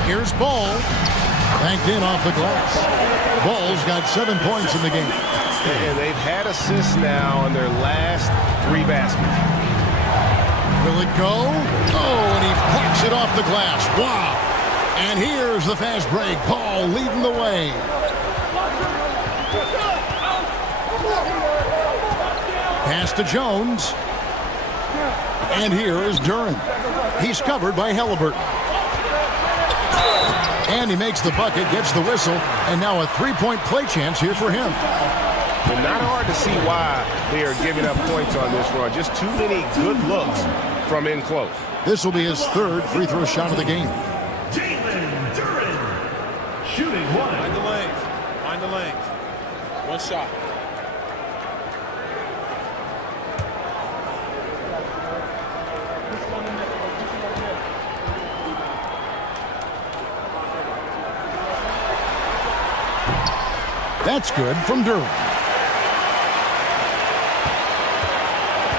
Here's Ball. Banked in off the glass. Ball's got 7 points in the game. And they've had assists now on their last 3 baskets. Will it go? Oh, and he plucks it off the glass. Wow. And here's the fast break. Ball leading the way. Pass to Jones. And here is Duren. He's covered by Halliburton. And he makes the bucket, gets the whistle, and now a 3-point play chance here for him. And not hard to see why they are giving up points on this run. Just too many good looks from in close. This will be his 3rd free throw shot of the game. Shooting one. Mind the lanes. Mind the lanes. One shot. That's good from Duren.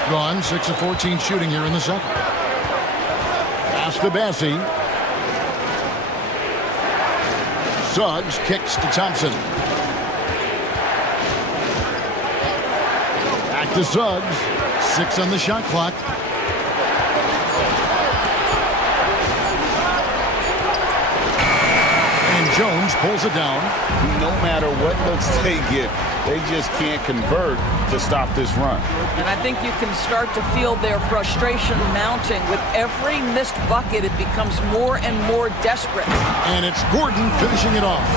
Gone 6 of 14 shooting here in the second. Pass to Bassie. Suggs kicks to Thompson. Back to Suggs. 6 on the shot clock. And Jones pulls it down. No matter what looks they get, they just can't convert to stop this run. And I think you can start to feel their frustration mounting. With every missed bucket, it becomes more and more desperate. And it's Gordon finishing it off.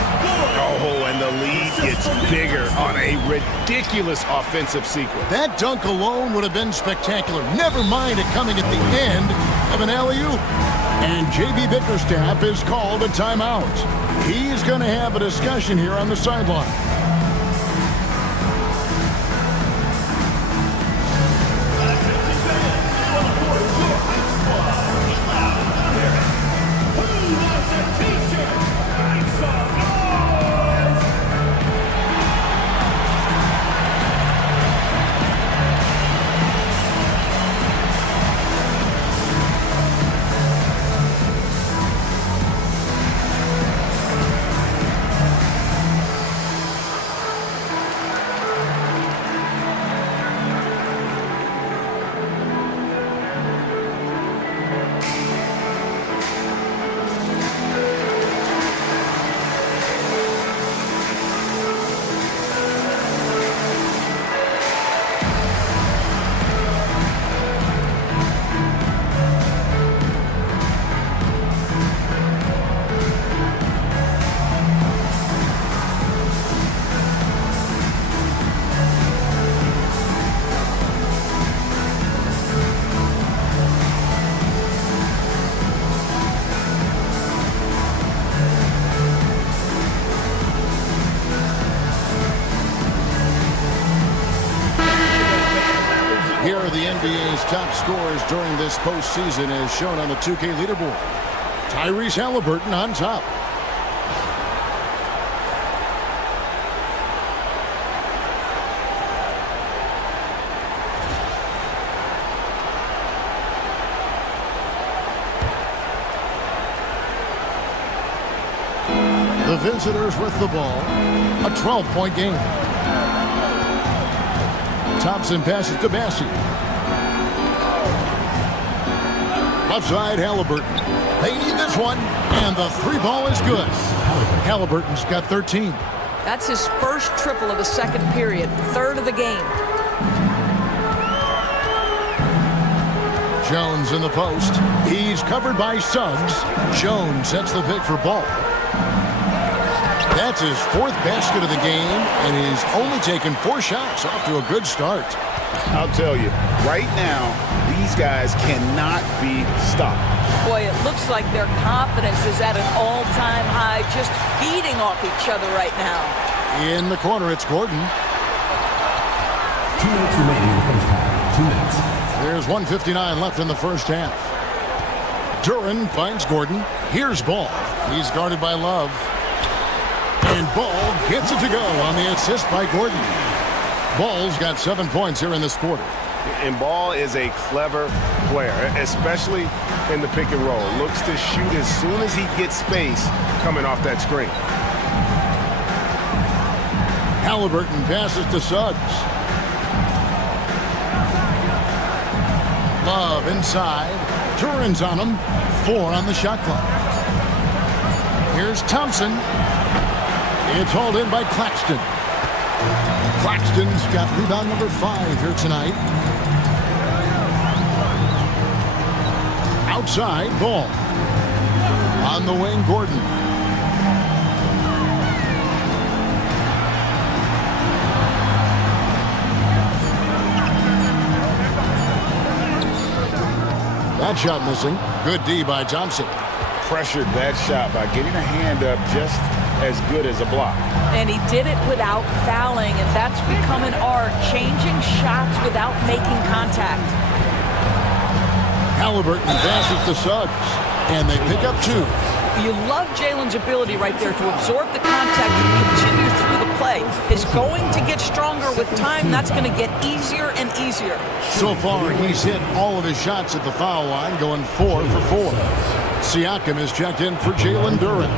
Oh, and the lead gets bigger on a ridiculous offensive sequence. That dunk alone would have been spectacular. Never mind it coming at the end of an alley-oop. And J.B. Bickerstaff is called a timeout. He's going to have a discussion here on the sideline. NBA's top scorers during this postseason as shown on the 2K leaderboard. Tyrese Halliburton on top. The visitors with the ball. A 12-point game. Thompson passes to Bassey. Left side, Halliburton. They need this one, and the three ball is good. Halliburton's got 13. That's his first triple of the second period, third of the game. Jones in the post. He's covered by Suggs. Jones sets the pick for Ball. That's his fourth basket of the game, and he's only taken 4 shots. Off to a good start. I'll tell you, right now, these guys cannot be stopped. Boy, it looks like their confidence is at an all-time high, just feeding off each other right now. In the corner, it's Gordon. 2 minutes remaining in the first half. 2 minutes. There's 1:59 left in the first half. Duran finds Gordon. Here's Ball. He's guarded by Love. And Ball gets it to go on the assist by Gordon. Ball's got 7 points here in this quarter. And Ball is a clever player, especially in the pick and roll. Looks to shoot as soon as he gets space coming off that screen. Halliburton passes to Suggs. Love inside. Duran's on him. 4 on the shot clock. Here's Thompson. It's hauled in by Claxton. Claxton's got rebound number 5 here tonight. Outside, Ball. On the wing, Gordon. That shot missing. Good D by Thompson. Pressured that shot by getting a hand up just as good as a block. And he did it without fouling, and that's become an art, changing shots without making contact. Halliburton passes to Suggs, and they pick up 2. You love Jalen's ability right there to absorb the contact and continue through the play. It's going to get stronger with time. That's going to get easier and easier. So far, he's hit all of his shots at the foul line, going 4 for 4. Siakam is checked in for Jalen Duran.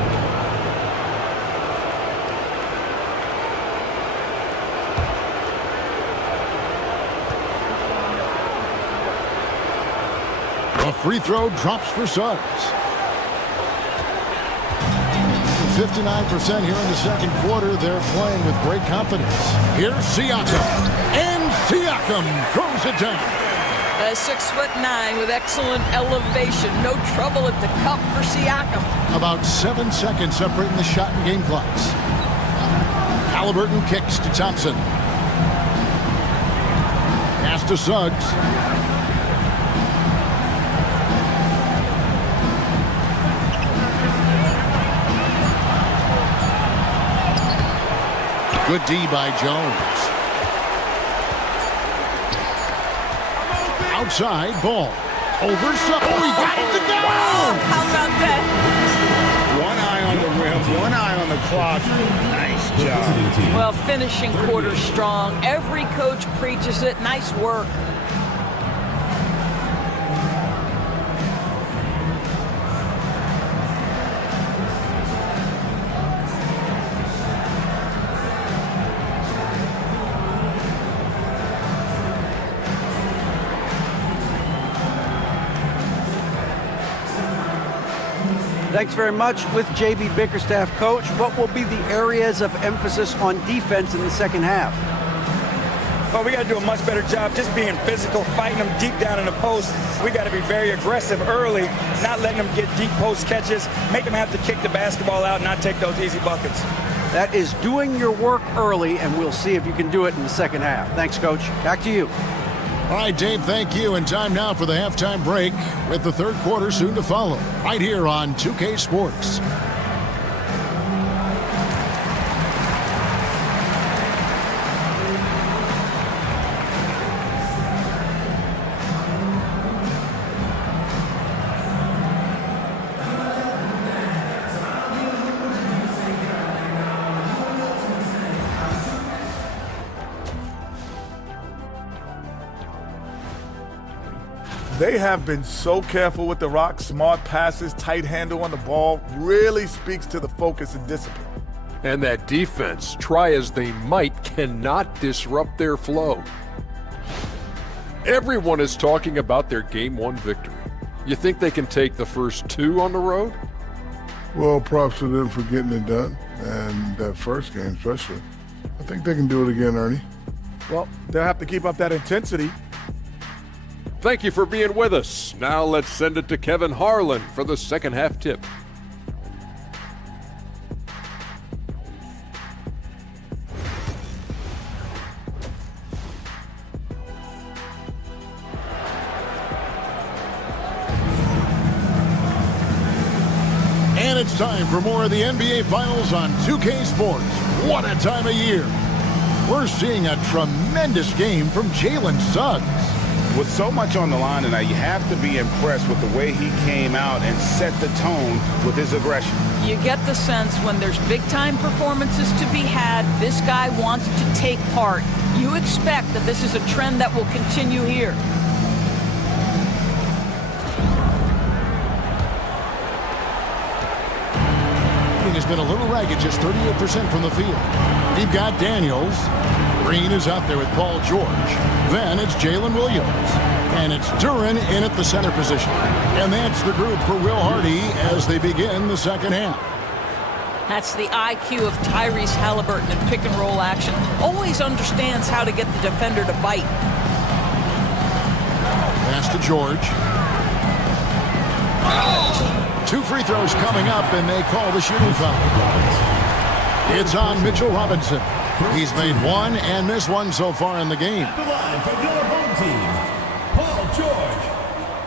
A free throw drops for Suggs. 59% here in the second quarter. They're playing with great confidence. Here's Siakam. And Siakam throws it down. 6'9" with excellent elevation. No trouble at the cup for Siakam. About 7 seconds separating the shot and game clocks. Halliburton kicks to Thompson. Pass to Suggs. Good D by Jones. Outside, Ball. Over Suggs. Oh, he got it to go! Wow, how about that? One eye on the rim, one eye on the clock. Nice job. Well, finishing quarter strong. Every coach preaches it. Nice work. Thanks very much. With J.B. Bickerstaff, Coach, what will be the areas of emphasis on defense in the second half? Well, we got to do a much better job just being physical, fighting them deep down in the post. We got to be very aggressive early, not letting them get deep post catches, make them have to kick the basketball out and not take those easy buckets. That is doing your work early, and we'll see if you can do it in the second half. Thanks, Coach. Back to you. All right, Dave, thank you. And time now for the halftime break with the third quarter soon to follow right here on 2K Sports. They have been so careful with the rock. Smart passes, tight handle on the ball, really speaks to the focus and discipline. And that defense, try as they might, cannot disrupt their flow. Everyone is talking about their Game 1 victory. You think they can take the first 2 on the road? Well, props to them for getting it done, and that first game especially. I think they can do it again, Ernie. Well, they'll have to keep up that intensity. Thank you for being with us. Now let's send it to Kevin Harlan for the second half tip. And it's time for more of the NBA Finals on 2K Sports. What a time of year. We're seeing a tremendous game from Jalen Suggs. With so much on the line tonight, you have to be impressed with the way he came out and set the tone with his aggression. You get the sense when there's big-time performances to be had, this guy wants to take part. You expect that this is a trend that will continue here. Has been a little ragged, just 38% from the field. You've got Daniels. Green is out there with Paul George. Then it's Jalen Williams. And it's Duren in at the center position. And that's the group for Will Hardy as they begin the second half. That's the IQ of Tyrese Halliburton in pick-and-roll action. Always understands how to get the defender to bite. Pass to George. 2 free throws coming up, and they call the shooting foul. It's on Mitchell Robinson. He's made 1 and missed 1 so far in the game. At the line from your home team, Paul George,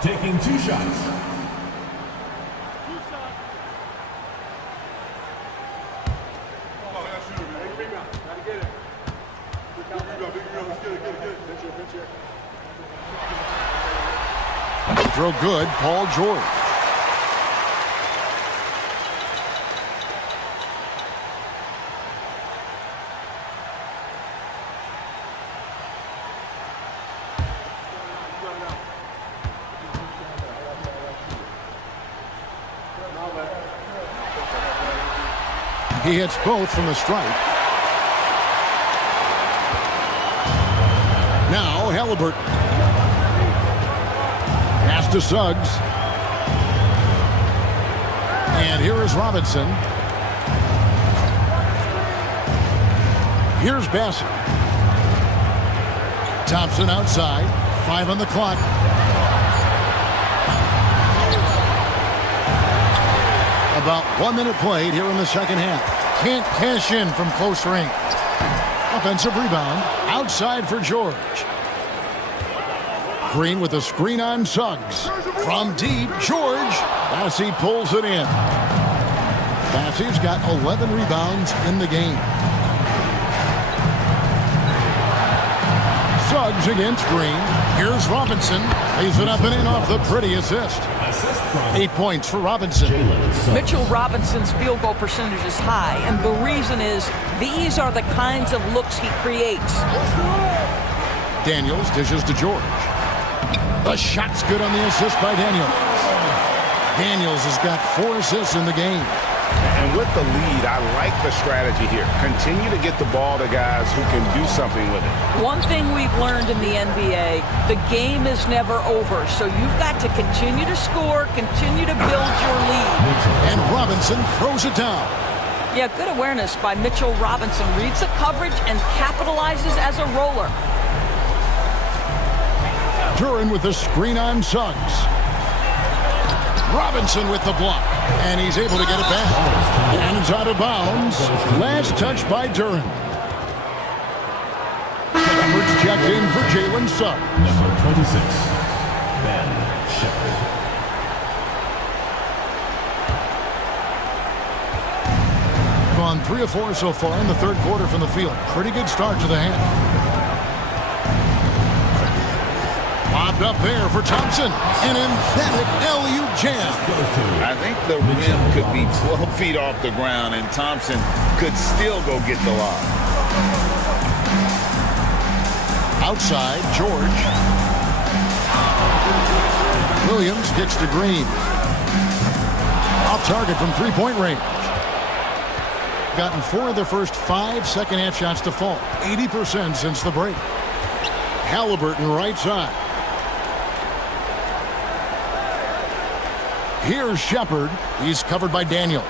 taking 2 shots. Throw good, Paul George. He hits both from the stripe. Now Halliburton. Pass to Suggs. And here is Robinson. Here's Bassett. Thompson outside. 5 on the clock. About 1 minute played here in the second half. Can't cash in from close range. Offensive rebound. Outside for George. Green with a screen on Suggs. From deep, George. Bassey pulls it in. Bassey's got 11 rebounds in the game. Suggs against Green. Here's Robinson. Lays it up and in off the pretty assist. 8 points for Robinson. Mitchell Robinson's field goal percentage is high, and the reason is these are the kinds of looks he creates. Daniels dishes to George. The shot's good on the assist by Daniels. Daniels has got 4 assists in the game. And with the lead, I like the strategy here. Continue to get the ball to guys who can do something with it. One thing we've learned in the NBA, the game is never over. So you've got to continue to score, continue to build your lead. And Robinson throws it down. Yeah, good awareness by Mitchell Robinson. Reads the coverage and capitalizes as a roller. Duren with the screen on Suggs. Robinson with the block. And he's able to get it back. And it's out of bounds. Last touch by Duren. Shepard's checked in for Jalen Suggs. Number 26, Ben Shepard. Gone 3 of 4 so far in the third quarter from the field. Pretty good start to the half. Lobbed up there for Thompson. An emphatic LU jam. I think the rim could be 12 feet off the ground, and Thompson could still go get the lob. Outside, George. Williams kicks to Green. Off target from three-point range. Gotten 4 of their first 5 second-half shots to fall. 80% since the break. Halliburton right side. Here's Shepard. He's covered by Daniels.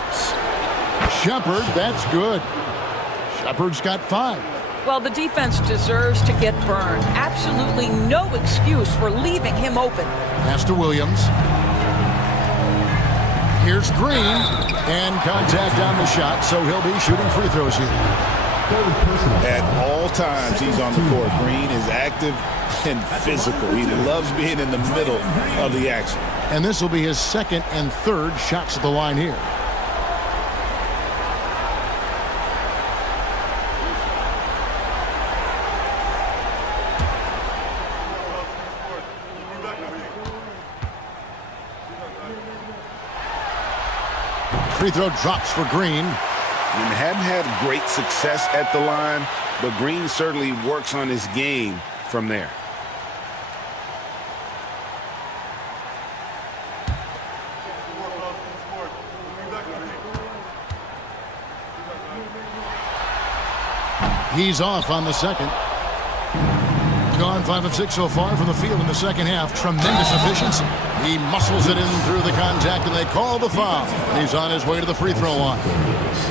Shepard, that's good. Shepard's got 5. Well, the defense deserves to get burned. Absolutely no excuse for leaving him open. Pass to Williams. Here's Green. And contact on the shot, so he'll be shooting free throws here. At all times he's on the court. Green is active and physical. He loves being in the middle of the action. And this will be his 2nd and 3rd shots at the line here. Free throw drops for Green. And hadn't had great success at the line, but Green certainly works on his game from there. He's off on the second. Gone 5 of 6 so far from the field in the second half. Tremendous efficiency. He muscles it in through the contact, and they call the foul. He's on his way to the free throw line.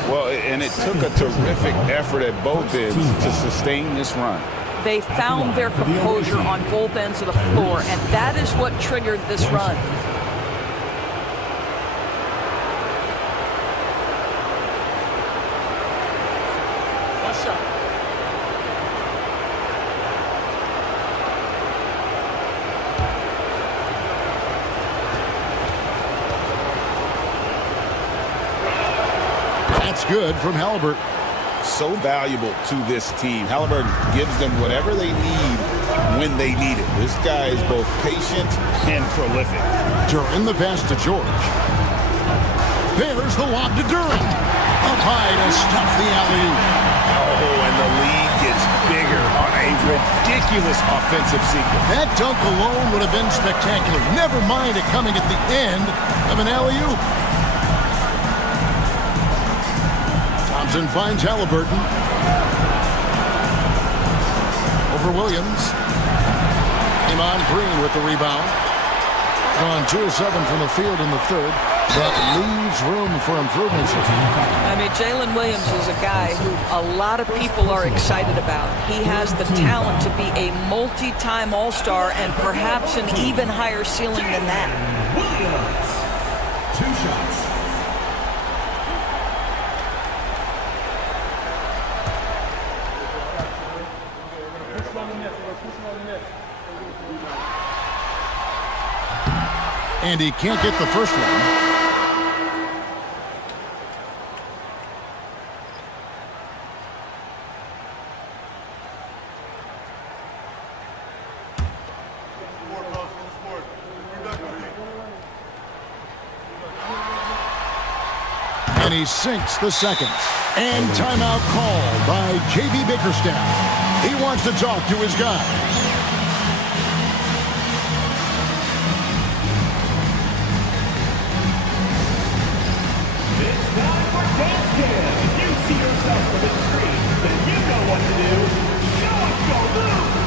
Well, and it took a terrific effort at both ends to sustain this run. They found their composure on both ends of the floor, and that is what triggered this run. Good from Halliburton. So valuable to this team. Halliburton gives them whatever they need when they need it. This guy is both patient and prolific. Duran the pass to George. There's the lob to Duran. Up high to stuff the alley-oop. Oh, and the lead gets bigger on a ridiculous offensive sequence. That dunk alone would have been spectacular. Never mind it coming at the end of an alley-oop. Thompson finds Halliburton. Over Williams. Iman Green with the rebound. Gone 2 of 7 from the field in the 3rd, but leaves room for improvements. I mean, Jalen Williams is a guy who a lot of people are excited about. He has the talent to be a multi-time All-Star and perhaps an even higher ceiling than that. Williams, 2 shots. And he can't get the first one. And he sinks the second. And timeout called by J.B. Bickerstaff. He wants to talk to his guys. If you see yourself on the screen, then you know what to do. Show us your moves.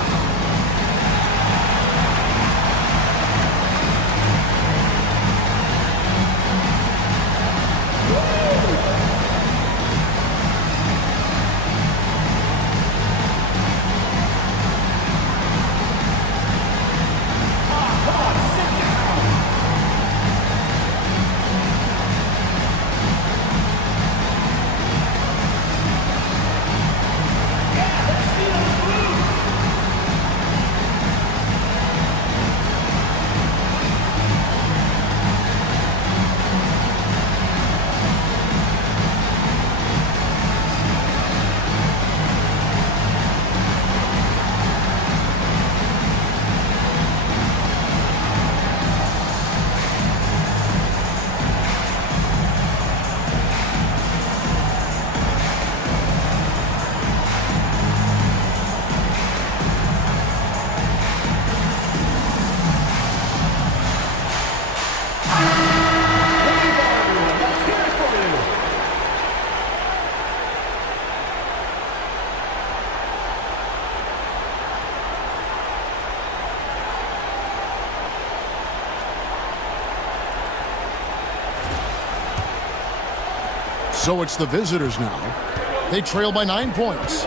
So it's the visitors now. They trail by 9 points.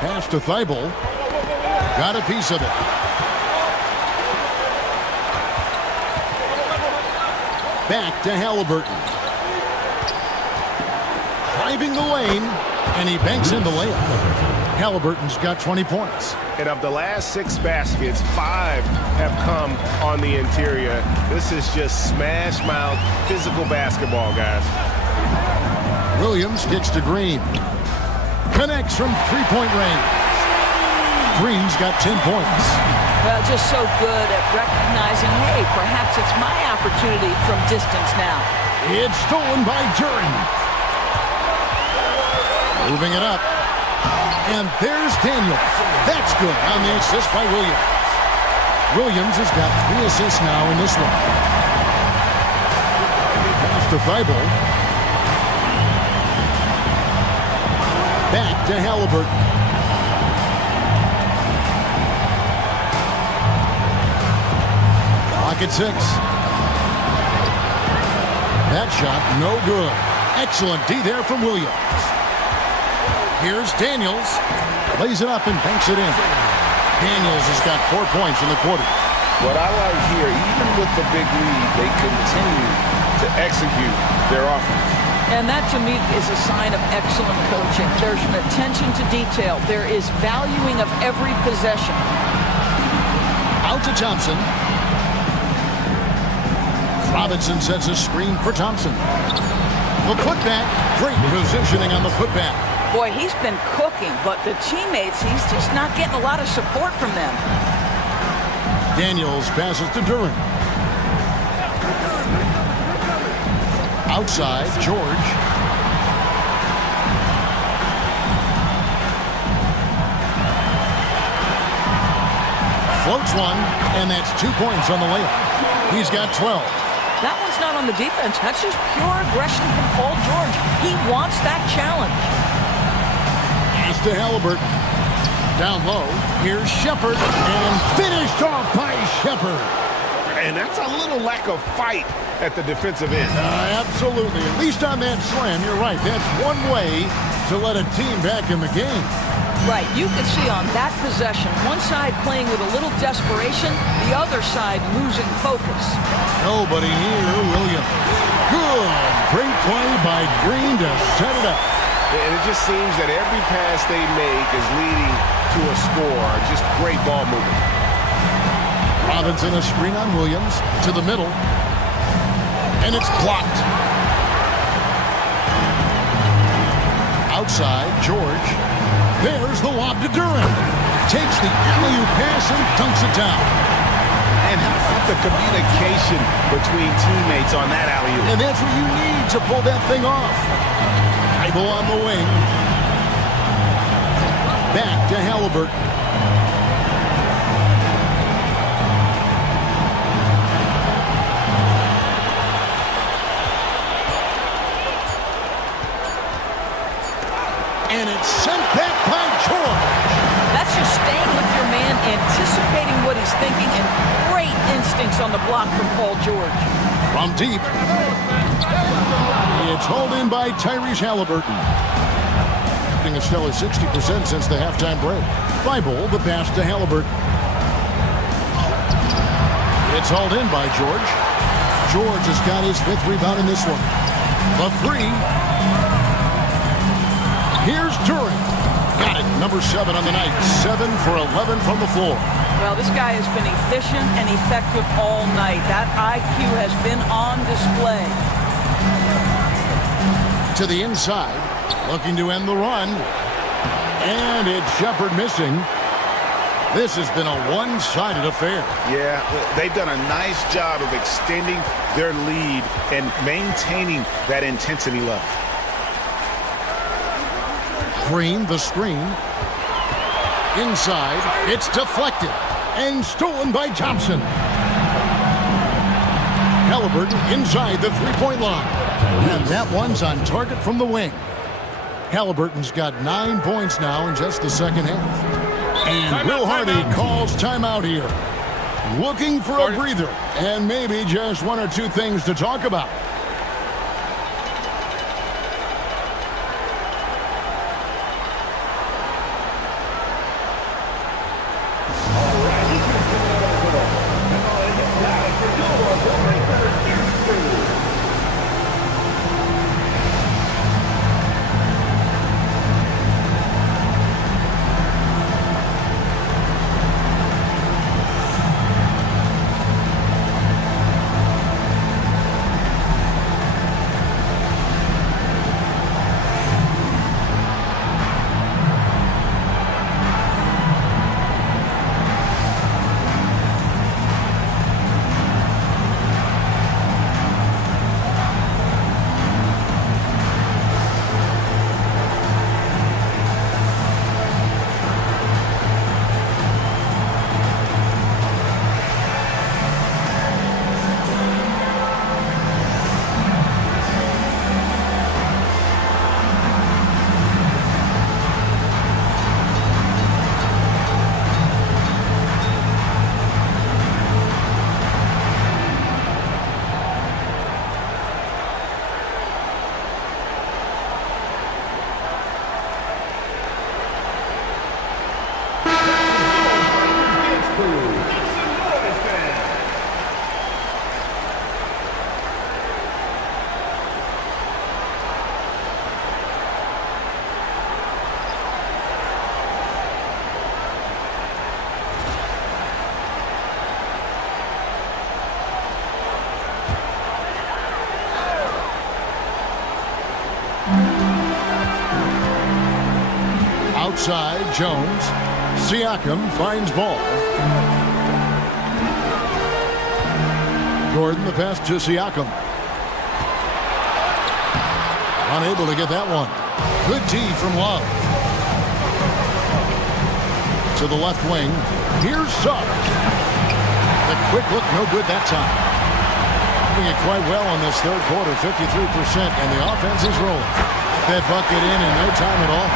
Pass to Thibault. Got a piece of it. Back to Halliburton. Driving the lane, and he banks in the layup. Halliburton's got 20 points. And of the last 6 baskets, 5 have come on the interior. This is just smash mouth physical basketball, guys. Williams kicks to Green. Connects from three-point range. Green's got 10 points. Well, just so good at recognizing, hey, perhaps it's my opportunity from distance now. It's stolen by Duren. Moving it up. And there's Daniels. That's good on the assist by Williams. Williams has got 3 assists now in this one. Pass to Thibault. Back to Halliburton. Clock at 6. That shot no good. Excellent D there from Williams. Here's Daniels. Plays it up and banks it in. Daniels has got 4 points in the quarter. What I like here, even with the big lead, they continue to execute their offense. And that, to me, is a sign of excellent coaching. There's an attention to detail. There is valuing of every possession. Out to Thompson. Robinson sets a screen for Thompson. The putback. Great positioning on the putback. Boy, he's been cooking, but the teammates, he's just not getting a lot of support from them. Daniels passes to Duren. Outside, George. Floats one, and that's 2 points on the layup. He's got 12. That one's not on the defense. That's just pure aggression from Paul George. He wants that challenge. Pass to Halliburton. Down low, here's Shepard, and finished off by Shepard. And that's a little lack of fight at the defensive end. Absolutely. At least on that slam, you're right. That's one way to let a team back in the game. Right. You can see on that possession, one side playing with a little desperation, the other side losing focus. Nobody near Williams. Good. Great play by Green to set it up. And it just seems that every pass they make is leading to a score. Just great ball movement. Robinson a screen on Williams to the middle. And it's blocked. Outside, George. There's the lob to Duren. Takes the alley-oop pass and dunks it down. And how about the communication between teammates on that alley-oop? And that's what you need to pull that thing off. Thibault on the wing. Back to Halliburton. And it's sent back by George. That's just staying with your man, anticipating what he's thinking, and great instincts on the block from Paul George. From deep. It's hauled in by Tyrese Halliburton. A stellar 60% since the halftime break. Thibault, the pass to Halliburton. It's hauled in by George. George has got his 5th rebound in this one. The 3. Here's Duren. Got it. Number 7 on the night. 7 for 11 from the floor. Well, this guy has been efficient and effective all night. That IQ has been on display. To the inside. Looking to end the run. And it's Shepard missing. This has been a one-sided affair. Yeah, they've done a nice job of extending their lead and maintaining that intensity level. Green, the screen. Inside, it's deflected and stolen by Thompson. Halliburton inside the three-point line. And that one's on target from the wing. Halliburton's got 9 points now in just the second half. And Will Hardy calls timeout here. Looking for a breather and maybe just 1 or 2 things to talk about. Outside, Jones. Siakam finds ball. Gordon, the pass to Siakam. Unable to get that one. Good D from Love. To the left wing. Here's Suggs. The quick look, no good that time. Doing it quite well in this third quarter, 53%, and the offense is rolling. That bucket in no time at all.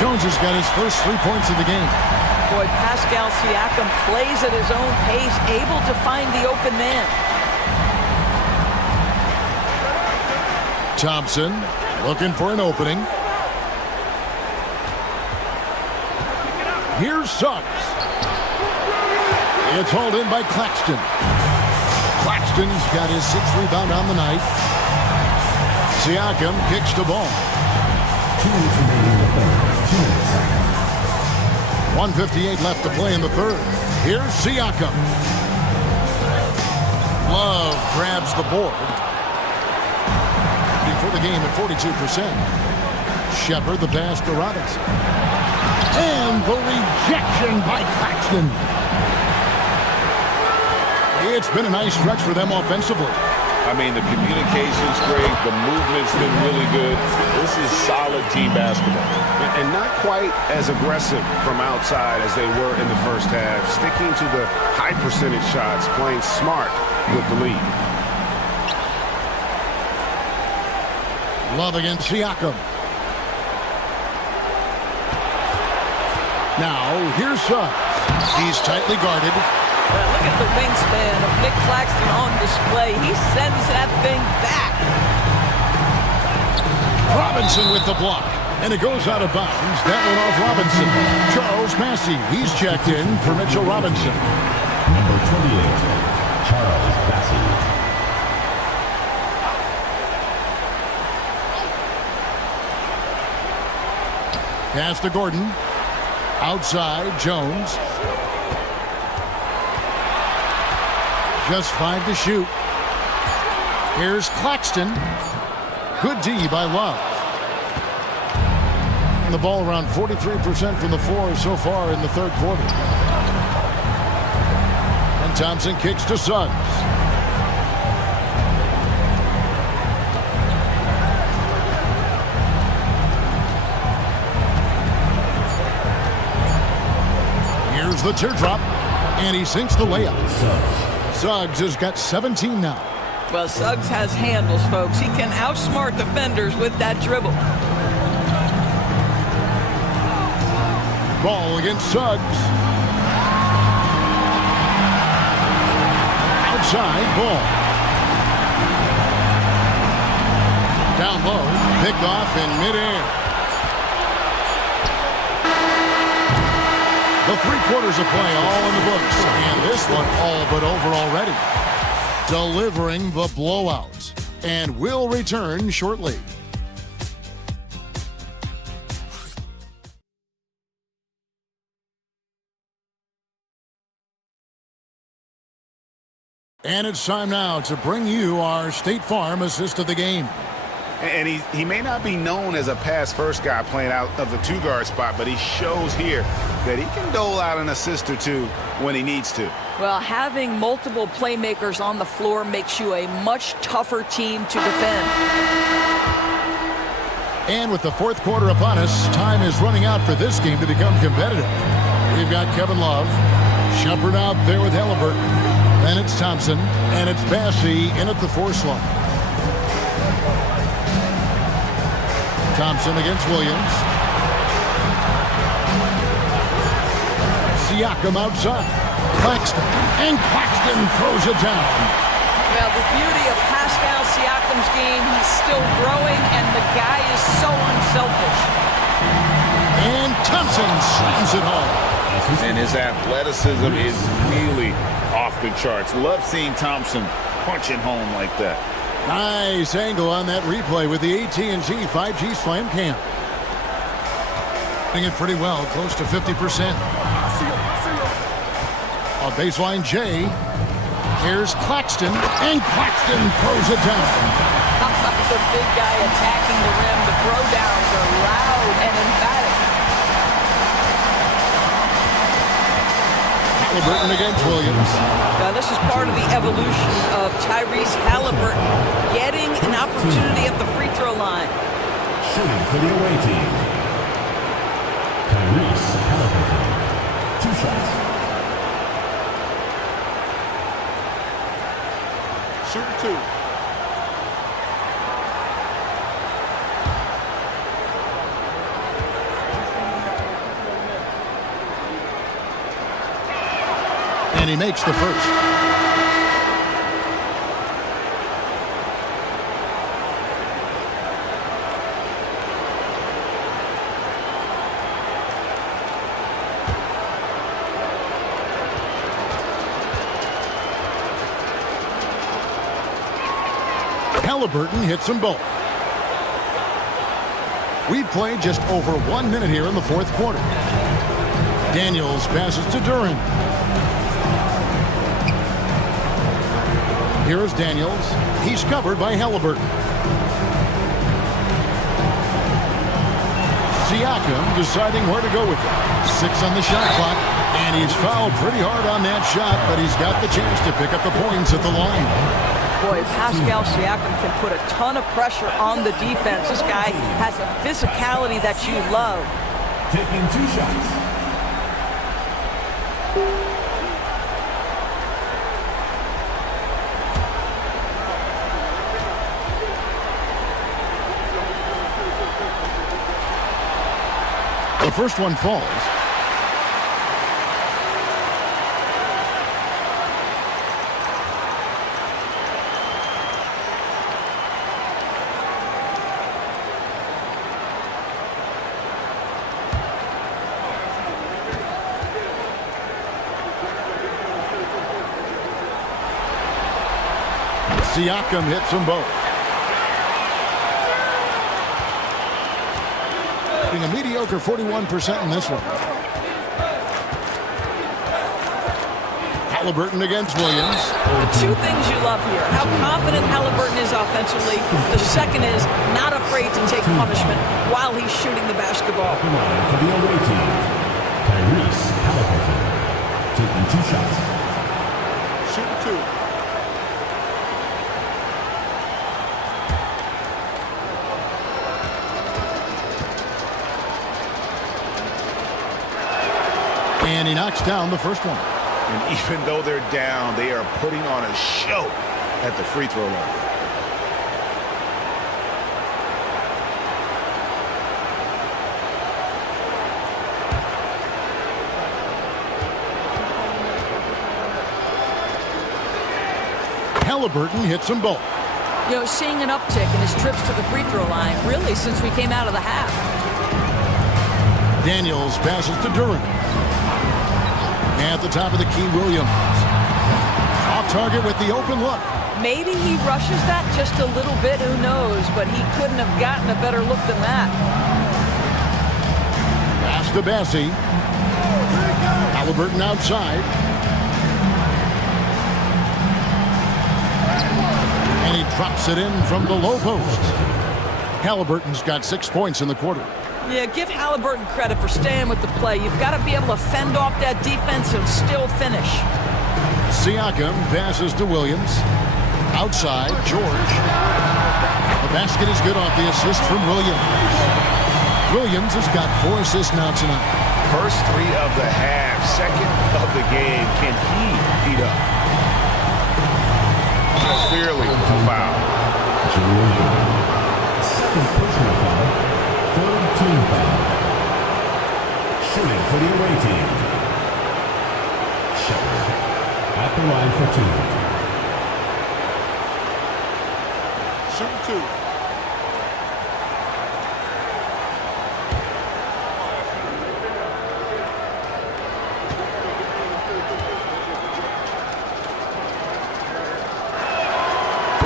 Jones has got his first 3 points of the game. Boy, Pascal Siakam plays at his own pace, able to find the open man. Thompson looking for an opening. Here's Suggs. It's hauled in by Claxton. Claxton's got his 6th rebound on the night. Siakam kicks the ball. 1:58 left to play in the third. Here's Siakam. Love grabs the board. For the game at 42%. Shepard the pass to Robinson. And the rejection by Claxton. It's been a nice stretch for them offensively. I mean, the communication's great. The movement's been really good. This is solid team basketball. And not quite as aggressive from outside as they were in the first half. Sticking to the high percentage shots, playing smart with the lead. Love against Siakam. Now, here's Suggs. He's tightly guarded. Well, look at the wingspan of Nick Claxton on display. He sends that thing back. Robinson with the block. And it goes out of bounds. That one off Robinson. Charles Massey. He's checked in for Mitchell Robinson. Number 28, Charles Massey. Pass to Gordon. Outside, Jones. Just 5 to shoot. Here's Claxton. Good D by Love. And the ball around 43% from the floor so far in the third quarter. And Thompson kicks to Suggs. Here's the teardrop, and he sinks the layup. Suggs has got 17 now. Well, Suggs has handles, folks. He can outsmart defenders with that dribble. Ball against Suggs. Outside, ball. Down low, picked off in midair. The 3 quarters of play all in the books, and this one all but over already. Delivering the blowout, and will return shortly. And it's time now to bring you our State Farm assist of the game. And he may not be known as a pass-first guy playing out of the 2-guard spot, but he shows here that he can dole out an assist or two when he needs to. Well, having multiple playmakers on the floor makes you a much tougher team to defend. And with the 4th quarter upon us, time is running out for this game to become competitive. We've got Kevin Love, Shepard out there with Halliburton. Then it's Thompson, and it's Bassey in at the 4 slot. Thompson against Williams. Siakam outside. Claxton. And Claxton throws it down. Well, the beauty of Pascal Siakam's game, he's still growing, and the guy is so unselfish. And Thompson slams it home. And his athleticism is really off the charts. Love seeing Thompson punching home like that. Nice angle on that replay with the AT&T 5G Slam Cam. Doing it pretty well, close to 50%. On baseline J, here's Claxton, and Claxton throws it down. The big guy attacking the rim. The throwdowns are loud and emphatic. Halliburton against Williams. This is part of the evolution of Tyrese Halliburton getting an opportunity at the free throw line. Shooting for the away team. Tyrese Halliburton. 2 shots. Shooting 2. And he makes the first. Halliburton hits them both. We've played just over 1 minute here in the fourth quarter. Daniels passes to Duren. Here's Daniels. He's covered by Halliburton. Siakam deciding where to go with it. 6 on the shot clock, and he's fouled pretty hard on that shot, but he's got the chance to pick up the points at the line. Boy, Pascal Siakam can put a ton of pressure on the defense. This guy has a physicality that you love. Taking 2 shots. The first one falls. Siakam hits them both. A mediocre 41% in this one. Halliburton against Williams. The 2 things you love here, how confident Halliburton is offensively. The second is not afraid to take punishment while he's shooting the basketball. For the away team, Tyrese Halliburton. Taking 2 shots. Shooting 2. And he knocks down the first one. And even though they're down, they are putting on a show at the free throw line. Halliburton hits them both. You know, seeing an uptick in his trips to the free throw line, really, since we came out of the half. Daniels passes to Duren. At the top of the key, Williams. Off target with the open look. Maybe he rushes that just a little bit, who knows, but he couldn't have gotten a better look than that. Pass to Bassie. Halliburton outside. And he drops it in from the low post. Halliburton's got 6 points in the quarter. Yeah, give Halliburton credit for staying with the play. You've got to be able to fend off that defense and still finish. Siakam passes to Williams. Outside, George. The basket is good off the assist from Williams. Williams has got 4 assists now tonight. First 3 of the half, second of the game. Can he heat up? Clearly a foul. Second personal foul. Third team foul. Shooting for the away team. Shepard at the line for 2. Shooting 2.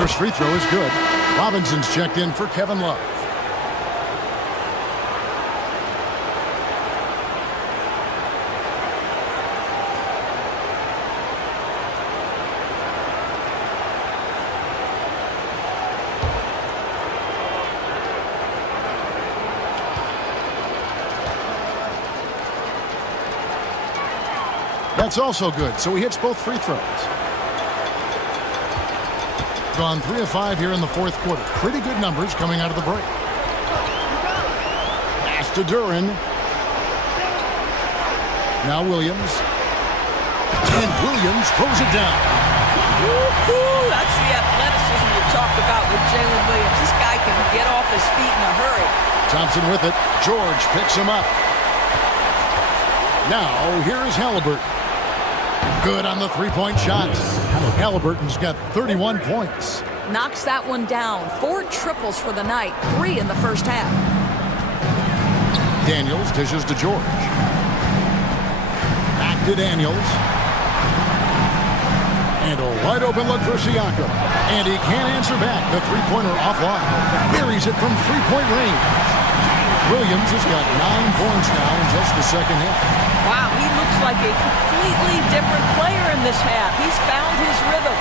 First free throw is good. Robinson's checked in for Kevin Love. That's also good, so he hits both free throws. Gone 3 of 5 here in the fourth quarter. Pretty good numbers coming out of the break. Pass to Duran. Now Williams. And Williams throws it down. Woo-hoo! That's the athleticism you talked about with Jalen Williams. This guy can get off his feet in a hurry. Thompson with it. George picks him up. Now, here's Halliburton. Good on the three-point shot. Halliburton's got 31 points. Knocks that one down. 4 triples for the night. 3 in the first half. Daniels dishes to George. Back to Daniels. And a wide open look for Siakam. And he can't answer back. The three-pointer offline. Buries it from three-point range. Williams has got 9 points now in just the second half. Wow, he looks like a completely different player in this half. He's found his rhythm.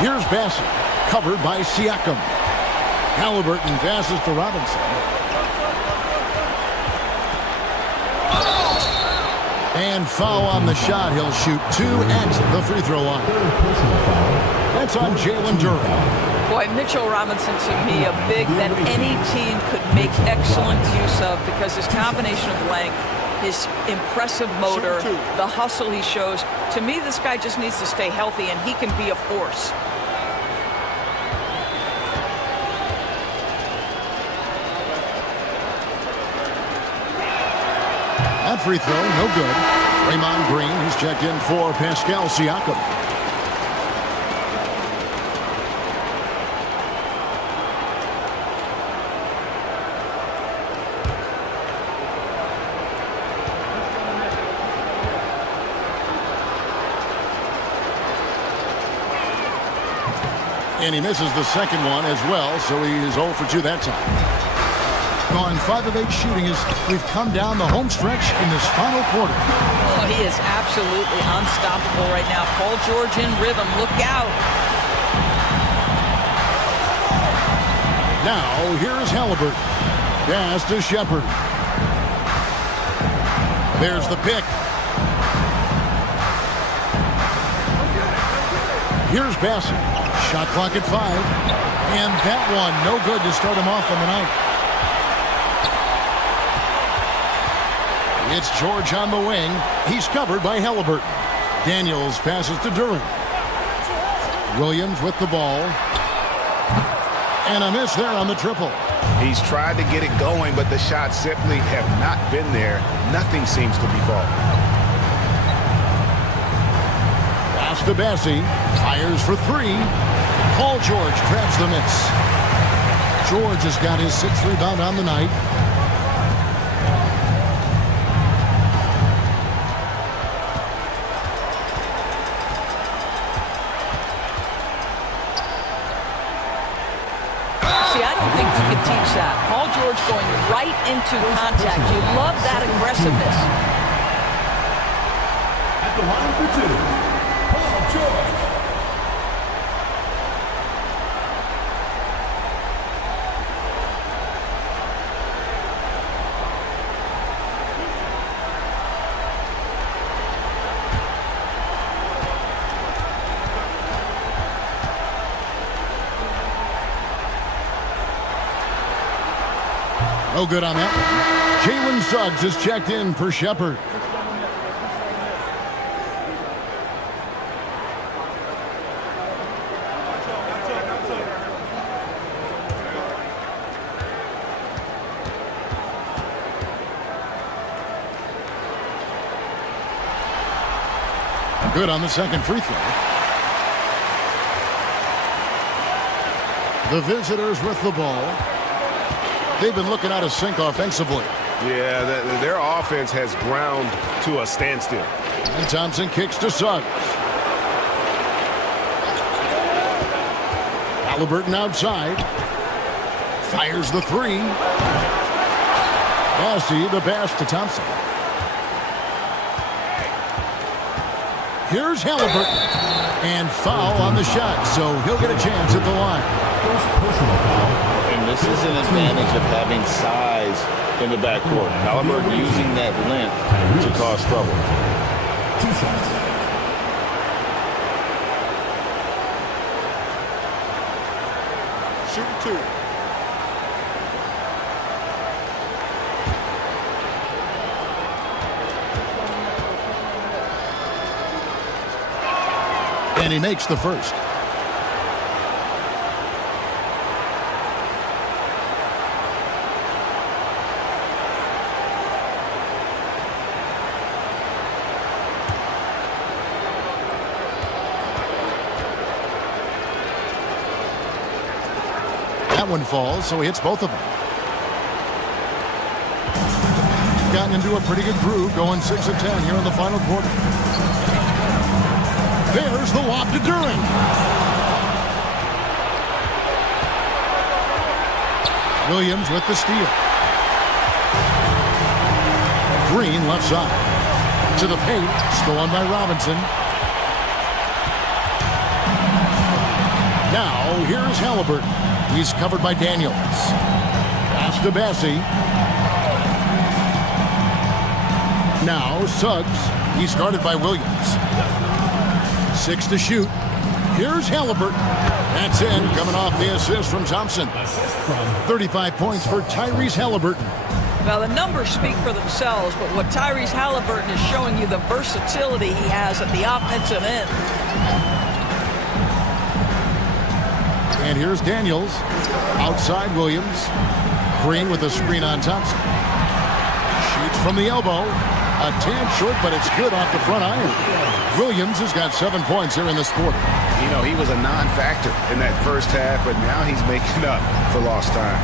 Here's Bassett, covered by Siakam. Halliburton passes to Robinson. And foul on the shot. He'll shoot 2 at the free throw line. That's on Jalen Duran. Boy, Mitchell Robinson, to me, a big that any team could make excellent use of because his combination of length, his impressive motor, the hustle he shows. To me, this guy just needs to stay healthy, and he can be a force. That free throw, no good. Draymond Green, who's checked in for Pascal Siakam. And he misses the second one as well, so he is 0 for 2 that time. Gone 5 of 8 shooting as we've come down the home stretch in this final quarter. Oh, he is absolutely unstoppable right now. Paul George in rhythm. Look out. Now, here's Halliburton. Pass to Shepard. There's the pick. Here's Bassett. Shot clock at 5. And that one, no good to start him off on the night. It's George on the wing. He's covered by Halliburton. Daniels passes to Duran. Williams with the ball. And a miss there on the triple. He's tried to get it going, but the shots simply have not been there. Nothing seems to be falling. Pass to Bassie. Fires for 3. Paul George grabs the miss. George has got his 6th rebound on the night. That. Paul George going right into contact. You love that aggressiveness. At the line for 2, Paul George. No good on that one. Jalen Suggs is checked in for Shepard. Good on the second free throw. The visitors with the ball. They've been looking out of sync offensively. Yeah, their offense has ground to a standstill. And Thompson kicks to Suggs. Halliburton outside. Fires the 3. Bassie the pass to Thompson. Here's Halliburton. And foul on the shot, so he'll get a chance at the line. First personal foul. And this is an advantage of having size in the backcourt. Halliburton using that length to cause trouble. 2 shots. Shooting 2. And he makes the first. That one falls, so he hits both of them. Gotten into a pretty good groove, going 6 of 10 here in the final quarter. There's the lob to Duren. Williams with the steal. Green left side. To the paint. Stolen by Robinson. Now here's Halliburton. He's covered by Daniels. Pass to Bassie. Now Suggs. He's guarded by Williams. 6 to shoot. Here's Halliburton. That's in, coming off the assist from Thompson. 35 points for Tyrese Halliburton. Well, the numbers speak for themselves, but what Tyrese Halliburton is showing you, the versatility he has at the offensive end. And here's Daniels. Outside Williams. Green with a screen on Thompson. Shoots from the elbow. A tad short, but it's good off the front iron. Williams has got 7 points here in this quarter. You know, he was a non-factor in that first half, but now he's making up for lost time.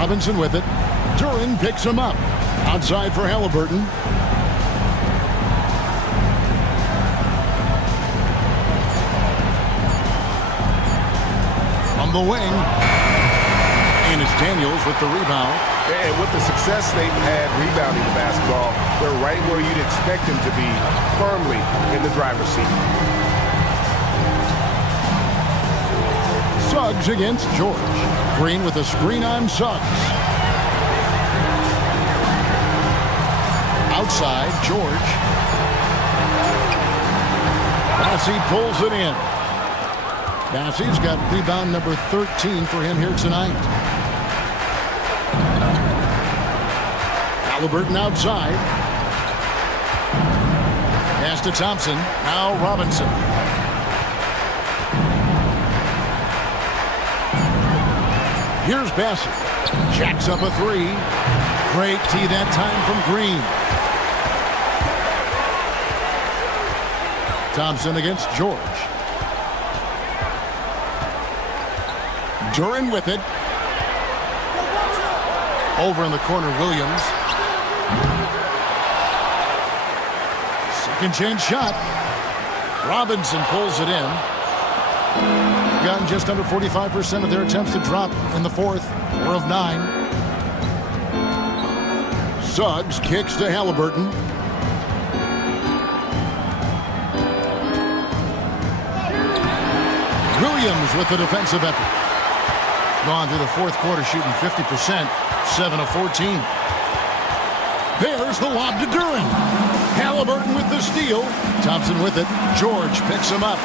Robinson with it. Duren picks him up. Outside for Halliburton. On the wing. And it's Daniels with the rebound. And with the success they've had rebounding the basketball, they're right where you'd expect them to be, firmly in the driver's seat. Suggs against George. Green with a screen on Suggs. Outside, George. Bassie pulls it in. Bassie's got rebound number 13 for him here tonight. Halliburton outside. Pass to Thompson. Now Robinson. Here's Bassie. Jacks up a 3. Great tee that time from Green. Thompson against George. Duren with it. Over in the corner, Williams. Second chance shot. Robinson pulls it in. Gotten just under 45% of their attempts to drop in the fourth. 4 of 9. Suggs kicks to Halliburton. Williams with the defensive effort. Gone through the fourth quarter shooting 50%. 7 of 14. There's the lob to Duren. Halliburton with the steal. Thompson with it. George picks him up.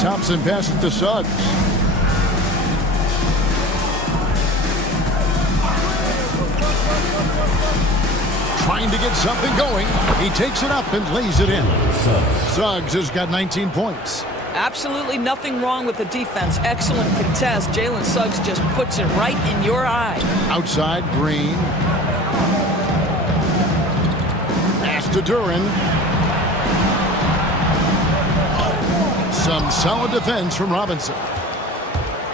Thompson passes to Suggs. Trying to get something going. He takes it up and lays it in. Suggs has got 19 points. Absolutely nothing wrong with the defense. Excellent contest. Jalen Suggs just puts it right in your eye. Outside, Green. Pass to Duren. Some solid defense from Robinson.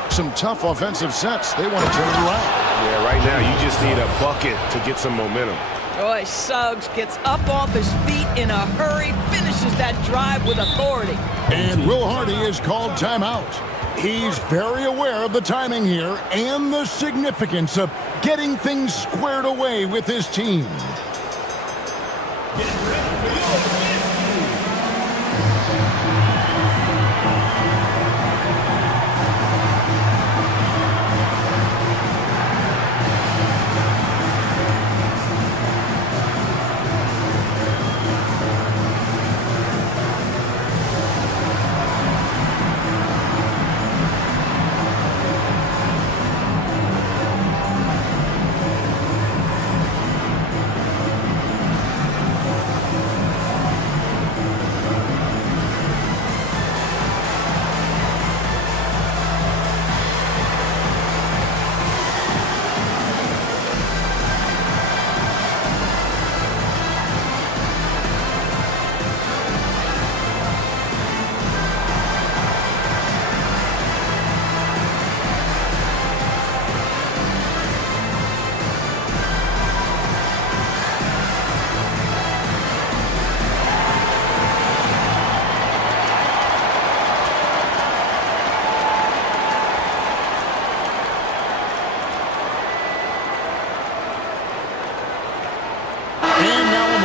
Some tough offensive sets. They want to turn it around. Yeah, right now you just need a bucket to get some momentum. Boy, Suggs gets up off his feet in a hurry, finishes that drive with authority. And Will Hardy is called timeout. He's very aware of the timing here and the significance of getting things squared away with his team.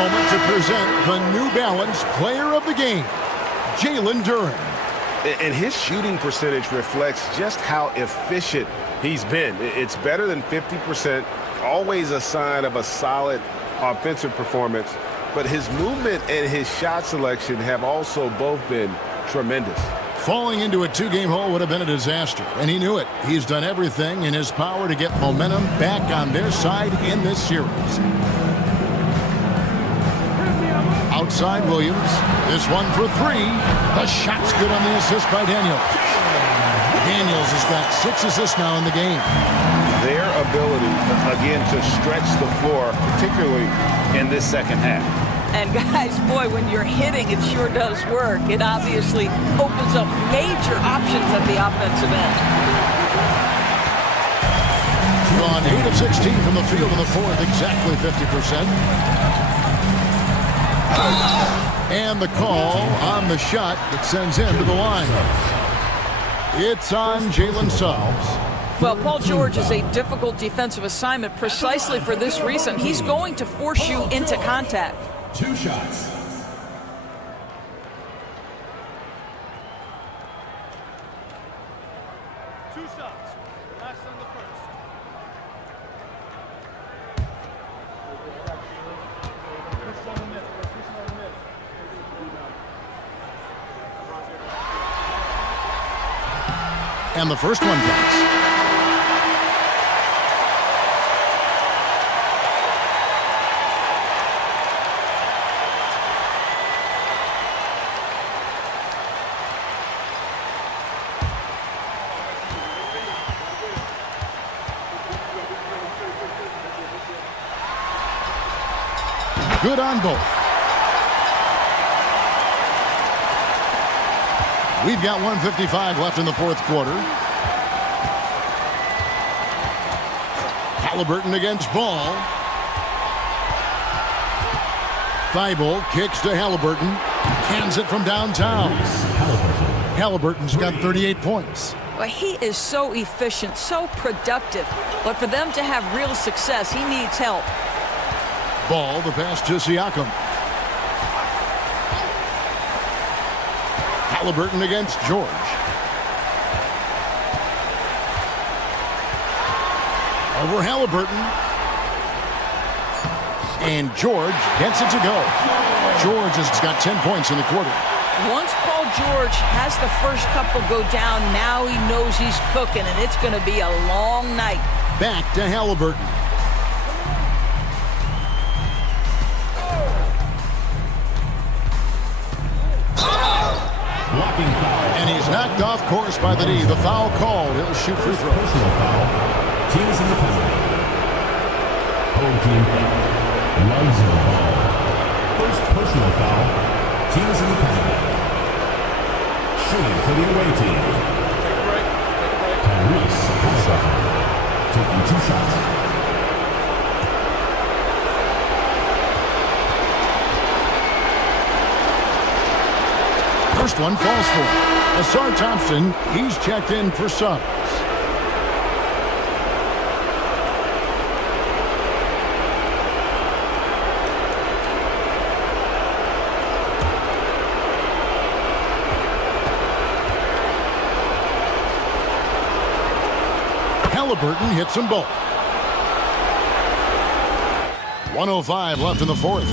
moment to present the New Balance Player of the Game, Jalen Duren. And his shooting percentage reflects just how efficient he's been. It's better than 50%, always a sign of a solid offensive performance. But his movement and his shot selection have also both been tremendous. Falling into a two-game hole would have been a disaster, and he knew it. He's done everything in his power to get momentum back on their side in this series. Outside Williams. This one for three. The shot's good on the assist by Daniels. Daniels has got 6 assists now in the game. Their ability, again, to stretch the floor, particularly in this second half. And guys, boy, when you're hitting, it sure does work. It obviously opens up major options at the offensive end. Gone 8 of 16 from the field in the fourth, exactly 50%. And the call on the shot that sends him to the line. It's on Jalen Suggs. Well, Paul George is a difficult defensive assignment precisely for this reason. He's going to force you into contact. 2 shots. Last on the first. And the first one drops. Good on both. We've got 1:55 left in the fourth quarter. Halliburton against Ball. Thibault kicks to Halliburton. Cans it from downtown. Halliburton's got 38 points. Well, he is so efficient, so productive. But for them to have real success, he needs help. Ball, the pass to Siakam. Halliburton against George. Over Halliburton. And George gets it to go. George has got 10 points in the quarter. Once Paul George has the first couple go down, now he knows he's cooking, and it's going to be a long night. Back to Halliburton. And he's knocked off course by the D. The foul called. He'll shoot free throws. Personal foul. Teams in the penalty. Home team foul. Lonzo Ball. First personal foul. Teams in the penalty. Shooting for the away team. Take a break. Tyrese Halliburton. Taking 2 shots. First one falls for him. Asar Thompson, he's checked in for Suggs. Halliburton hits them both. 1:05 left in the fourth.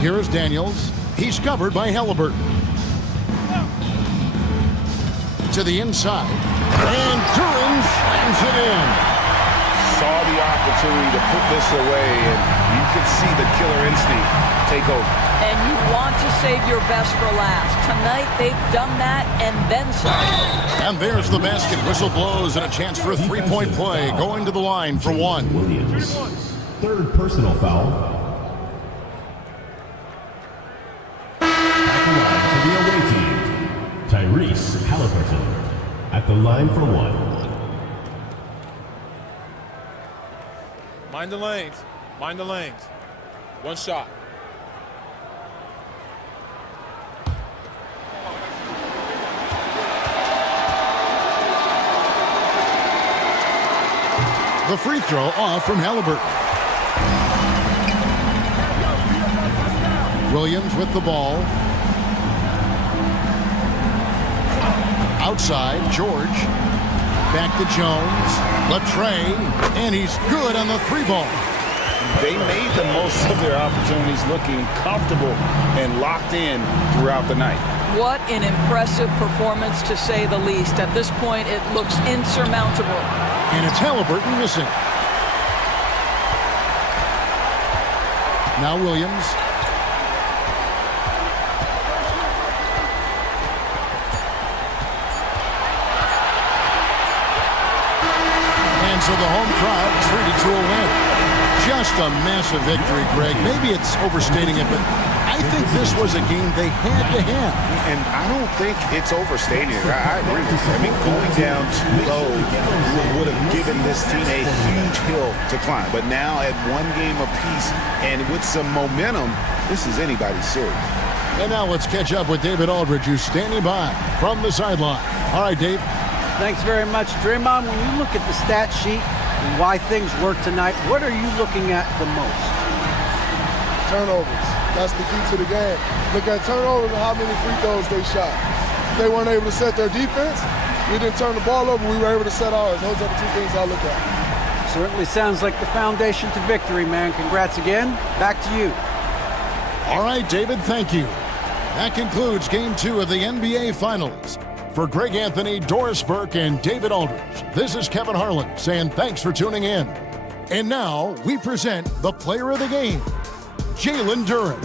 Here is Daniels. He's covered by Halliburton. To the inside. And Duren slams it in. Saw the opportunity to put this away, and you could see the killer instinct take over. And you want to save your best for last. Tonight, they've done that and then some. And there's the basket. Whistle blows and a chance for a three-point play. Going to the line for one. Williams. Third personal foul. The away team, Tyrese Halliburton, at the line for one. Mind the lanes. Mind the lanes. 1 shot. The free throw off from Halliburton. Williams with the ball. Outside, George. Back to Jones. Latre. And he's good on the 3-ball. They made the most of their opportunities, looking comfortable and locked in throughout the night. What an impressive performance, to say the least. At this point, it looks insurmountable. And it's Halliburton missing. Now Williams. And so the home crowd treated to a win. Just a massive victory, Greg. Maybe it's overstating it, but I think this was a game they had to have. And I don't think it's overstating it. I agree with you. I mean, going down too low would have given this team a huge hill to climb. But now at one game apiece and with some momentum, this is anybody's series. And now let's catch up with David Aldridge, who's standing by from the sideline. All right, Dave. Thanks very much, Draymond. When you look at the stat sheet and why things work tonight, what are you looking at the most? Turnovers. That's the key to the game. Look at turnovers and how many free throws they shot. If they weren't able to set their defense, we didn't turn the ball over, we were able to set ours. Those are the two things I look at. Certainly sounds like the foundation to victory, man. Congrats again. Back to you. All right, David, thank you. That concludes Game 2 of the NBA Finals. For Greg Anthony, Doris Burke, and David Aldridge, this is Kevin Harlan saying thanks for tuning in. And now we present the player of the game, Jalen Duren.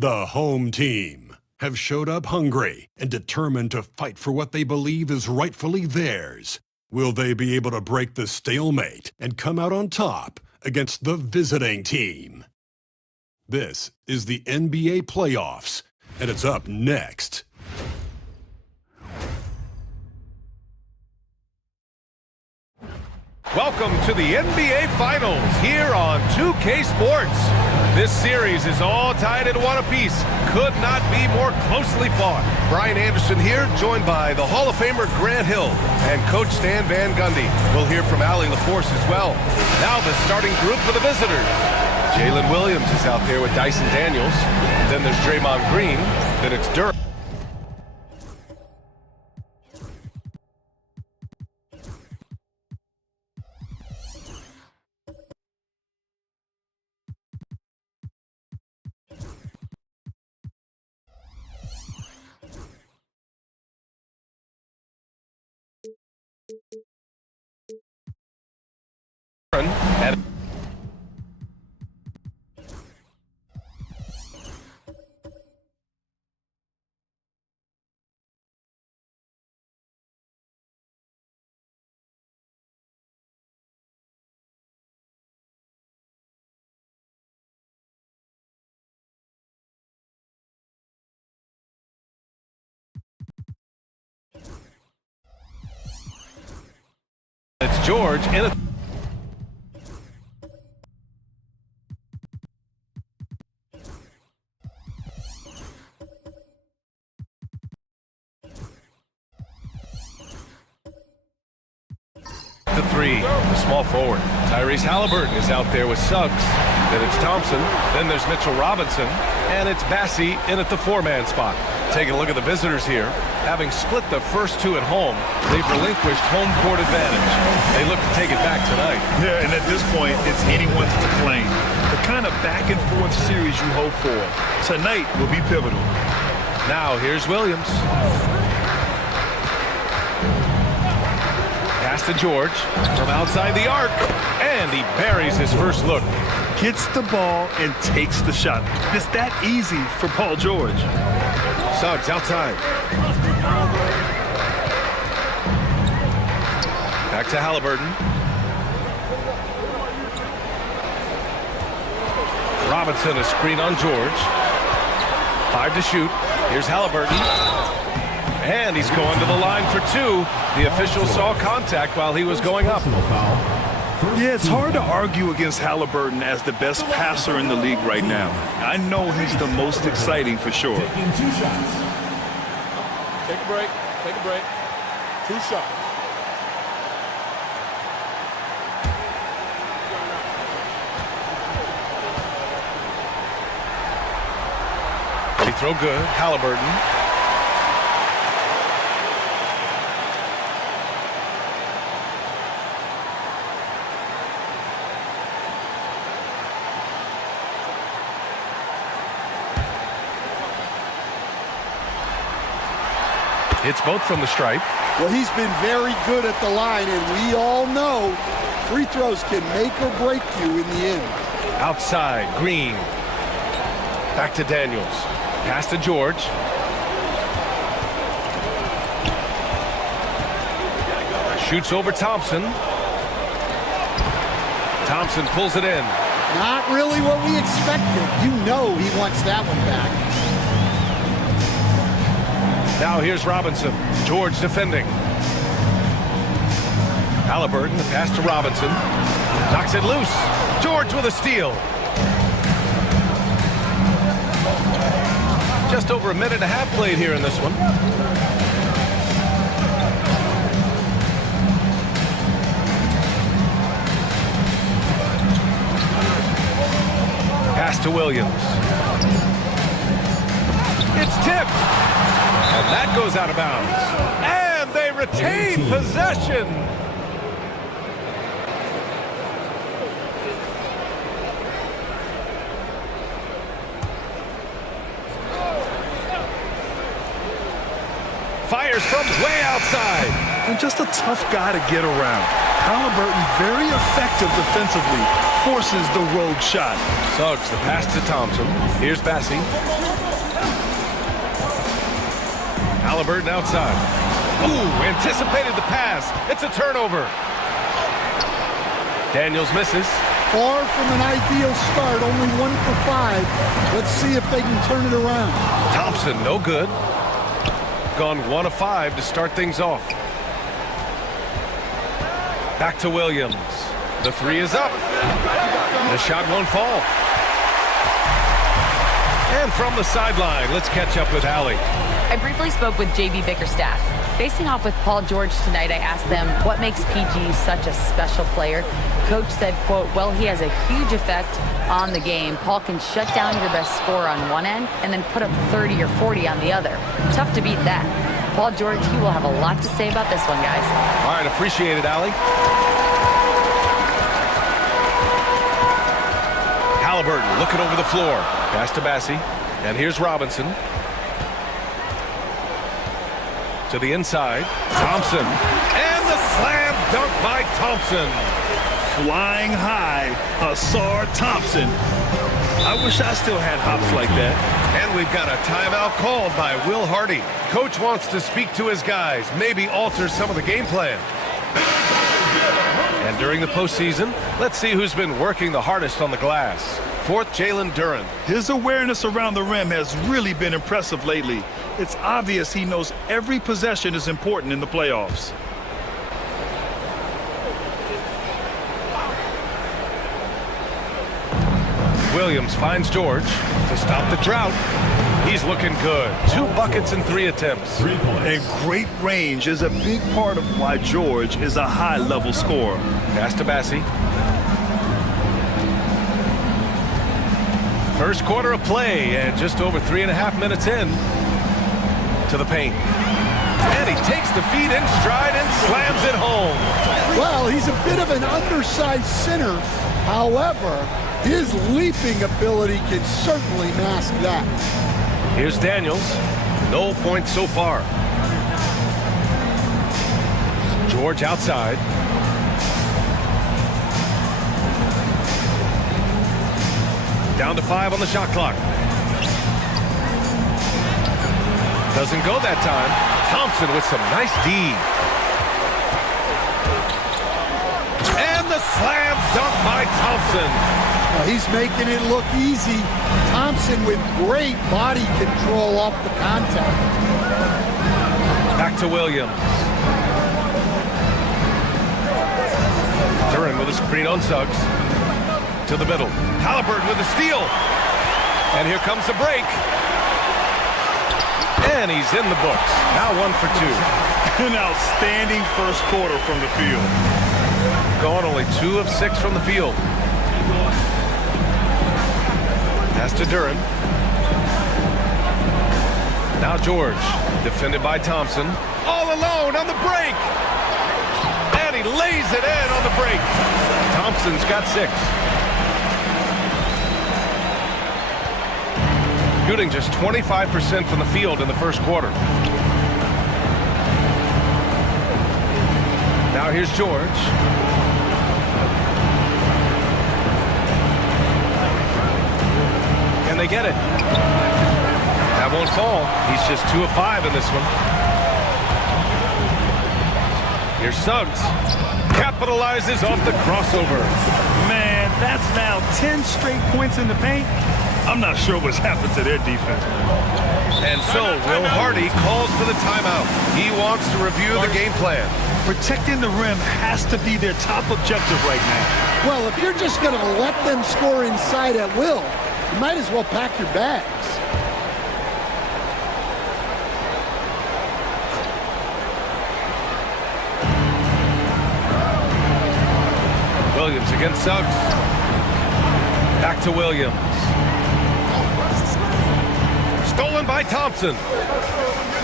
The home team have showed up hungry and determined to fight for what they believe is rightfully theirs. Will they be able to break the stalemate and come out on top against the visiting team? This is the NBA playoffs, and it's up next. Welcome to the NBA Finals here on 2K Sports. This series is all tied at one apiece. Could not be more closely fought. Brian Anderson here, joined by the Hall of Famer Grant Hill and Coach Stan Van Gundy. We'll hear from Allie LaForce as well. Now the starting group for the visitors. Jalen Williams is out there with Dyson Daniels. Then there's Draymond Green. Then it's Durant. And it's George in a the three, the small forward. Tyrese Halliburton is out there with Suggs. Then it's Thompson. Then there's Mitchell Robinson. And it's Bassey in at the four-man spot. Taking a look at the visitors here. Having split the first two at home, they've relinquished home court advantage. They look to take it back tonight. Yeah, and at this point, it's anyone's to claim. The kind of back-and-forth series you hope for tonight will be pivotal. Now here's Williams. Pass to George from outside the arc, and he buries his first look. Gets the ball and takes the shot. It's that easy for Paul George. Suggs outside. Back to Halliburton. Robinson a screen on George. 5 to shoot. Here's Halliburton. And he's going to the line for two. The official saw contact while he was going up. Yeah, it's hard to argue against Halliburton as the best passer in the league right now. I know he's the most exciting for sure. Taking 2 shots. Take a break. Take a break. 2 shots. Free throw good. Halliburton. It's both from the stripe. Well, he's been very good at the line, and we all know free throws can make or break you in the end. Outside, Green. Back to Daniels. Pass to George. Shoots over Thompson. Thompson pulls it in. Not really what we expected. You know he wants that one back. Now here's Robinson. George defending. Halliburton, the pass to Robinson. Knocks it loose. George with a steal. Just over a minute and a half played here in this one. Pass to Williams. It's tipped. And that goes out of bounds. And they retain possession. Fires from way outside. And just a tough guy to get around. Halliburton very effective defensively. Forces the road shot. Suggs, the pass to Thompson. Here's Bassie. Halliburton outside. Ooh, anticipated the pass. It's a turnover. Daniels misses. Far from an ideal start, only 1 for 5. Let's see if they can turn it around. Thompson, no good. Gone 1 of 5 to start things off. Back to Williams. The 3 is up. The shot won't fall. And from the sideline, let's catch up with Allie. I briefly spoke with J.B. Bickerstaff. Facing off with Paul George tonight, I asked them what makes PG such a special player. Coach said, quote, well, he has a huge effect on the game. Paul can shut down your best scorer on one end and then put up 30 or 40 on the other. Tough to beat that. Paul George, he will have a lot to say about this one, guys. All right, appreciate it, Allie. Halliburton looking over the floor. Pass to Bassie. And here's Robinson. To the inside. Thompson. And the slam dunk by Thompson. Flying high, Asar Thompson. I wish I still had hops like that. And we've got a timeout called by Will Hardy. Coach wants to speak to his guys, maybe alter some of the game plan. And during the postseason, let's see who's been working the hardest on the glass. Fourth, Jalen Duren. His awareness around the rim has really been impressive lately. It's obvious he knows every possession is important in the playoffs. Williams finds George to stop the drought. He's looking good. 2 buckets and 3 attempts. 3 points. And great range is a big part of why George is a high-level scorer. Pass to Bassie. First quarter of play and just over 3.5 minutes in to the paint. And he takes the feet in stride and slams it home. Well, he's a bit of an undersized center. However, his leaping ability can certainly mask that. Here's Daniels. No points so far. George outside. Down to 5 on the shot clock. Doesn't go that time. Thompson with some nice D. And the slam dunk by Thompson. Well, he's making it look easy. Thompson with great body control off the contact. Back to Williams. Duren with a screen on Suggs. To the middle. Halliburton with a steal. And here comes the break. And he's in the books. Now 1 for 2. An outstanding first quarter from the field. Gone only 2 of 6 from the field. Pass to Duren. Now George. Defended by Thompson. All alone on the break. And he lays it in on the break. Thompson's got 6. Shooting just 25% from the field in the first quarter. Now here's George. Can they get it? That won't fall. He's just 2 of 5 in this one. Here's Suggs. Capitalizes off the crossover. Man, that's now 10 straight points in the paint. I'm not sure what's happened to their defense. And so Will Hardy calls for the timeout. He wants to review the game plan. Protecting the rim has to be their top objective right now. Well, if you're just going to let them score inside at will, you might as well pack your bags. Williams against Suggs. Back to Williams. Stolen by Thompson.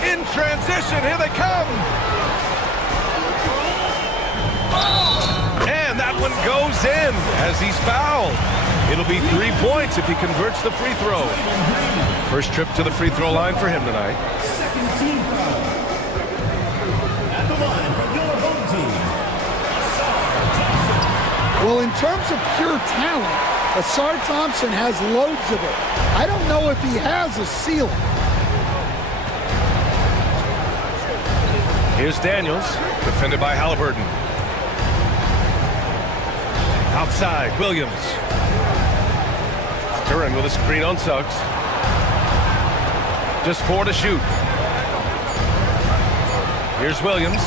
In transition, here they come. And that one goes in as he's fouled. It'll be 3 points if he converts the free throw. First trip to the free throw line for him tonight. Second team foul. At the line for your home team, Well, in terms of pure talent, Asar Thompson has loads of it. I don't know if he has a ceiling. Here's Daniels, defended by Halliburton. Outside, Williams. Duran with a screen on Suggs. Just 4 to shoot. Here's Williams.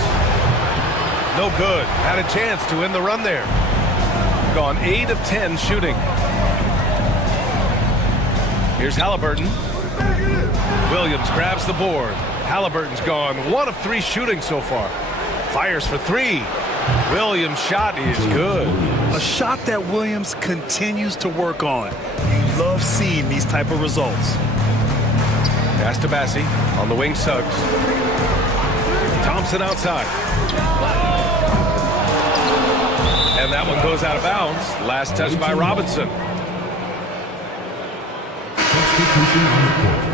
No good. Had a chance to end the run there. Gone 8 of 10 shooting. Here's Halliburton. Williams grabs the board. Halliburton's gone 1 of 3 shooting so far. Fires for 3. Williams' shot is good. A shot that Williams continues to work on. You love seeing these type of results. Pass to Bassi. On the wing, Suggs. Thompson outside. And that one goes out of bounds. Last touch by Robinson. Substitution on the court.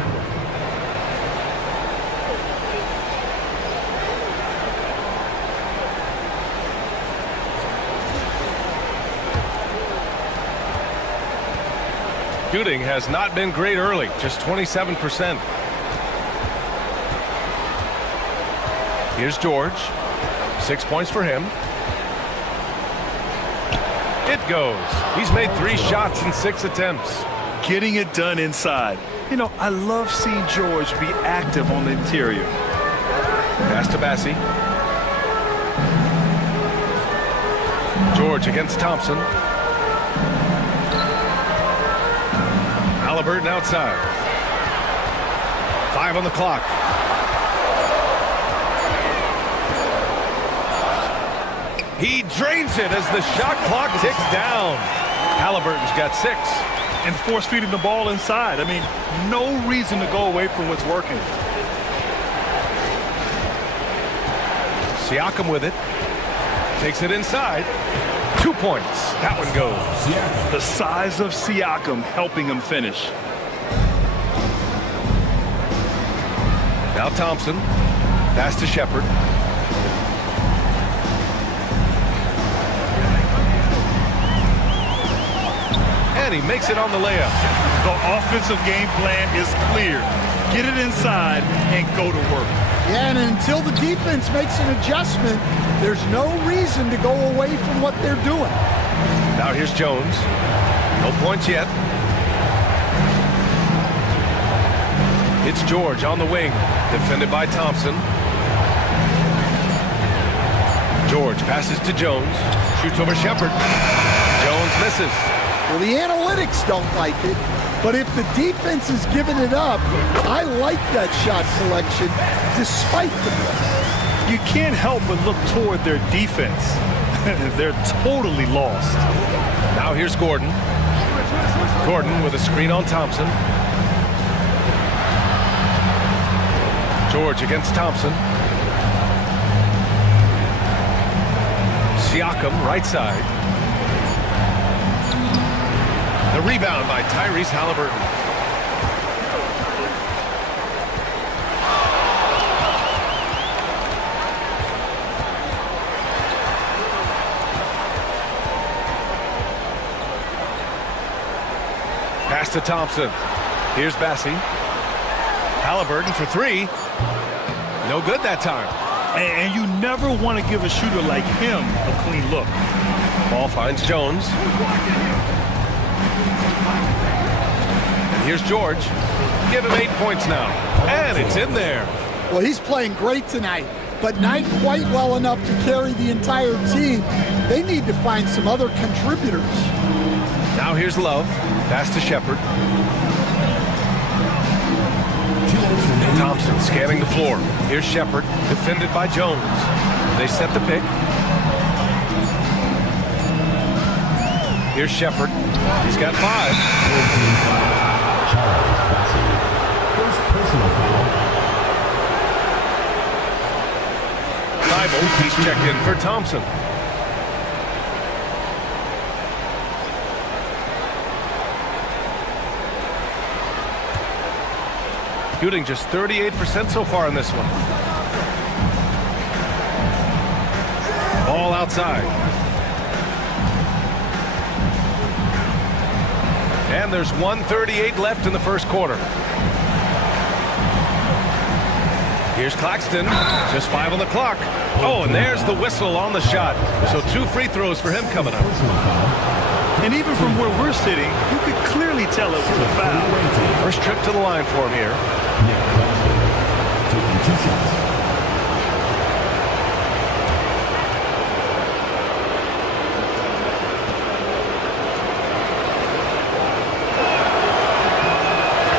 Shooting has not been great early, just 27%. Here's George. 6 points for him. It goes. He's made 3 shots in 6 attempts. Getting it done inside. You know, I love seeing George be active on the interior. Pass to Bassi. George against Thompson. Halliburton outside. 5 on the clock. He drains it as the shot clock ticks down. Halliburton's got 6. And force feeding the ball inside. I mean, no reason to go away from what's working. Siakam with it. Takes it inside. 2 points. That one goes. The size of Siakam helping him finish. Now Thompson. Pass to Shepard. And he makes it on the layup. The offensive game plan is clear. Get it inside and go to work. Yeah, and until the defense makes an adjustment, there's no reason to go away from what they're doing. Now here's Jones. No points yet. It's George on the wing, defended by Thompson. George passes to Jones. Shoots over Shepard. Jones misses. Well, the analytics don't like it, but if the defense is giving it up, I like that shot selection despite the miss. You can't help but look toward their defense. They're totally lost. Now here's Gordon. Gordon with a screen on Thompson. George against Thompson. Siakam right side. The rebound by Tyrese Halliburton. Pass to Thompson. Here's Bassi. Halliburton for 3. No good that time. And you never want to give a shooter like him a clean look. Ball finds Jones. Here's George. Give him 8 points now. And it's in there. Well, he's playing great tonight, but not quite well enough to carry the entire team. They need to find some other contributors. Now here's Love. Pass to Shepard. Thompson scanning the floor. Here's Shepard, defended by Jones. They set the pick. Here's Shepard. He's got 5. Charles Bassey. First personal foul. Thibault, he's checked in for Thompson. Shooting just 38% so far in this one. Ball outside. And there's 1:38 left in the first quarter. Here's Claxton. Just 5 on the clock. Oh, and there's the whistle on the shot. So 2 free throws for him coming up. And even from where we're sitting, you could clearly tell it was a foul. First trip to the line for him here. Taking 2 shots.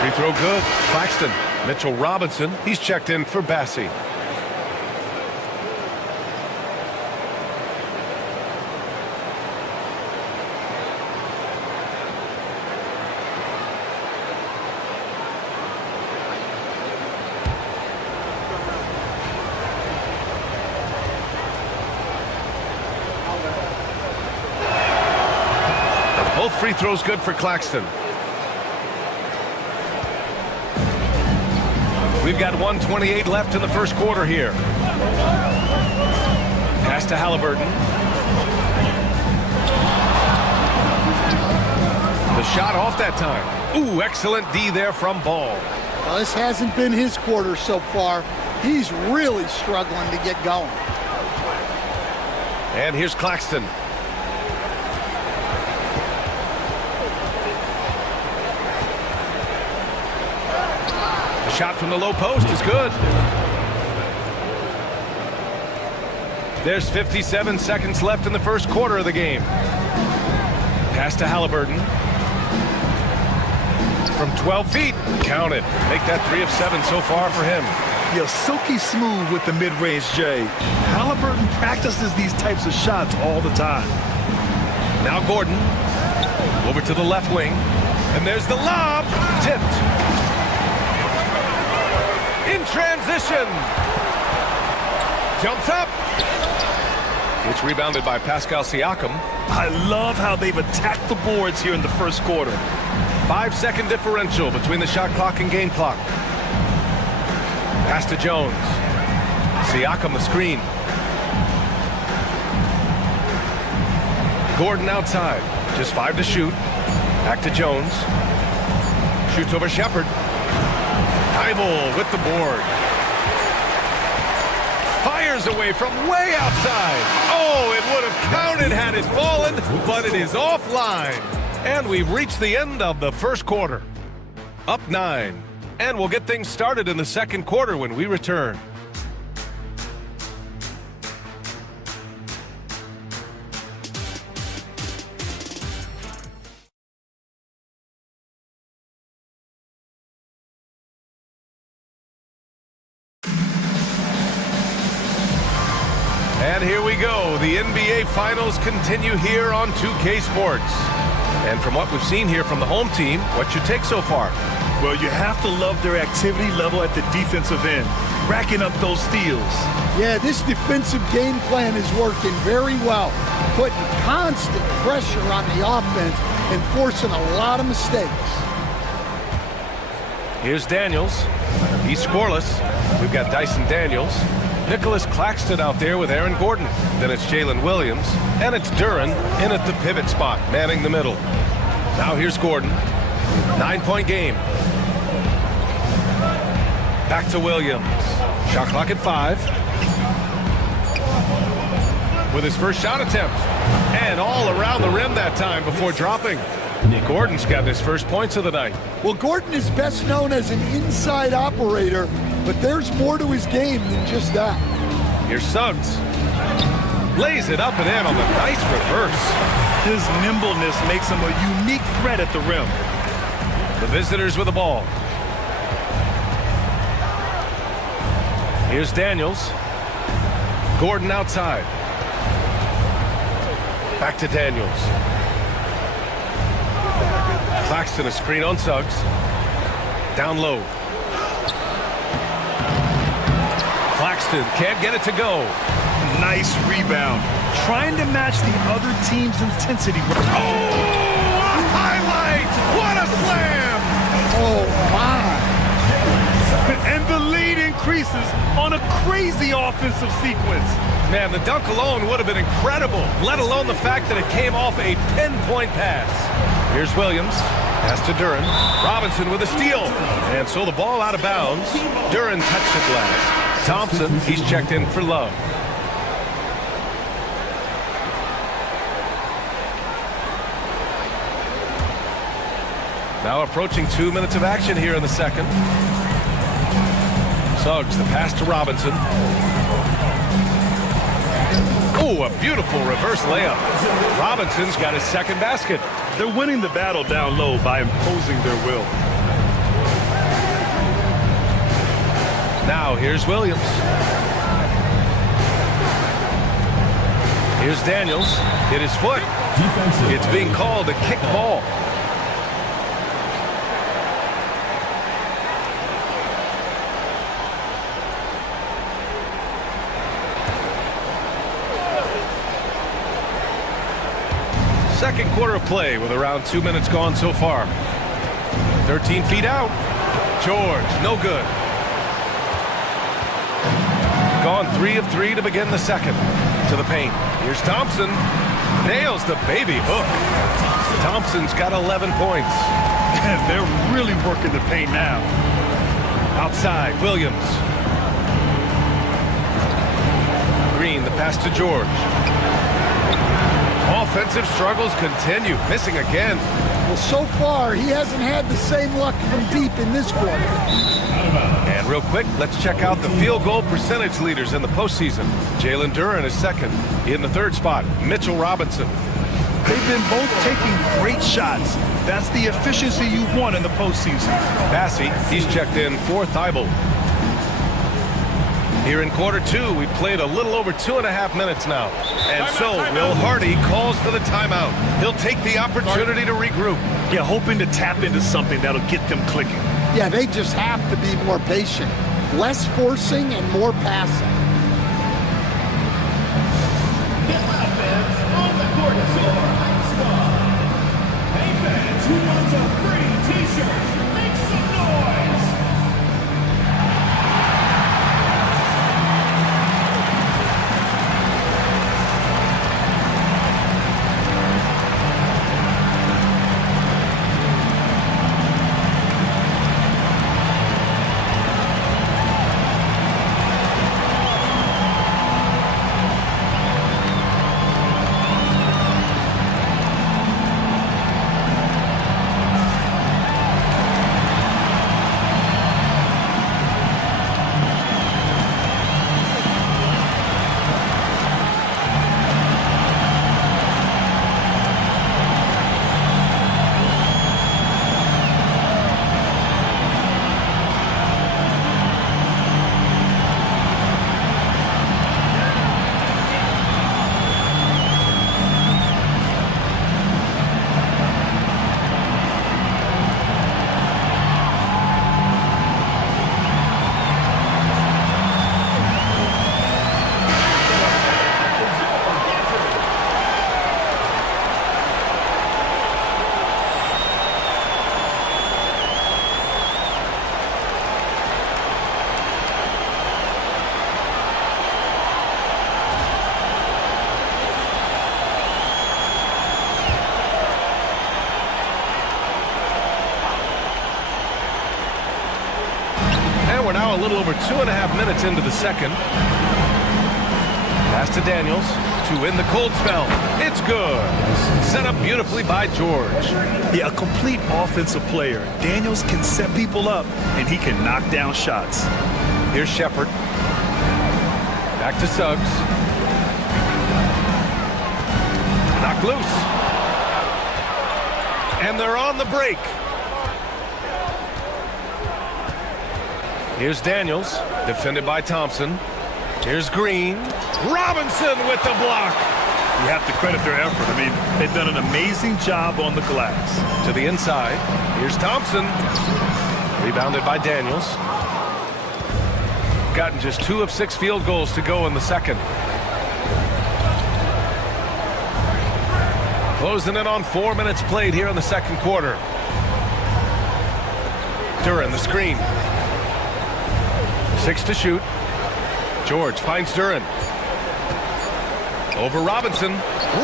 Free throw good. Claxton. Mitchell Robinson, he's checked in for Bassey. Both free throws good for Claxton. We've got 1:28 left in the first quarter here. Pass to Halliburton. The shot off that time. Ooh, excellent D there from Ball. Well, this hasn't been his quarter so far. He's really struggling to get going. And here's Claxton. Shot from the low post is good. There's 57 seconds left in the first quarter of the game. Pass to Halliburton. From 12 feet. Count it. Make that 3 of 7 so far for him. You're silky smooth with the mid-range, Jay. Halliburton practices these types of shots all the time. Now Gordon. Over to the left wing. And there's the lob. Tipped. In transition. Jumps up. It's rebounded by Pascal Siakam. I love how they've attacked the boards here in the first quarter. 5-second differential between the shot clock and game clock. Pass to Jones. Siakam the screen. Gordon outside. Just 5 to shoot. Back to Jones. Shoots over Shepard. Thibault with the board. Fires away from way outside. Oh, it would have counted had it fallen, but it is offline. And we've reached the end of the first quarter. Up 9. And we'll get things started in the second quarter when we return. And here we go. The NBA Finals continue here on 2K Sports. And from what we've seen here from the home team, what's your take so far? Well, you have to love their activity level at the defensive end, racking up those steals. Yeah, this defensive game plan is working very well, putting constant pressure on the offense and forcing a lot of mistakes. Here's Daniels. He's scoreless. We've got Dyson Daniels. Nicholas Claxton out there with Aaron Gordon. Then it's Jalen Williams. And it's Duren in at the pivot spot, manning the middle. Now here's Gordon. 9-point game. Back to Williams. Shot clock at 5. With his first shot attempt. And all around the rim that time before dropping. Gordon's got his first points of the night. Well, Gordon is best known as an inside operator, but there's more to his game than just that. Here's Suggs. Lays it up and in on the nice reverse. His nimbleness makes him a unique threat at the rim. The visitors with the ball. Here's Daniels. Gordon outside. Back to Daniels. Claxton a screen on Suggs. Down low. Claxton can't get it to go. Nice rebound. Trying to match the other team's intensity. Oh, a highlight! What a slam! Oh, my. And the lead increases on a crazy offensive sequence. Man, the dunk alone would have been incredible, let alone the fact that it came off a pinpoint pass. Here's Williams. Pass to Duren. Robinson with a steal. And so the ball out of bounds. Duren touched it last. Thompson, he's checked in for Love. Now approaching 2 minutes of action here in the second. Suggs, the pass to Robinson. Oh, a beautiful reverse layup. Robinson's got his second basket. They're winning the battle down low by imposing their will. Now here's Williams. Here's Daniels. Hit his foot. It's being called a kick ball. Second quarter of play with around 2 minutes gone so far. 13 feet out. George, no good. Gone 3 of 3 to begin the second. To the paint. Here's Thompson. Nails the baby hook. Thompson's got 11 points. They're really working the paint now. Outside, Williams. Green, the pass to George. Offensive struggles continue. Missing again. Well, so far, he hasn't had the same luck from deep in this quarter. And real quick, let's check out the field goal percentage leaders in the postseason. Jalen Duren is second. In the third spot, Mitchell Robinson. They've been both taking great shots. That's the efficiency you want in the postseason. Bassey, he's checked in for Thibault. Here in quarter two, we played a little over 2.5 minutes now. And so Will Hardy calls for the timeout. He'll take the opportunity to regroup. Yeah, hoping to tap into something that'll get them clicking. Yeah, they just have to be more patient. Less forcing and more passing. Atlanta fans on the court floor. Hey fans who wants a free t-shirt, make some noise. We're now a little over 2.5 minutes into the second. Pass to Daniels to end the cold spell. It's good. Set up beautifully by George. Yeah, a complete offensive player. Daniels can set people up, and he can knock down shots. Here's Shepard. Back to Suggs. Knocked loose. And they're on the break. Here's Daniels, defended by Thompson. Here's Green. Robinson with the block. You have to credit their effort. I mean, they've done an amazing job on the glass. To the inside. Here's Thompson. Rebounded by Daniels. Gotten just 2 of 6 field goals to go in the second. Closing in on 4 minutes played here in the second quarter. Duren, the screen. 6 to shoot. George finds Duren. Over Robinson.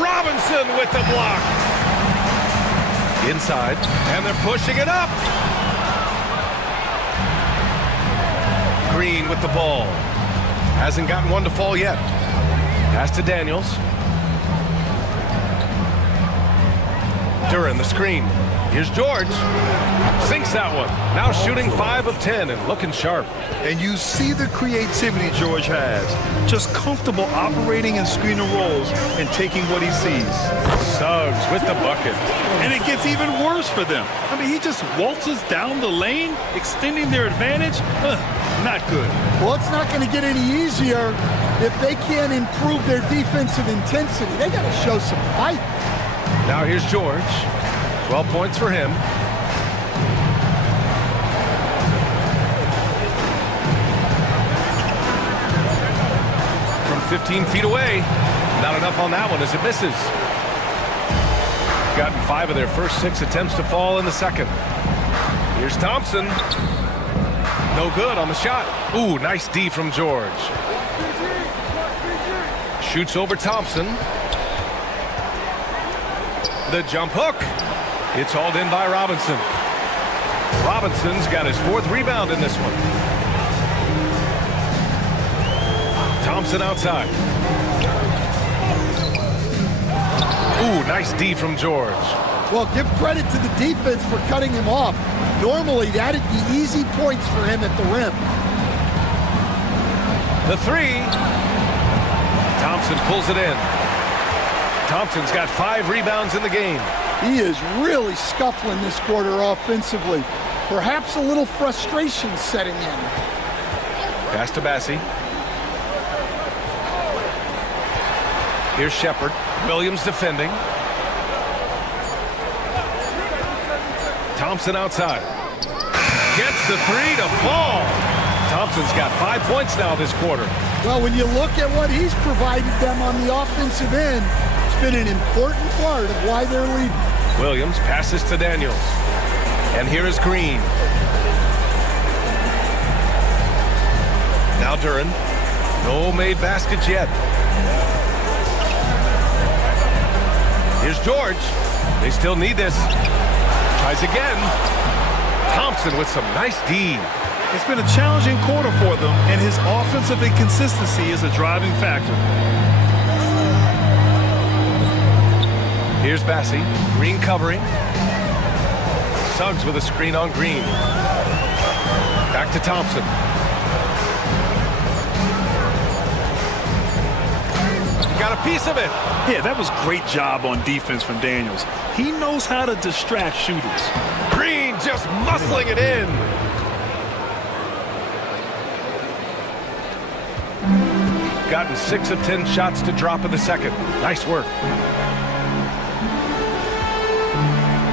Robinson with the block. Inside, and they're pushing it up. Green with the ball. Hasn't gotten one to fall yet. Pass to Daniels. Duren, the screen. Here's George. Sinks that one. Now shooting 5 of 10 and looking sharp. And you see the creativity George has. Just comfortable operating in screen and rolls and taking what he sees. Suggs with the bucket. And it gets even worse for them. I mean, he just waltzes down the lane, extending their advantage. Not good. Well, it's not going to get any easier if they can't improve their defensive intensity. They got to show some fight. Now here's George. 12 points for him. From 15 feet away. Not enough on that one as it misses. Gotten 5 of their first 6 attempts to fall in the second. Here's Thompson. No good on the shot. Ooh, nice D from George. Shoots over Thompson. The jump hook. It's hauled in by Robinson. Robinson's got his 4th rebound in this one. Thompson outside. Ooh, nice D from George. Well, give credit to the defense for cutting him off. Normally, that'd be easy points for him at the rim. The 3. Thompson pulls it in. Thompson's got 5 rebounds in the game. He is really scuffling this quarter offensively. Perhaps a little frustration setting in. Pass to Bassie. Here's Shepard. Williams defending. Thompson outside. Gets the 3 to fall. Thompson's got 5 points now this quarter. Well, when you look at what he's provided them on the offensive end, it's been an important part of why they're leading. Williams passes to Daniels. And here is Green. Now Duren. No made baskets yet. Here's George. They still need this. Tries again. Thompson with some nice D. It's been a challenging quarter for them, and his offensive inconsistency is a driving factor. Here's Bassie. Green covering. Suggs with a screen on Green. Back to Thompson. Got a piece of it. Yeah, that was great job on defense from Daniels. He knows how to distract shooters. Green just muscling it in. Gotten 6 of 10 shots to drop in the second. Nice work.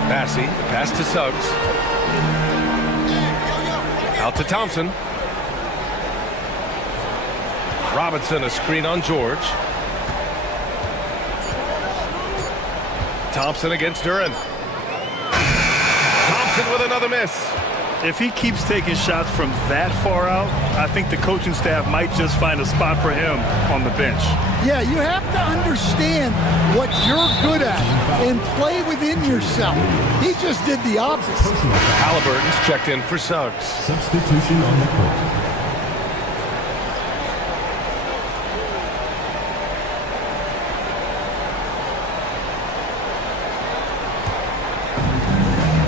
Bassie, pass to Suggs. Out to Thompson. Robinson, a screen on George. Thompson against Duren. Thompson with another miss. If he keeps taking shots from that far out, I think the coaching staff might just find a spot for him on the bench. Yeah, you have to understand what you're good at and play within yourself. He just did the opposite. Halliburton's checked in for Suggs. Substitution on the court.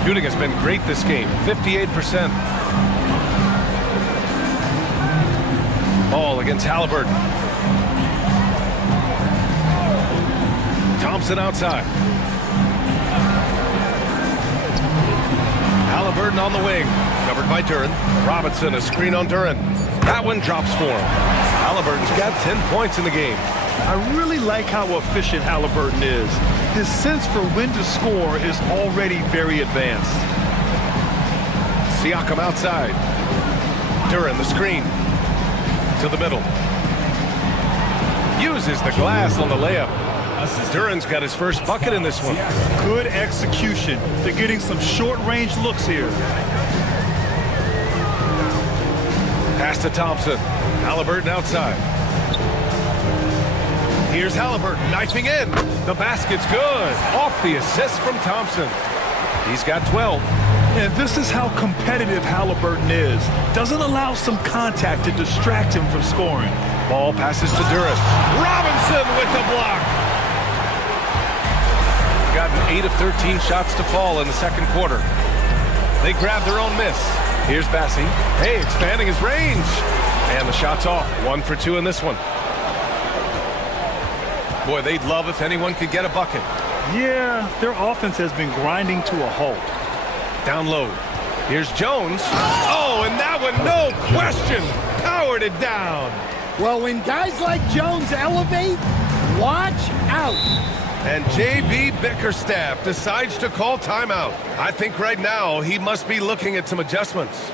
Shooting has been great this game, 58%. Ball against Halliburton. Thompson outside. Halliburton on the wing, covered by Duren. Robinson, a screen on Duren. That one drops for him. Halliburton's got 10 points in the game. I really like how efficient Halliburton is. His sense for when to score is already very advanced. Siakam outside. Duren the screen. To the middle. Uses the glass on the layup. Duren's got his first bucket in this one. Good execution. They're getting some short-range looks here. Pass to Thompson. Halliburton outside. Here's Halliburton knifing in. The basket's good. Off the assist from Thompson. He's got 12. And this is how competitive Halliburton is. Doesn't allow some contact to distract him from scoring. Ball passes to Duren. Robinson with the block. Gotten 8 of 13 shots to fall in the second quarter. They grab their own miss. Here's Bassi. Hey, expanding his range. And the shot's off. 1 for 2 in this one. Boy, they'd love if anyone could get a bucket. Yeah, their offense has been grinding to a halt. Down low. Here's Jones. Oh, and that one, no question, powered it down. Well, when guys like Jones elevate, watch out. And J.B. Bickerstaff decides to call timeout. I think right now he must be looking at some adjustments.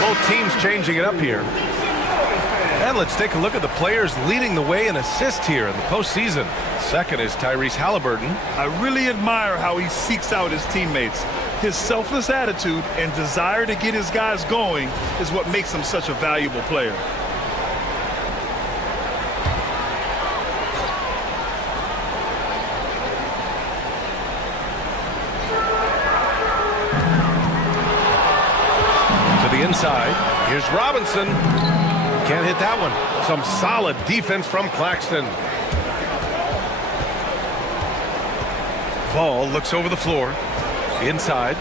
Both teams changing it up here. And let's take a look at the players leading the way in assists here in the postseason. Second is Tyrese Halliburton. I really admire how he seeks out his teammates. His selfless attitude and desire to get his guys going is what makes him such a valuable player. Inside. Here's Robinson. Can't hit that one. Some solid defense from Claxton. Ball looks over the floor. Inside.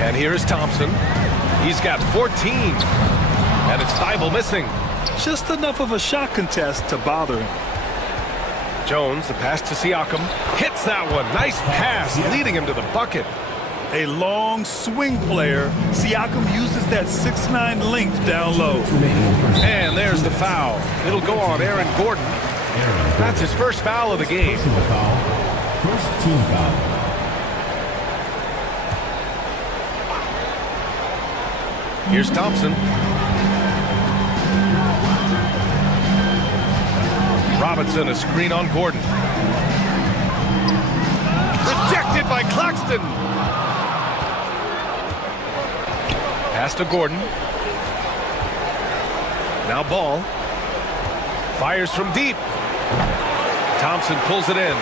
And here is Thompson. He's got 14. And it's Thibault missing. Just enough of a shot contest to bother him. Jones, the pass to Siakam. Hits that one. Nice pass, leading him to the bucket. A long swing player. Siakam uses that 6'9" length down low. And there's the foul. It'll go on Aaron Gordon. That's his first foul of the game. First team foul. Here's Thompson. Robinson, a screen on Gordon. Rejected by Claxton. Pass to Gordon. Now Ball. Fires from deep. Thompson pulls it in.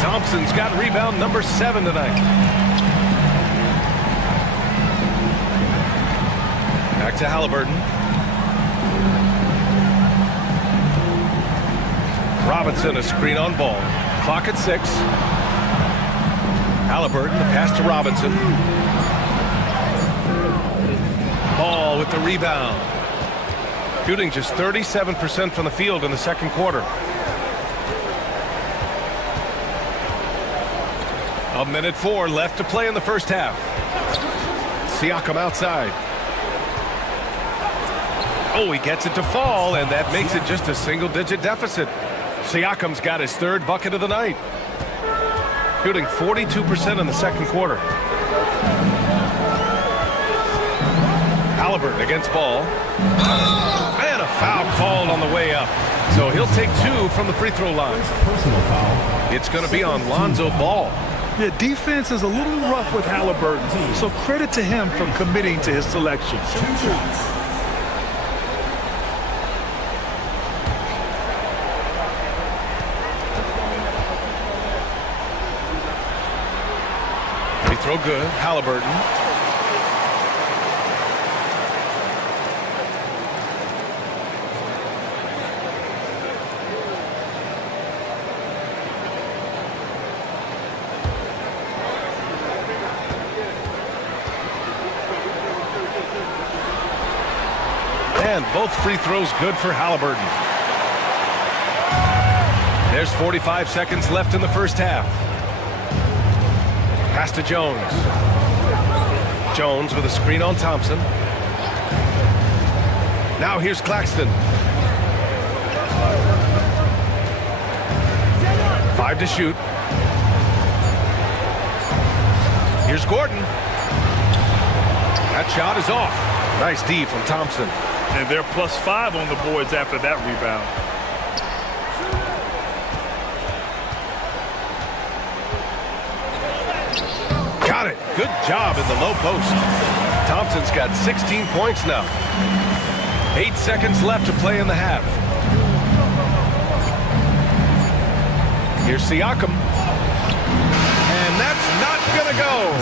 Thompson's got rebound number 7 tonight. Back to Halliburton. Robinson, a screen on Ball. Clock at 6. Halliburton, the pass to Robinson. Ball with the rebound. Shooting just 37% from the field in the second quarter. A minute 4 left to play in the first half. Siakam outside. Oh, he gets it to fall, and that makes it just a single-digit deficit. Siakam's got his third bucket of the night. Shooting 42% in the second quarter. Halliburton against Ball. And a foul called on the way up. So he'll take 2 from the free throw line. Personal foul. It's going to be on Lonzo Ball. Yeah, defense is a little rough with Halliburton, so credit to him for committing to his selection. 2 shots. Free throw good. Halliburton. And both free throws good for Halliburton. There's 45 seconds left in the first half. Pass to Jones. Jones with a screen on Thompson. Now here's Claxton. 5 to shoot. Here's Gordon. That shot is off. Nice D from Thompson. And they're +5 on the boards after that rebound. Got it. Good job in the low post. Thompson's got 16 points now. 8 seconds left to play in the half. Here's Siakam. And that's not going to go.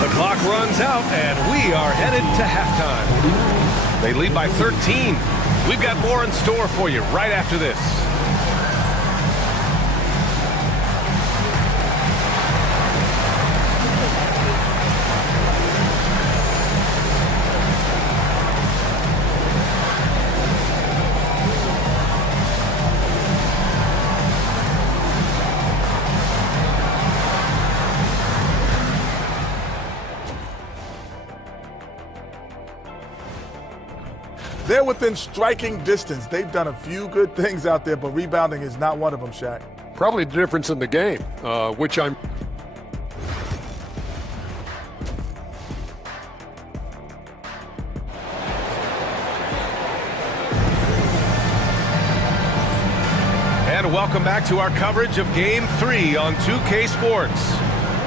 The clock runs out, and we are headed to halftime. They lead by 13. We've got more in store for you right after this. They're within striking distance. They've done a few good things out there, but rebounding is not one of them, Shaq. Probably the difference in the game, which I'm... And welcome back to our coverage of Game 3 on 2K Sports.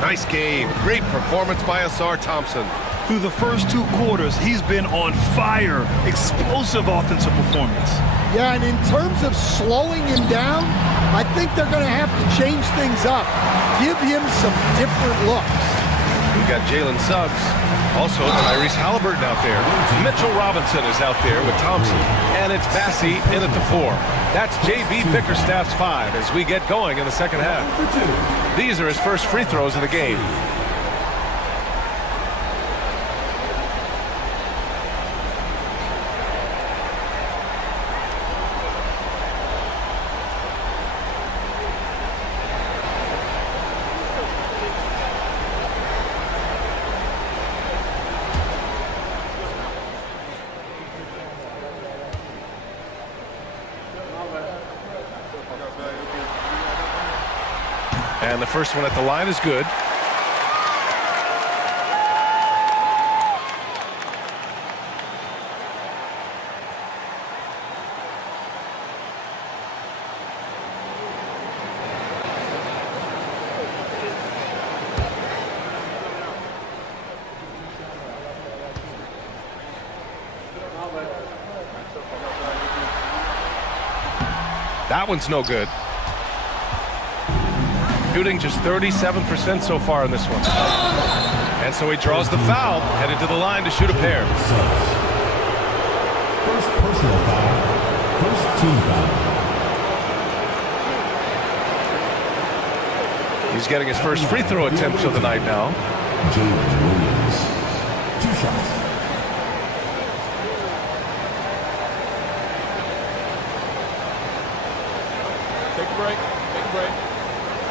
Nice game. Great performance by Asar Thompson. Through the first 2 quarters, he's been on fire. Explosive offensive performance. Yeah, and in terms of slowing him down, I think they're going to have to change things up. Give him some different looks. We've got Jalen Suggs. Also, Tyrese Halliburton out there. Mitchell Robinson is out there with Thompson. And it's Bassey in at the 4. That's J.B. Bickerstaff's 5 as we get going in the second half. These are his first free throws of the game. And the first one at the line is good. That one's no good. Shooting just 37% so far in this one. And so he draws the foul, headed to the line to shoot a pair. First personal foul. First team foul. He's getting his first free throw attempts of the night now. Jalen Williams. 2 shots. Take a break. Take a break.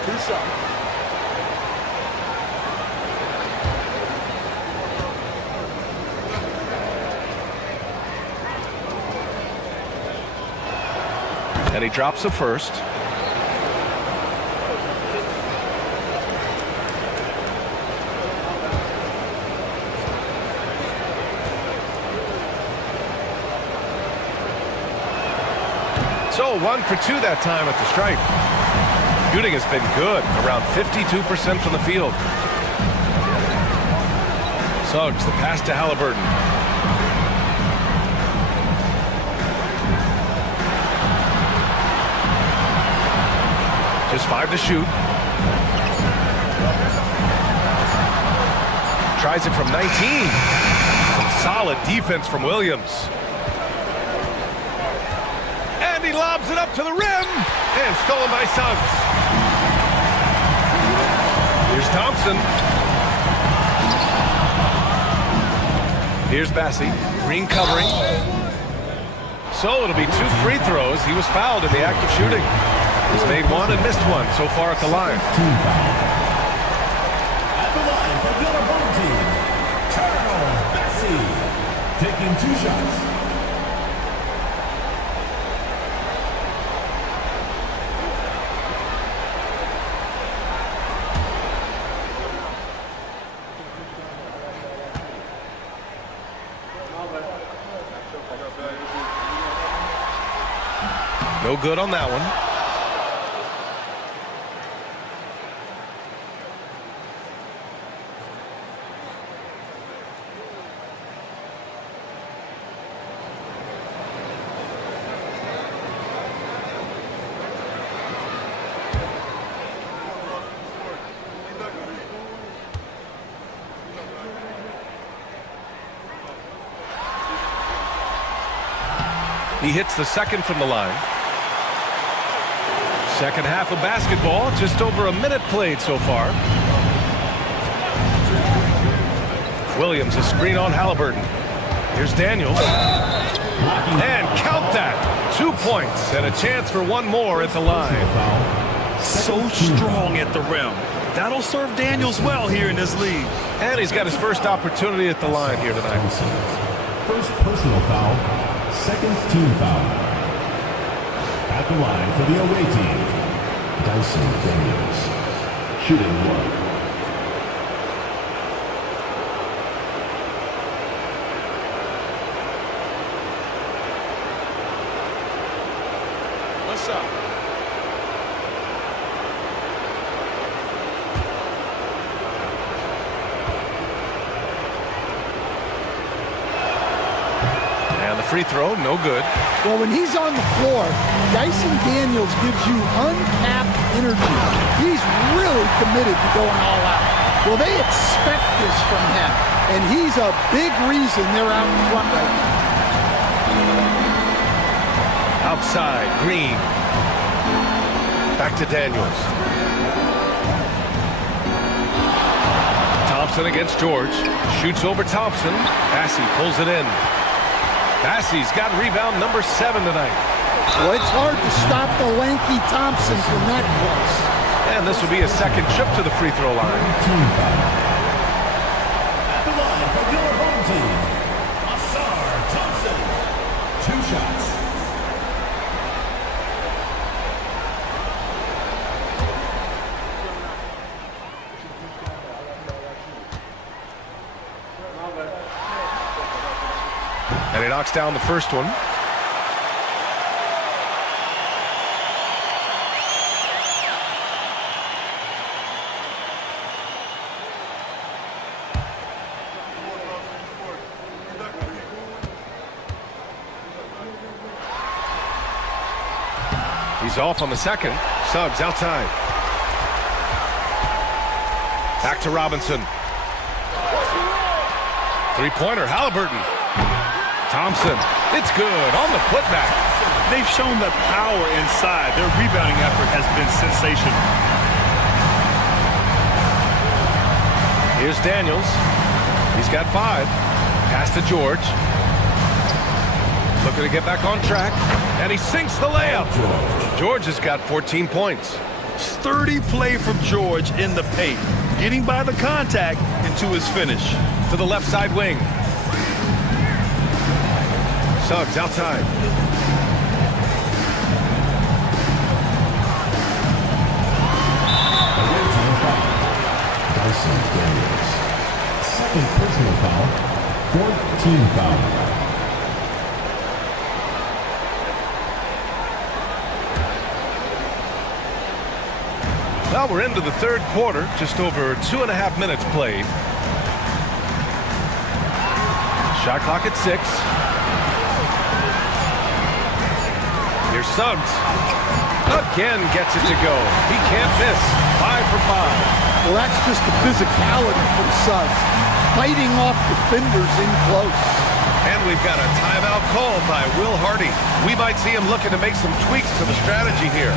2 shots. And he drops the first. So 1 for 2 that time at the stripe. Shooting has been good, around 52% from the field. Suggs, the pass to Halliburton. Just 5 to shoot. Tries it from 19. Some solid defense from Williams. And he lobs it up to the rim. And stolen by Suggs. Here's Thompson. Here's Bassie. Green covering. So it'll be 2 free throws. He was fouled in the act of shooting. He's made 1 and missed 1 so far at the line. At the line for the other home team, Colonel Bassie, taking 2 shots. No good on that one. He hits the second from the line. Second half of basketball, just over a minute played so far. Williams, a screen on Halliburton. Here's Daniels. And count that. 2 points and a chance for 1 more at the line. So strong at the rim. That'll serve Daniels well here in this league. And he's got his first opportunity at the line here tonight. First personal foul, second team foul. At the line for the away team, Dyson Daniels, shooting 1. What's up? And the free throw, no good. Well, when he's on the floor, Dyson Daniels gives you uncapped energy. He's really committed to going all out. Well, they expect this from him, and he's a big reason they're out in front right now. Outside, Green. Back to Daniels. Thompson against George. Shoots over Thompson. Bassie pulls it in. Bassie's got rebound number 7 tonight. Well, it's hard to stop the lanky Thompson from that close. And this will be a second trip to the free throw line. At the line for your home team, Asar Thompson, 2 shots. And he knocks down the first one. He's off on the second. Suggs outside. Back to Robinson. Three-pointer, Halliburton. Thompson, it's good on the putback. They've shown the power inside. Their rebounding effort has been sensational. Here's Daniels. He's got 5. Pass to George. Looking to get back on track. And he sinks the layup. George has got 14 points. Sturdy play from George in the paint. Getting by the contact and to his finish. To the left side wing. Suggs outside. personal foul. Fourth team foul. Well, we're into the third quarter, just over 2.5 minutes played. Shot clock at 6. Here's Suggs. Again gets it to go. He can't miss. 5 for 5. Well, that's just the physicality from Suggs, fighting off defenders in close. And we've got a timeout called by Will Hardy. We might see him looking to make some tweaks to the strategy here.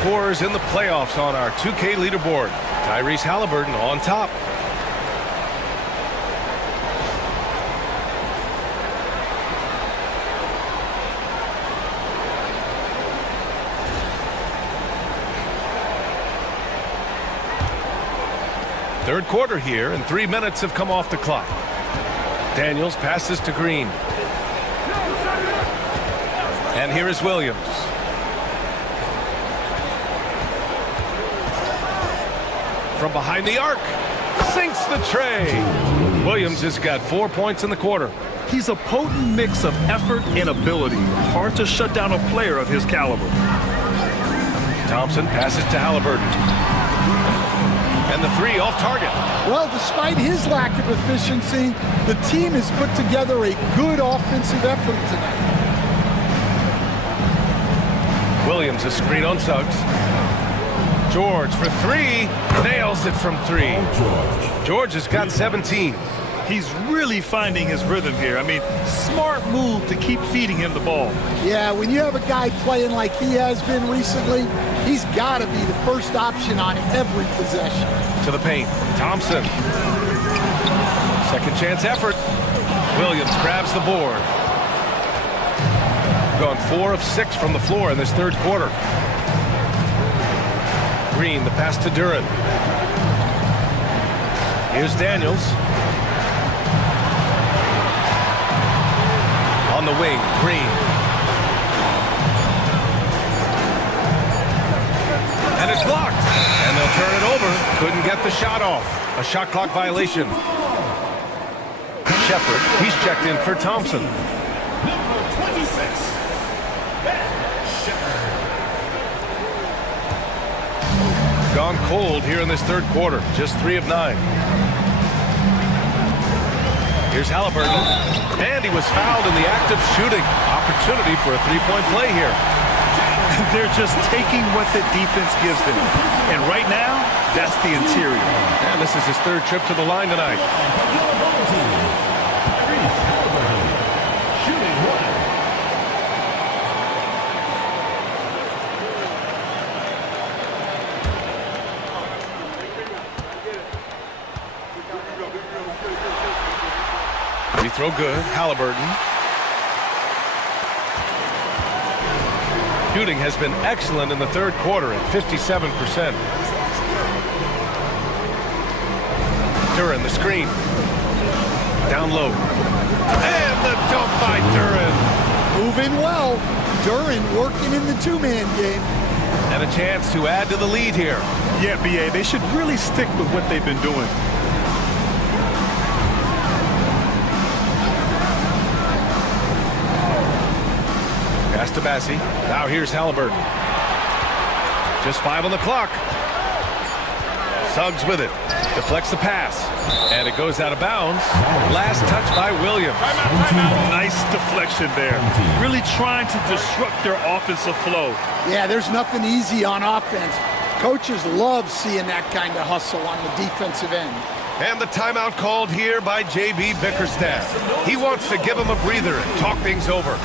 Scorers in the playoffs on our 2K leaderboard. Tyrese Halliburton on top. Third quarter here, and 3 minutes have come off the clock. Daniels passes to Green. And here is Williams. From behind the arc, sinks the tray. Williams has got 4 points in the quarter. He's a potent mix of effort and ability. Hard to shut down a player of his caliber. Thompson passes to Halliburton. And the 3 off target. Well, despite his lack of efficiency, the team has put together a good offensive effort tonight. Williams a screen on Suggs. George for 3, nails it from 3. George has got 17. He's really finding his rhythm here. I mean, smart move to keep feeding him the ball. Yeah, when you have a guy playing like he has been recently, he's got to be the first option on every possession. To the paint, Thompson. Second chance effort. Williams grabs the board. Gone 4 of 6 from the floor in this third quarter. Green, the pass to Duren. Here's Daniels. On the wing, Green. And it's blocked. And they'll turn it over. Couldn't get the shot off. A shot clock violation. Shepard, he's checked in for Thompson. Number 26. Gone cold here in this third quarter. Just 3 of 9. Here's Halliburton. And he was fouled in the act of shooting. Opportunity for a 3-point play here. They're just taking what the defense gives them. And right now, that's the interior. And this is his 3rd trip to the line tonight. Free throw good. Halliburton. Shooting has been excellent in the third quarter at 57%. Duren, the screen. Down low. And the dunk by Duren. Moving well. Duren working in the 2-man game. And a chance to add to the lead here. Yeah, B.A., they should really stick with what they've been doing. Pass to Bassie. Now here's Halliburton. Just 5 on the clock. Suggs with it. Deflects the pass. And it goes out of bounds. Last touch by Williams. Nice deflection there. Really trying to disrupt their offensive flow. Yeah, there's nothing easy on offense. Coaches love seeing that kind of hustle on the defensive end. And the timeout called here by J.B. Bickerstaff. He wants to give him a breather and talk things over.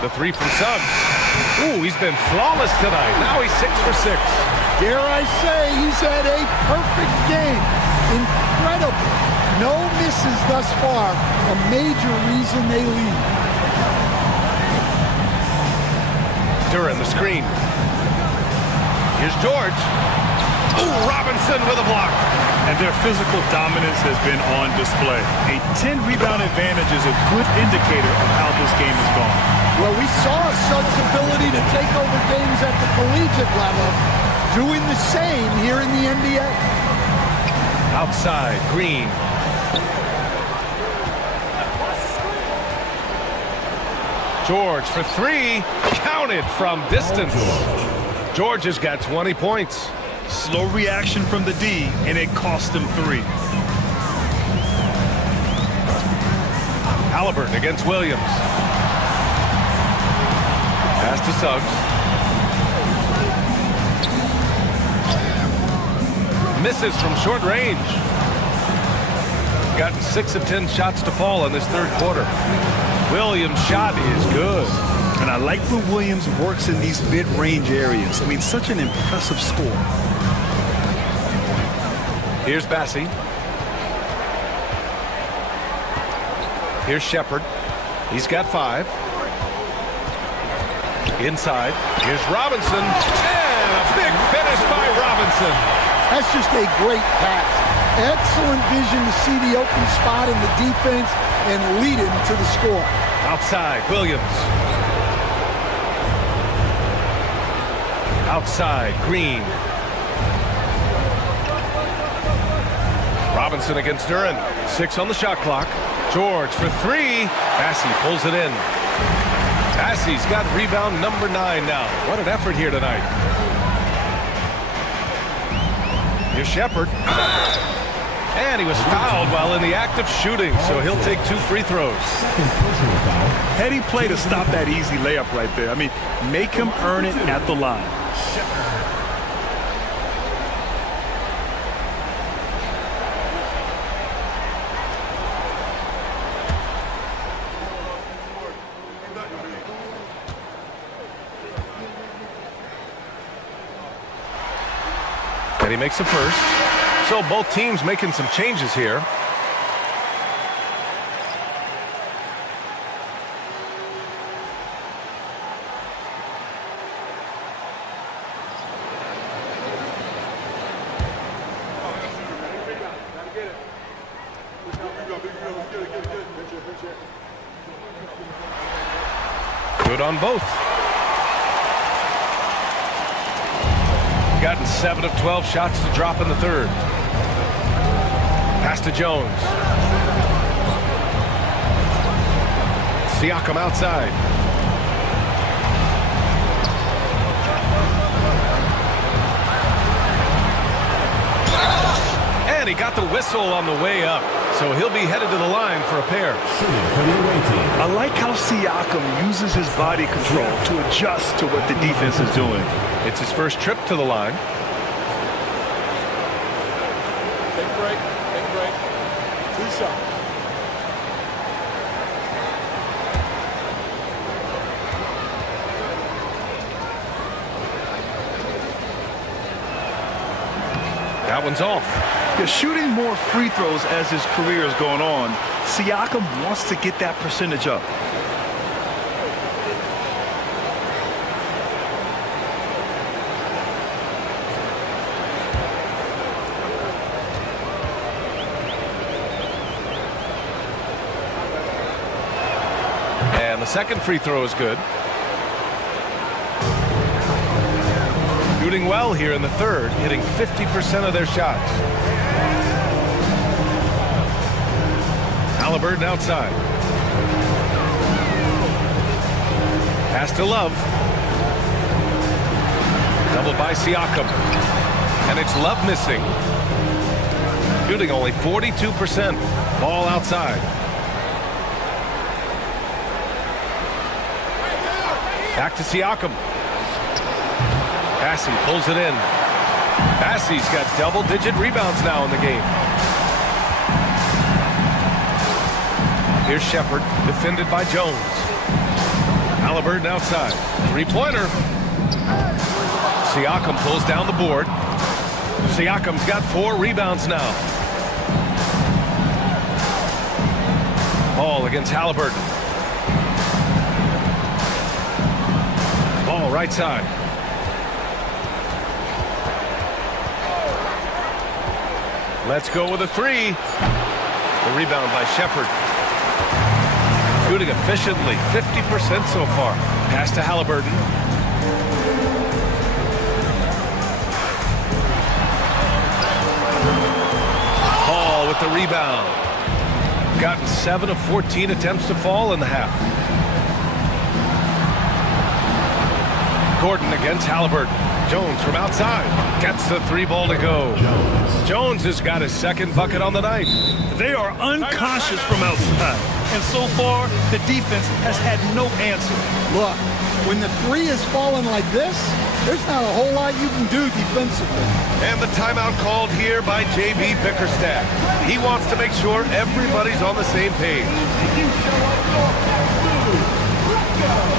The three from Suggs. Ooh, he's been flawless tonight. Now he's 6 for 6. Dare I say, he's had a perfect game. Incredible. No misses thus far. A major reason they lead. Duran, the screen. Here's George. Ooh, Robinson with a block. And their physical dominance has been on display. A 10-rebound advantage is a good indicator of how this game has gone. Well, we saw Suggs' ability to take over games at the collegiate level, doing the same here in the NBA. Outside, Green. George for 3, counted from distance. George has got 20 points. Slow reaction from the D, and it cost them 3. Halliburton against Williams. Pass to Suggs. Misses from short range. Gotten 6 of 10 shots to fall in this third quarter. Williams' shot is good. And I like when Williams works in these mid-range areas. I mean, such an impressive score. Here's Bassie. Here's Shepard. He's got 5. Inside. Here's Robinson. And a big finish by Robinson. That's just a great pass. Excellent vision to see the open spot in the defense and lead him to the score. Outside, Williams. Outside, Green. Robinson against Duran. 6 on the shot clock. George for 3. Bassie pulls it in. Bassie's got rebound number 9 now. What an effort here tonight. Here's Shepard. And he was fouled while in the act of shooting, so he'll take 2 free throws. Heady play to stop that easy layup right there. I mean, make him earn it at the line. And he makes a first. So both teams making some changes here. Good on both. Gotten 7 of 12 shots to drop in the third. Pass to Jones. Siakam outside. And he got the whistle on the way up, so he'll be headed to the line for a pair. I like how Siakam uses his body control to adjust to what the defense is doing. It's his first trip to the line. Take a break. Take a break. 2 shots. That one's off. They're shooting more free throws as his career is going on. Siakam wants to get that percentage up. And the second free throw is good. Shooting well here in the third, hitting 50% of their shots. Halliburton outside. Pass to Love. Doubled by Siakam. And it's Love missing. Shooting only 42%. Ball outside. Back to Siakam. Bassey pulls it in. Bassey's got double-digit rebounds now in the game. Here's Shepard, defended by Jones. Halliburton outside. Three-pointer. Siakam pulls down the board. Siakam's got 4 rebounds now. Ball against Halliburton. Ball right side. Let's go with a 3. The rebound by Shepard. Shooting efficiently, 50% so far. Pass to Halliburton. Ball with the rebound. Gotten 7 of 14 attempts to fall in the half. Gordon against Halliburton. Jones from outside. Gets the 3-ball to go. Jones has got his second bucket on the night. They are unconscious from outside. And so far, the defense has had no answer. Look, when the 3 is falling like this, there's not a whole lot you can do defensively. And the timeout called here by J.B. Bickerstaff. He wants to make sure everybody's on the same page. Let's go.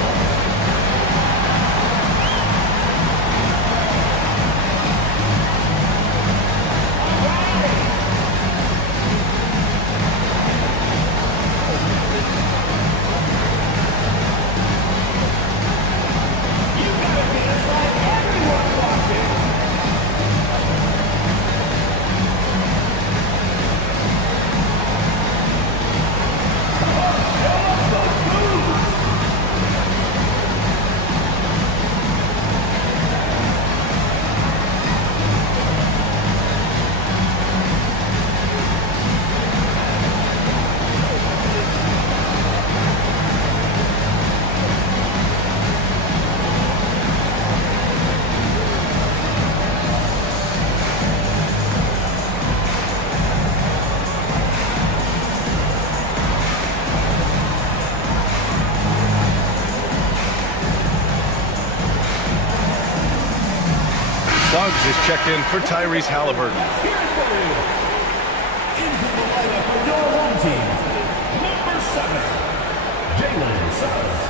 Suggs is checked in for Tyrese Halliburton. Into the lineup for your home team, number 7, Jalen Suggs.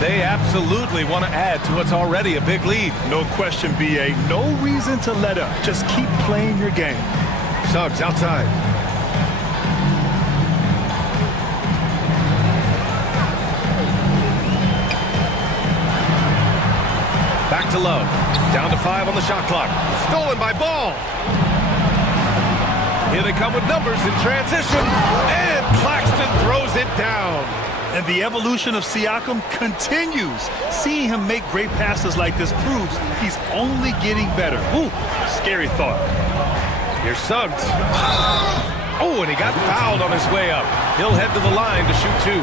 They absolutely want to add to what's already a big lead. No question, B.A. No reason to let up. Just keep playing your game. Suggs outside. Back to Love. Down to 5 on the shot clock. Stolen by Ball. Here they come with numbers in transition. And Claxton throws it down. And the evolution of Siakam continues. Seeing him make great passes like this proves he's only getting better. Ooh, scary thought. Here's Suggs. Oh, and he got fouled on his way up. He'll head to the line to shoot 2.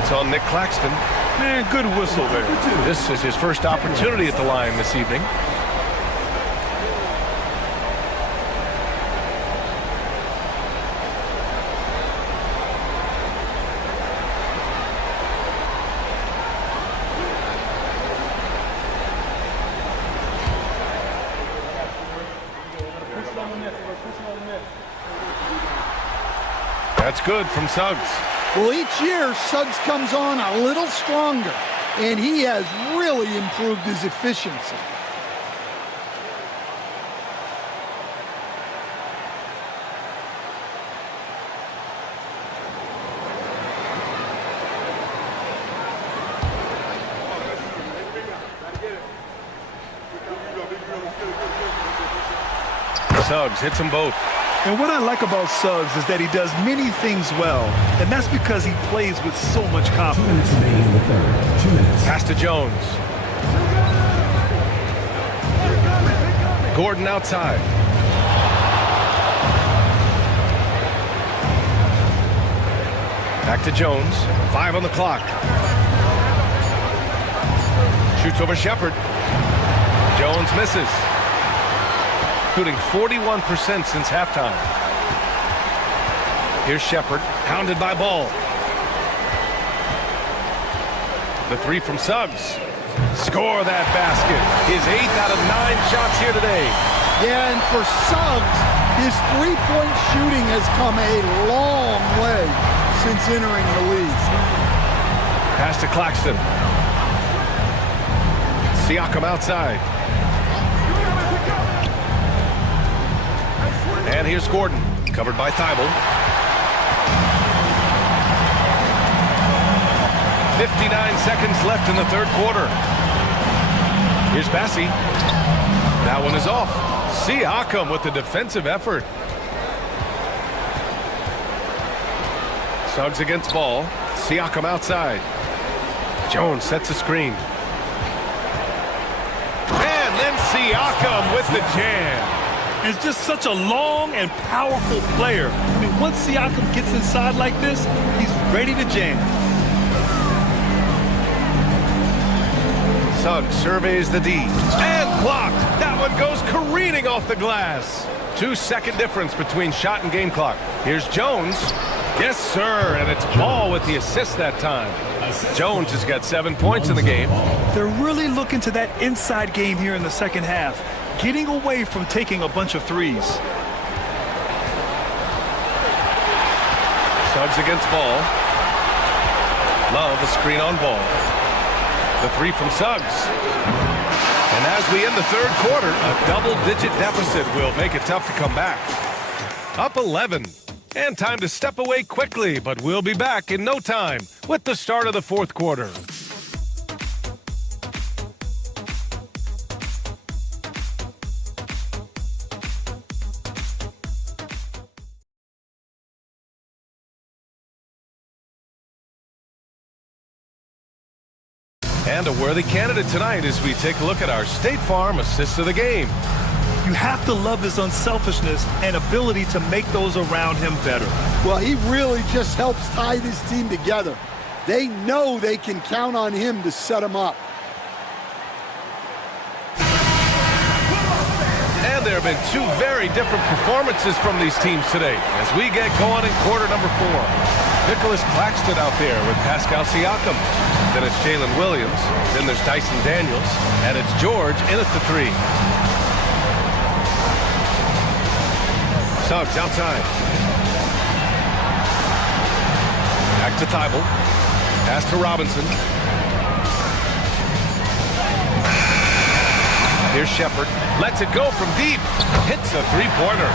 It's on Nick Claxton. Man, good whistle there. This is his first opportunity at the line this evening. That's good from Suggs. Well, each year, Suggs comes on a little stronger, and he has really improved his efficiency. Suggs hits them both. And what I like about Suggs is that he does many things well, and that's because he plays with so much confidence. Pass to Jones. Gordon outside. Back to Jones. 5 on the clock. Shoots over Shepherd. Jones misses. Shooting 41% since halftime. Here's Shepherd, pounded by Ball. The 3 from Suggs. Score that basket. His 8th out of 9 shots here today. Yeah, and for Suggs, his three-point shooting has come a long way since entering the league. Pass to Claxton. Siakam outside. And here's Gordon, covered by Thibault. 59 seconds left in the third quarter. Here's Bassey. That one is off. Siakam with the defensive effort. Suggs against Ball. Siakam outside. Jones sets a screen. And then Siakam with the jam. Is just such a long and powerful player. I mean, once Siakam gets inside like this, he's ready to jam. Suggs surveys the D. And blocked. That one goes careening off the glass. 2-second difference between shot and game clock. Here's Jones. Yes, sir. And it's Ball with the assist that time. Jones has got 7 points in the game. They're really looking to that inside game here in the second half, getting away from taking a bunch of threes. Suggs against Ball. Love a screen on Ball. The 3 from Suggs. And as we end the third quarter, a double-digit deficit will make it tough to come back. Up 11. And time to step away quickly, but we'll be back in no time with the start of the fourth quarter. And a worthy candidate tonight as we take a look at our State Farm assist of the game. You have to love his unselfishness and ability to make those around him better. Well, he really just helps tie this team together. They know they can count on him to set them up. And there have been 2 very different performances from these teams today as we get going in quarter number 4. Nicholas Claxton out there with Pascal Siakam. Then it's Jalen Williams. Then there's Dyson Daniels. And it's George in at the 3. Suggs outside. Back to Thibault. Pass to Robinson. Here's Shepherd. Lets it go from deep. Hits a 3-pointer.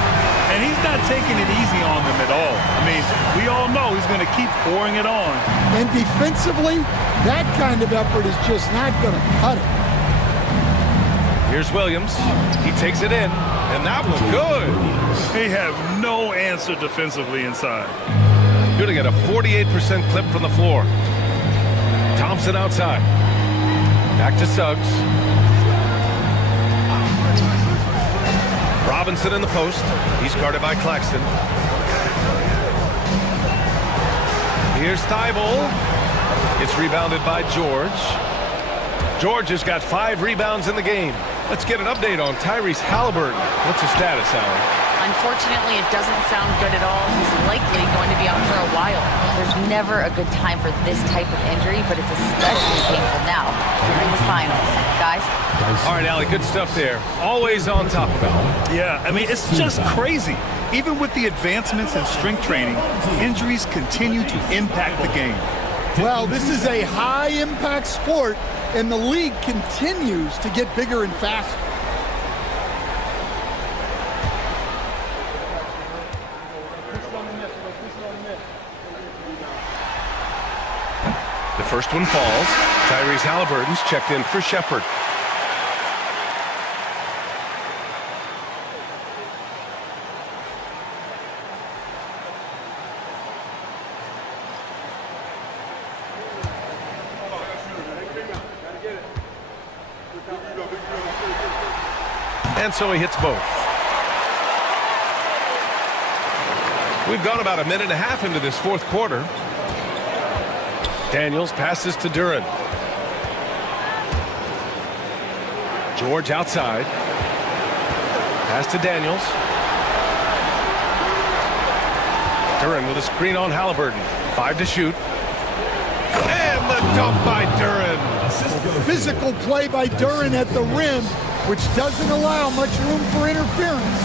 And he's not taking it easy on them at all. I mean, we all know he's going to keep pouring it on. And defensively, that kind of effort is just not going to cut it. Here's Williams. He takes it in, and that one good. They have no answer defensively inside. You're going to get a 48% clip from the floor. Thompson outside. Back to Suggs. Robinson in the post. He's guarded by Claxton. Here's Thibault. It's rebounded by George. George has got 5 rebounds in the game. Let's get an update on Tyrese Halliburton. What's his status, Alan? Unfortunately, it doesn't sound good at all. He's likely going to be out for a while. There's never a good time for this type of injury, but it's especially painful now during the finals. Guys? All right, Allie, good stuff there. Always on top of it. Yeah, I mean, it's just crazy. Even with the advancements in strength training, injuries continue to impact the game. Well, this is a high-impact sport, and the league continues to get bigger and faster. The first one falls. Tyrese Halliburton's checked in for Shepard. And so he hits both. We've gone about a minute and a half into this fourth quarter. Daniels passes to Duren. George outside. Pass to Daniels. Duren with a screen on Halliburton. 5 to shoot. And the dunk by Duren. Physical play by Duren at the rim, which doesn't allow much room for interference.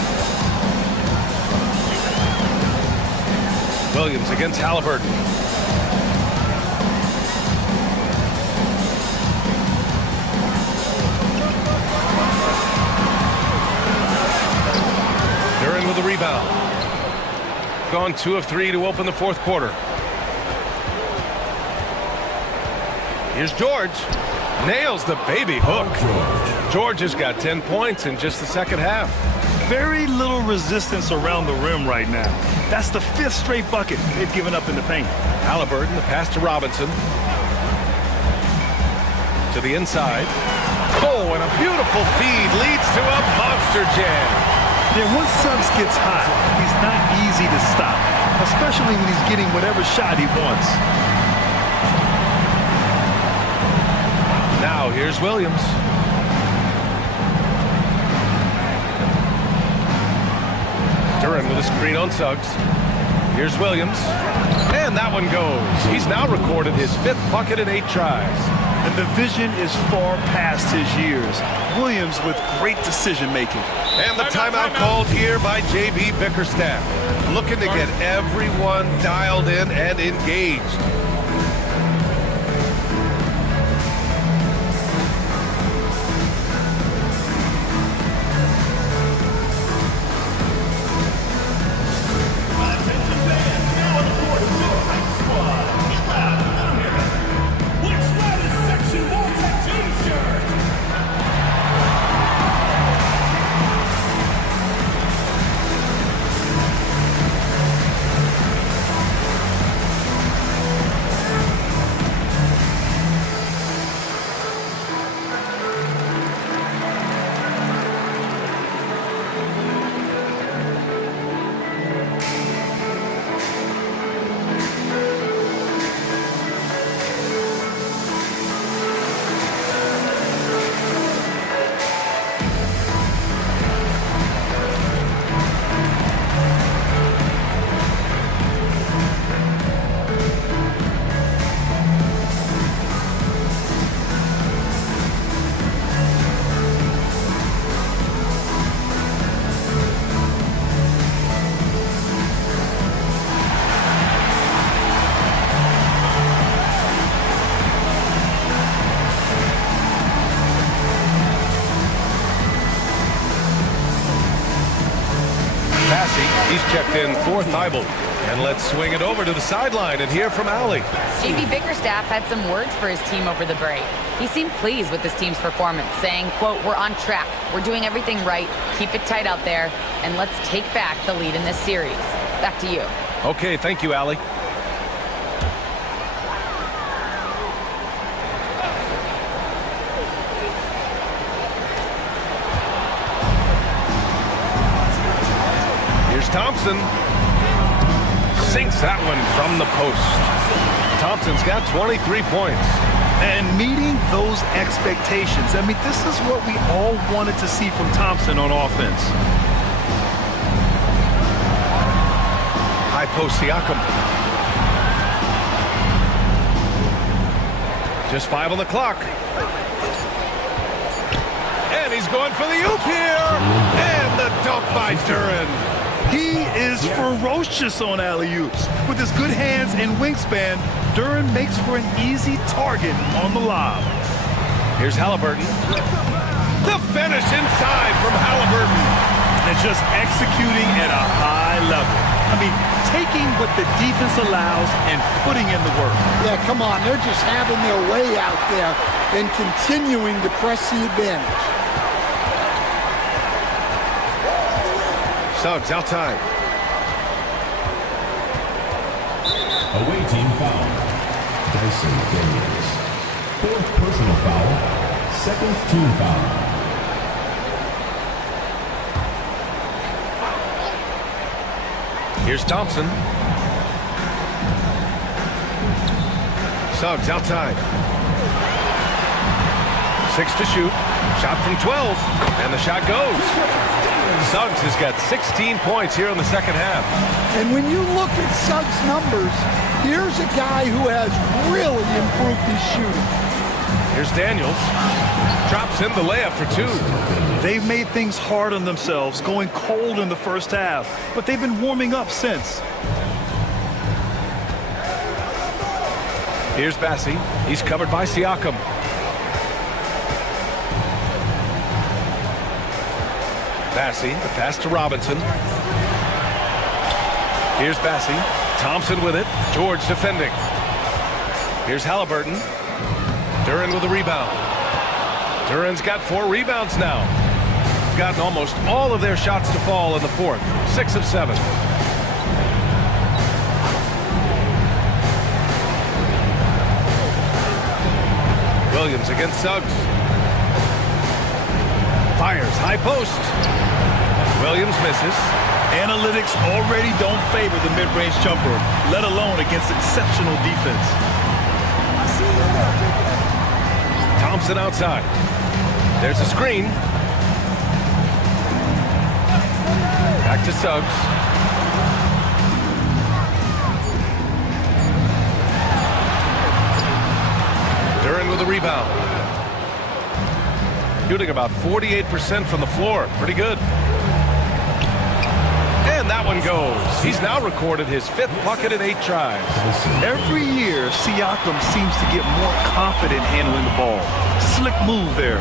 Williams against Halliburton. Duren with the rebound. Gone 2 of 3 to open the fourth quarter. Here's George. Nails the baby hook. George has got 10 points in just the second half. Very little resistance around the rim right now. That's the 5th straight bucket they've given up in the paint. Halliburton, the pass to Robinson. To the inside. Oh, and a beautiful feed leads to a monster jam. Yeah, once Suggs gets hot, he's not easy to stop, especially when he's getting whatever shot he wants. Now here's Williams. Duren with a screen on Suggs. Here's Williams. And that one goes. He's now recorded his 5th bucket in 8 tries. And the vision is far past his years. Williams with great decision-making. And the timeout called here by J.B. Bickerstaff. Looking to get everyone dialed in and engaged. He's checked in for Thibault. And let's swing it over to the sideline and hear from Allie. JB Bickerstaff had some words for his team over the break. He seemed pleased with his team's performance, saying, quote, "We're on track. We're doing everything right. Keep it tight out there, and let's take back the lead in this series." Back to you. Okay, thank you, Allie. Here's Thompson. Sinks that one from the post. Thompson's got 23 points. And meeting those expectations. I mean, this is what we all wanted to see from Thompson on offense. High post Siakam. Just 5 on the clock. And he's going for the oop here. And the dunk by Duren. He is ferocious on alley-oops. With his good hands and wingspan, Duren makes for an easy target on the lob. Here's Halliburton. The finish inside from Halliburton. And just executing at a high level. I mean, taking what the defense allows and putting in the work. Yeah, come on. They're just having their way out there and continuing to press the advantage. Suggs outside. Away team foul. Dyson Daniels. 4th personal foul. 2nd team foul. Here's Thompson. Suggs outside. 6 to shoot. Shot from 12. And the shot goes. Suggs has got 16 points here in the second half. And when you look at Suggs' numbers, here's a guy who has really improved his shooting. Here's Daniels. Drops in the layup for 2. They've made things hard on themselves, going cold in the first half, but they've been warming up since. Here's Bassi. He's covered by Siakam. Bassi, the pass to Robinson. Here's Bassi. Thompson with it. George defending. Here's Halliburton. Duren with a rebound. Duren's got 4 rebounds now. Gotten almost all of their shots to fall in the fourth. 6 of 7. Williams against Suggs. Fires, high post. Williams misses. Analytics already don't favor the mid-range jumper, let alone against exceptional defense. Thompson outside. There's a screen. Back to Suggs. Duren with a rebound. Shooting about 48% from the floor. Pretty good. And that one goes. He's now recorded his 5th bucket in 8 tries. Every year, Siakam seems to get more confident handling the ball. Slick move there.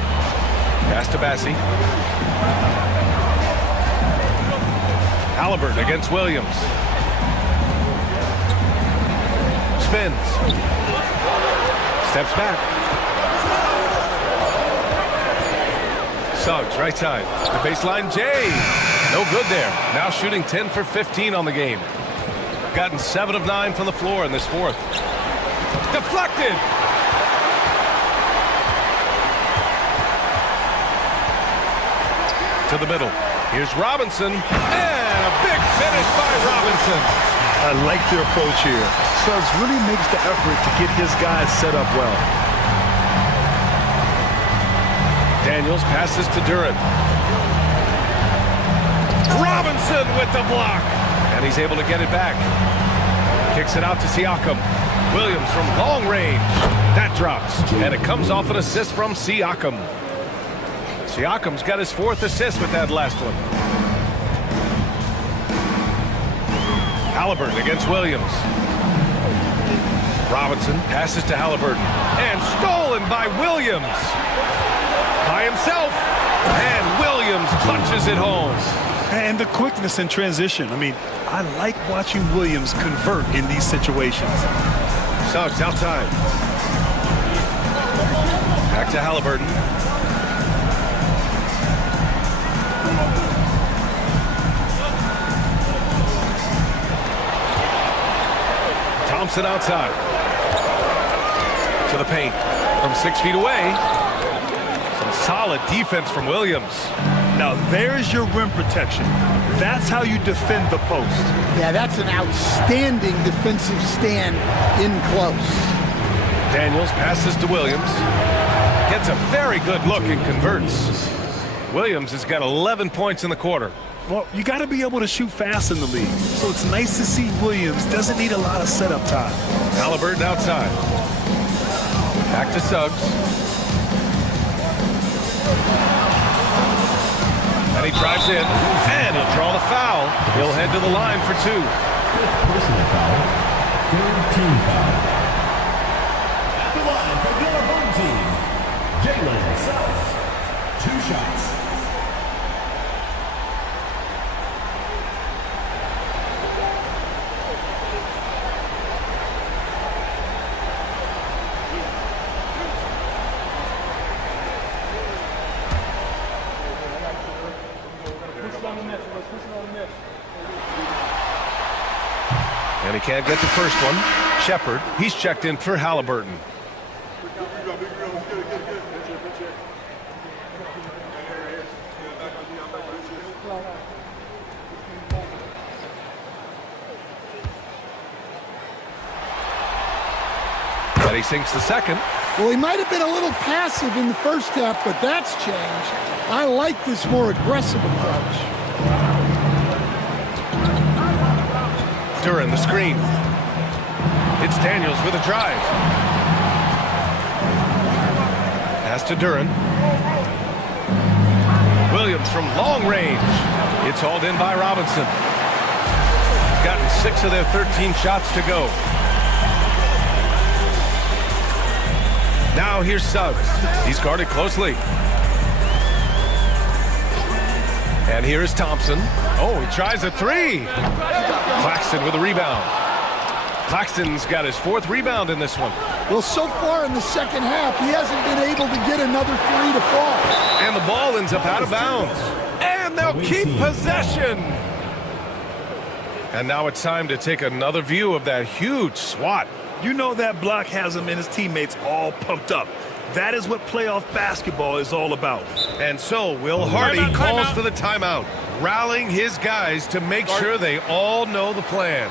Pass to Bassi. Halliburton against Williams. Spins. Steps back. Suggs, right side. The baseline, Jay. No good there. Now shooting 10 for 15 on the game. Gotten 7 of 9 from the floor in this fourth. Deflected. To the middle. Here's Robinson. And a big finish by Robinson. I like their approach here. Suggs really makes the effort to get his guys set up well. Daniels passes to Duren. Robinson with the block. And he's able to get it back. Kicks it out to Siakam. Williams from long range. That drops. And it comes off an assist from Siakam. Siakam's got his 4th assist with that last one. Halliburton against Williams. Robinson passes to Halliburton. And stolen by Williams. By himself. And Williams punches it home. And the quickness in transition. I mean, I like watching Williams convert in these situations. Suggs outside. Back to Halliburton. Thompson outside. To the paint from 6 feet away. Some solid defense from Williams. Now there's your rim protection. That's how you defend the post. Yeah, that's an outstanding defensive stand in close. Daniels passes to Williams. Gets a very good look and converts. Williams has got 11 points in the quarter. Well, you got to be able to shoot fast in the league. So it's nice to see Williams doesn't need a lot of setup time. Halliburton outside. Back to Suggs. And he drives in, and he'll draw the foul. He'll head to the line for 2. Personal foul. Third team foul. At the line for your home team, Jalen Suggs. 2 shots. And he can't get the first one. Shepard, he's checked in for Halliburton. And he sinks the second. Well, he might have been a little passive in the first half, but that's changed. I like this more aggressive approach. Duran, the screen. It's Daniels with a drive. Pass to Duran. Williams from long range. It's hauled in by Robinson. Gotten 6 of their 13 shots to go. Now here's Suggs. He's guarded closely. And here is Thompson. Oh, he tries a 3. Claxton with a rebound. Claxton's got his 4th rebound in this one. Well, so far in the second half, he hasn't been able to get another 3 to fall. And the ball ends up out of bounds. And they'll keep possession. And now it's time to take another view of that huge swat. You know that block has him and his teammates all pumped up. That is what playoff basketball is all about. And so Will Hardy calls for the timeout, rallying his guys to make sure they all know the plan.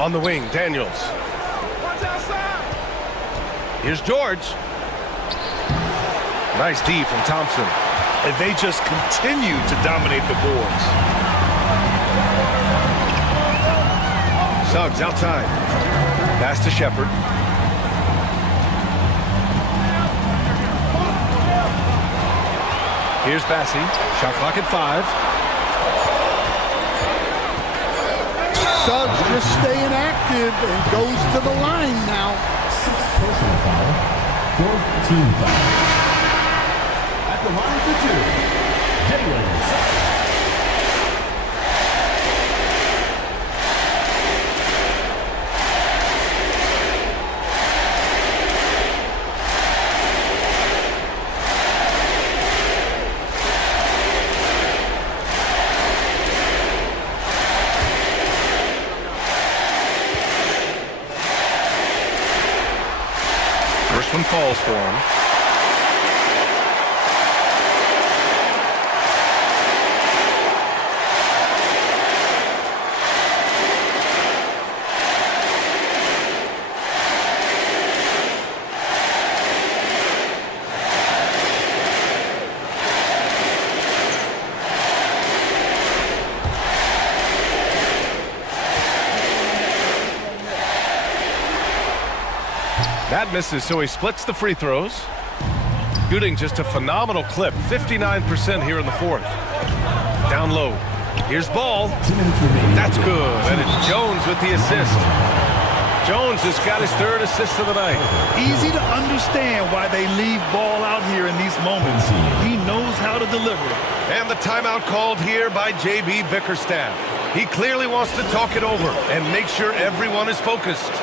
On the wing, Daniels. Here's George. Nice D from Thompson. and they just continue to dominate the boards. Suggs outside. Pass to Shepard. Here's Bassie. Shot clock at 5. Suggs just staying active and goes to the line now. 6th personal foul. 4th team foul. At the line for 2, Jalen Suggs. First one falls for him. That misses, so he splits the free throws. Shooting just a phenomenal clip, 59% here in the 4th. Down low. Here's Ball. That's good, and it's Jones with the assist. Jones has got his 3rd assist of the night. Easy to understand why they leave Ball out here in these moments. He knows how to deliver. And the timeout called here by J.B. Bickerstaff. He clearly wants to talk it over and make sure everyone is focused.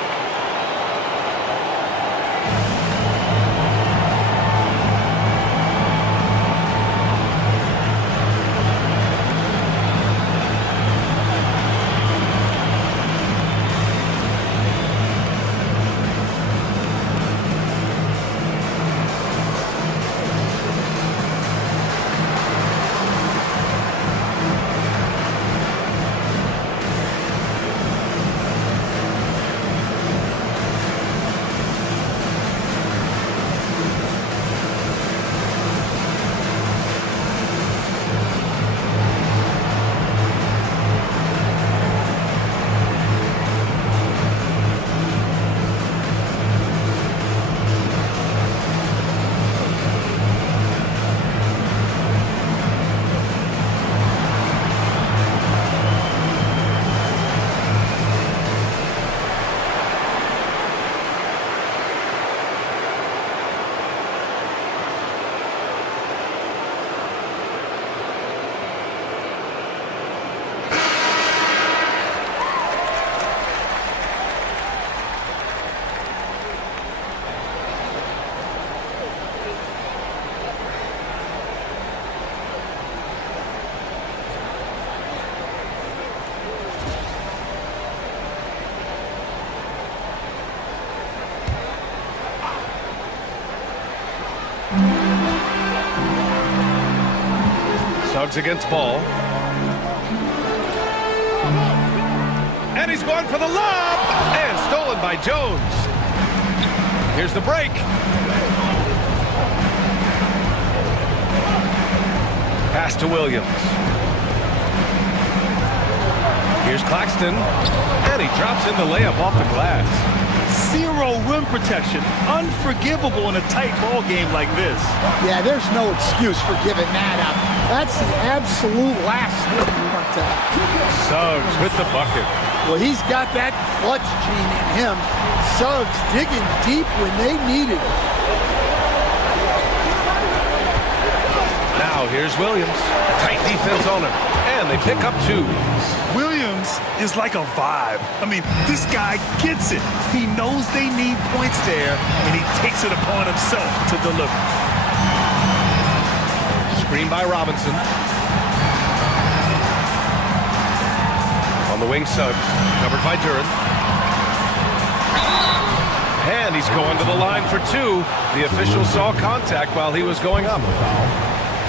Suggs against Ball. And he's going for the lob! And stolen by Jones. Here's the break. Pass to Williams. Here's Claxton. And he drops in the layup off the glass. 0 rim protection. Unforgivable in a tight ball game like this. Yeah, there's no excuse for giving that up. That's the absolute last thing you want to have. Suggs with the bucket. Well, he's got that clutch gene in him. Suggs digging deep when they needed it. Now here's Williams. Tight defense on him. And they pick up 2. Williams is like a vibe. I mean, this guy gets it. He knows they need points there, and he takes it upon himself to deliver. Screen by Robinson. On the wing, Suggs. Covered by Duran. And he's going to the line for 2. The official saw contact while he was going up.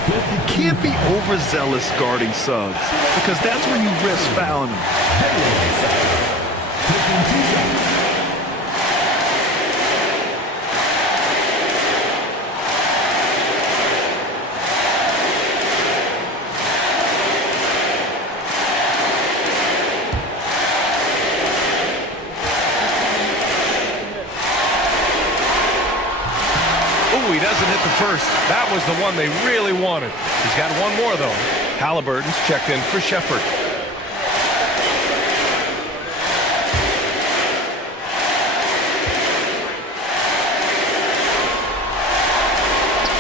You can't be overzealous guarding Suggs, because that's when you risk fouling him. doesn't hit the first. That was the one they really wanted. He's got one more, though. Halliburton's checked in for Shepard.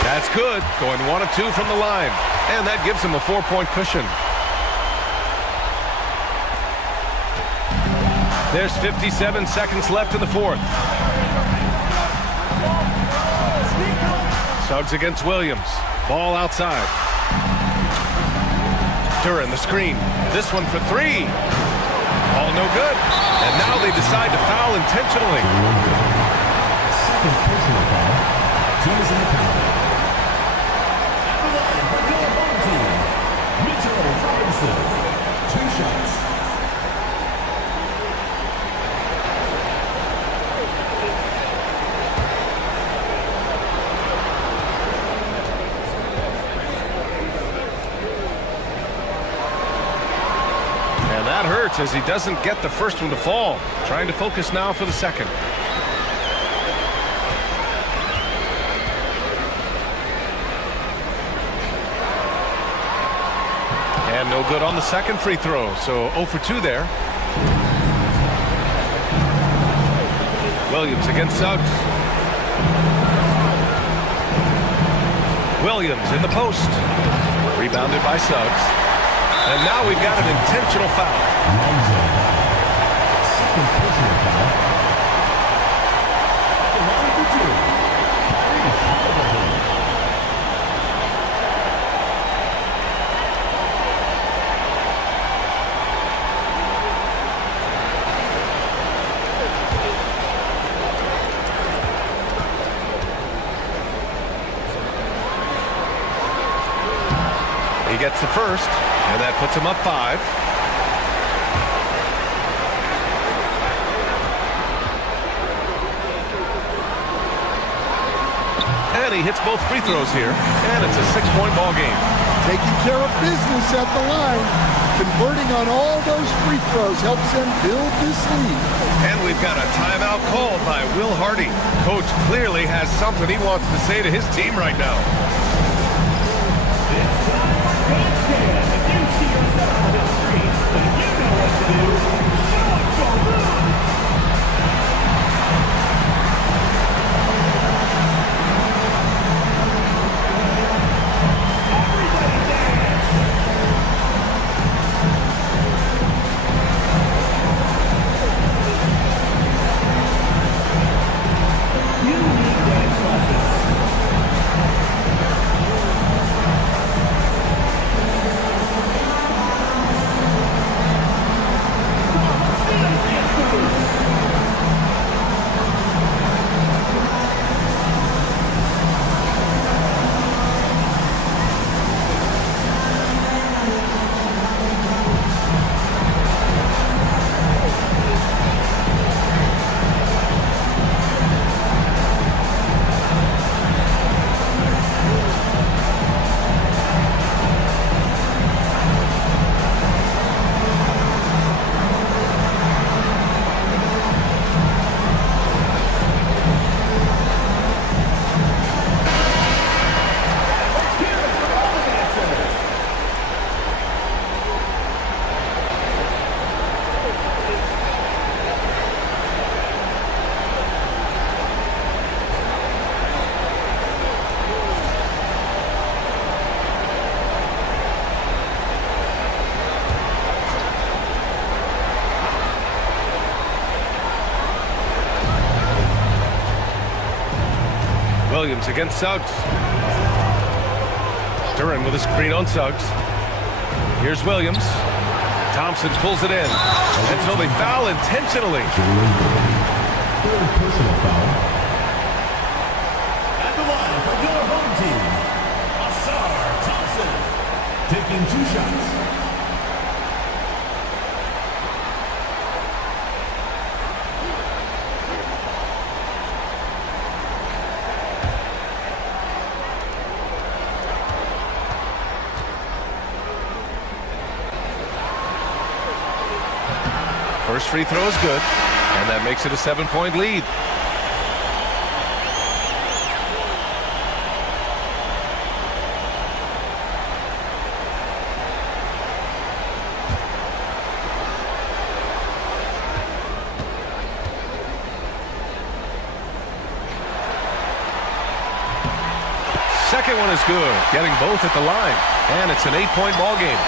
That's good. Going 1 of 2 from the line. And that gives him a 4-point cushion. There's 57 seconds left in the fourth. Suggs against Williams. Ball outside. Duran, the screen. This one for 3. All no good. And now they decide to foul intentionally. Second personal foul. Team is in the penalty. Mitchell Robinson. 2 shots. That hurts as he doesn't get the first one to fall. Trying to focus now for the second. And no good on the second free throw, so 0 for 2 there. Williams against Suggs. Williams in the post. Rebounded by Suggs. And now we've got an intentional foul. Second personal foul. Line for 2. He gets the first. And that puts him up 5. And he hits both free throws here. And it's a 6-point ball game. Taking care of business at the line. Converting on all those free throws helps them build this lead. And we've got a timeout called by Will Hardy. Coach clearly has something he wants to say to his team right now. It's time for Grindtime. If you see yourself on the screen, then you know what to do. Show up for room. Everybody dance. You need dance lessons. Williams against Suggs. Duran with a screen on Suggs. Here's Williams. Thompson pulls it in. And so they foul intentionally. Third personal foul. At the line for your home team, Asar Thompson, taking 2 shots. First free throw is good, and that makes it a 7-point lead. second one is good, getting both at the line. And it's an 8-point ball game.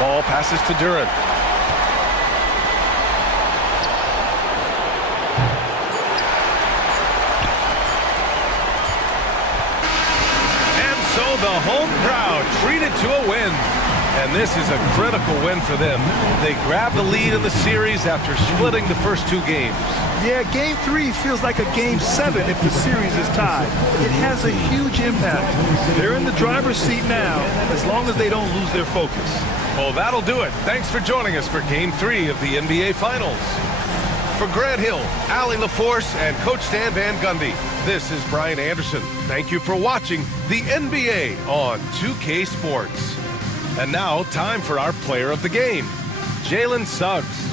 Ball passes to Duren. And so the home crowd treated to a win. And this is a critical win for them. They grabbed the lead in the series after splitting the first 2 games. Yeah, Game 3 feels like a Game 7 if the series is tied. It has a huge impact. They're in the driver's seat now, as long as they don't lose their focus. Well, that'll do it. Thanks for joining us for Game 3 of the NBA Finals. For Grant Hill, Allie LaForce, and Coach Stan Van Gundy, this is Brian Anderson. Thank you for watching the NBA on 2K Sports. And now, time for our player of the game, Jalen Suggs.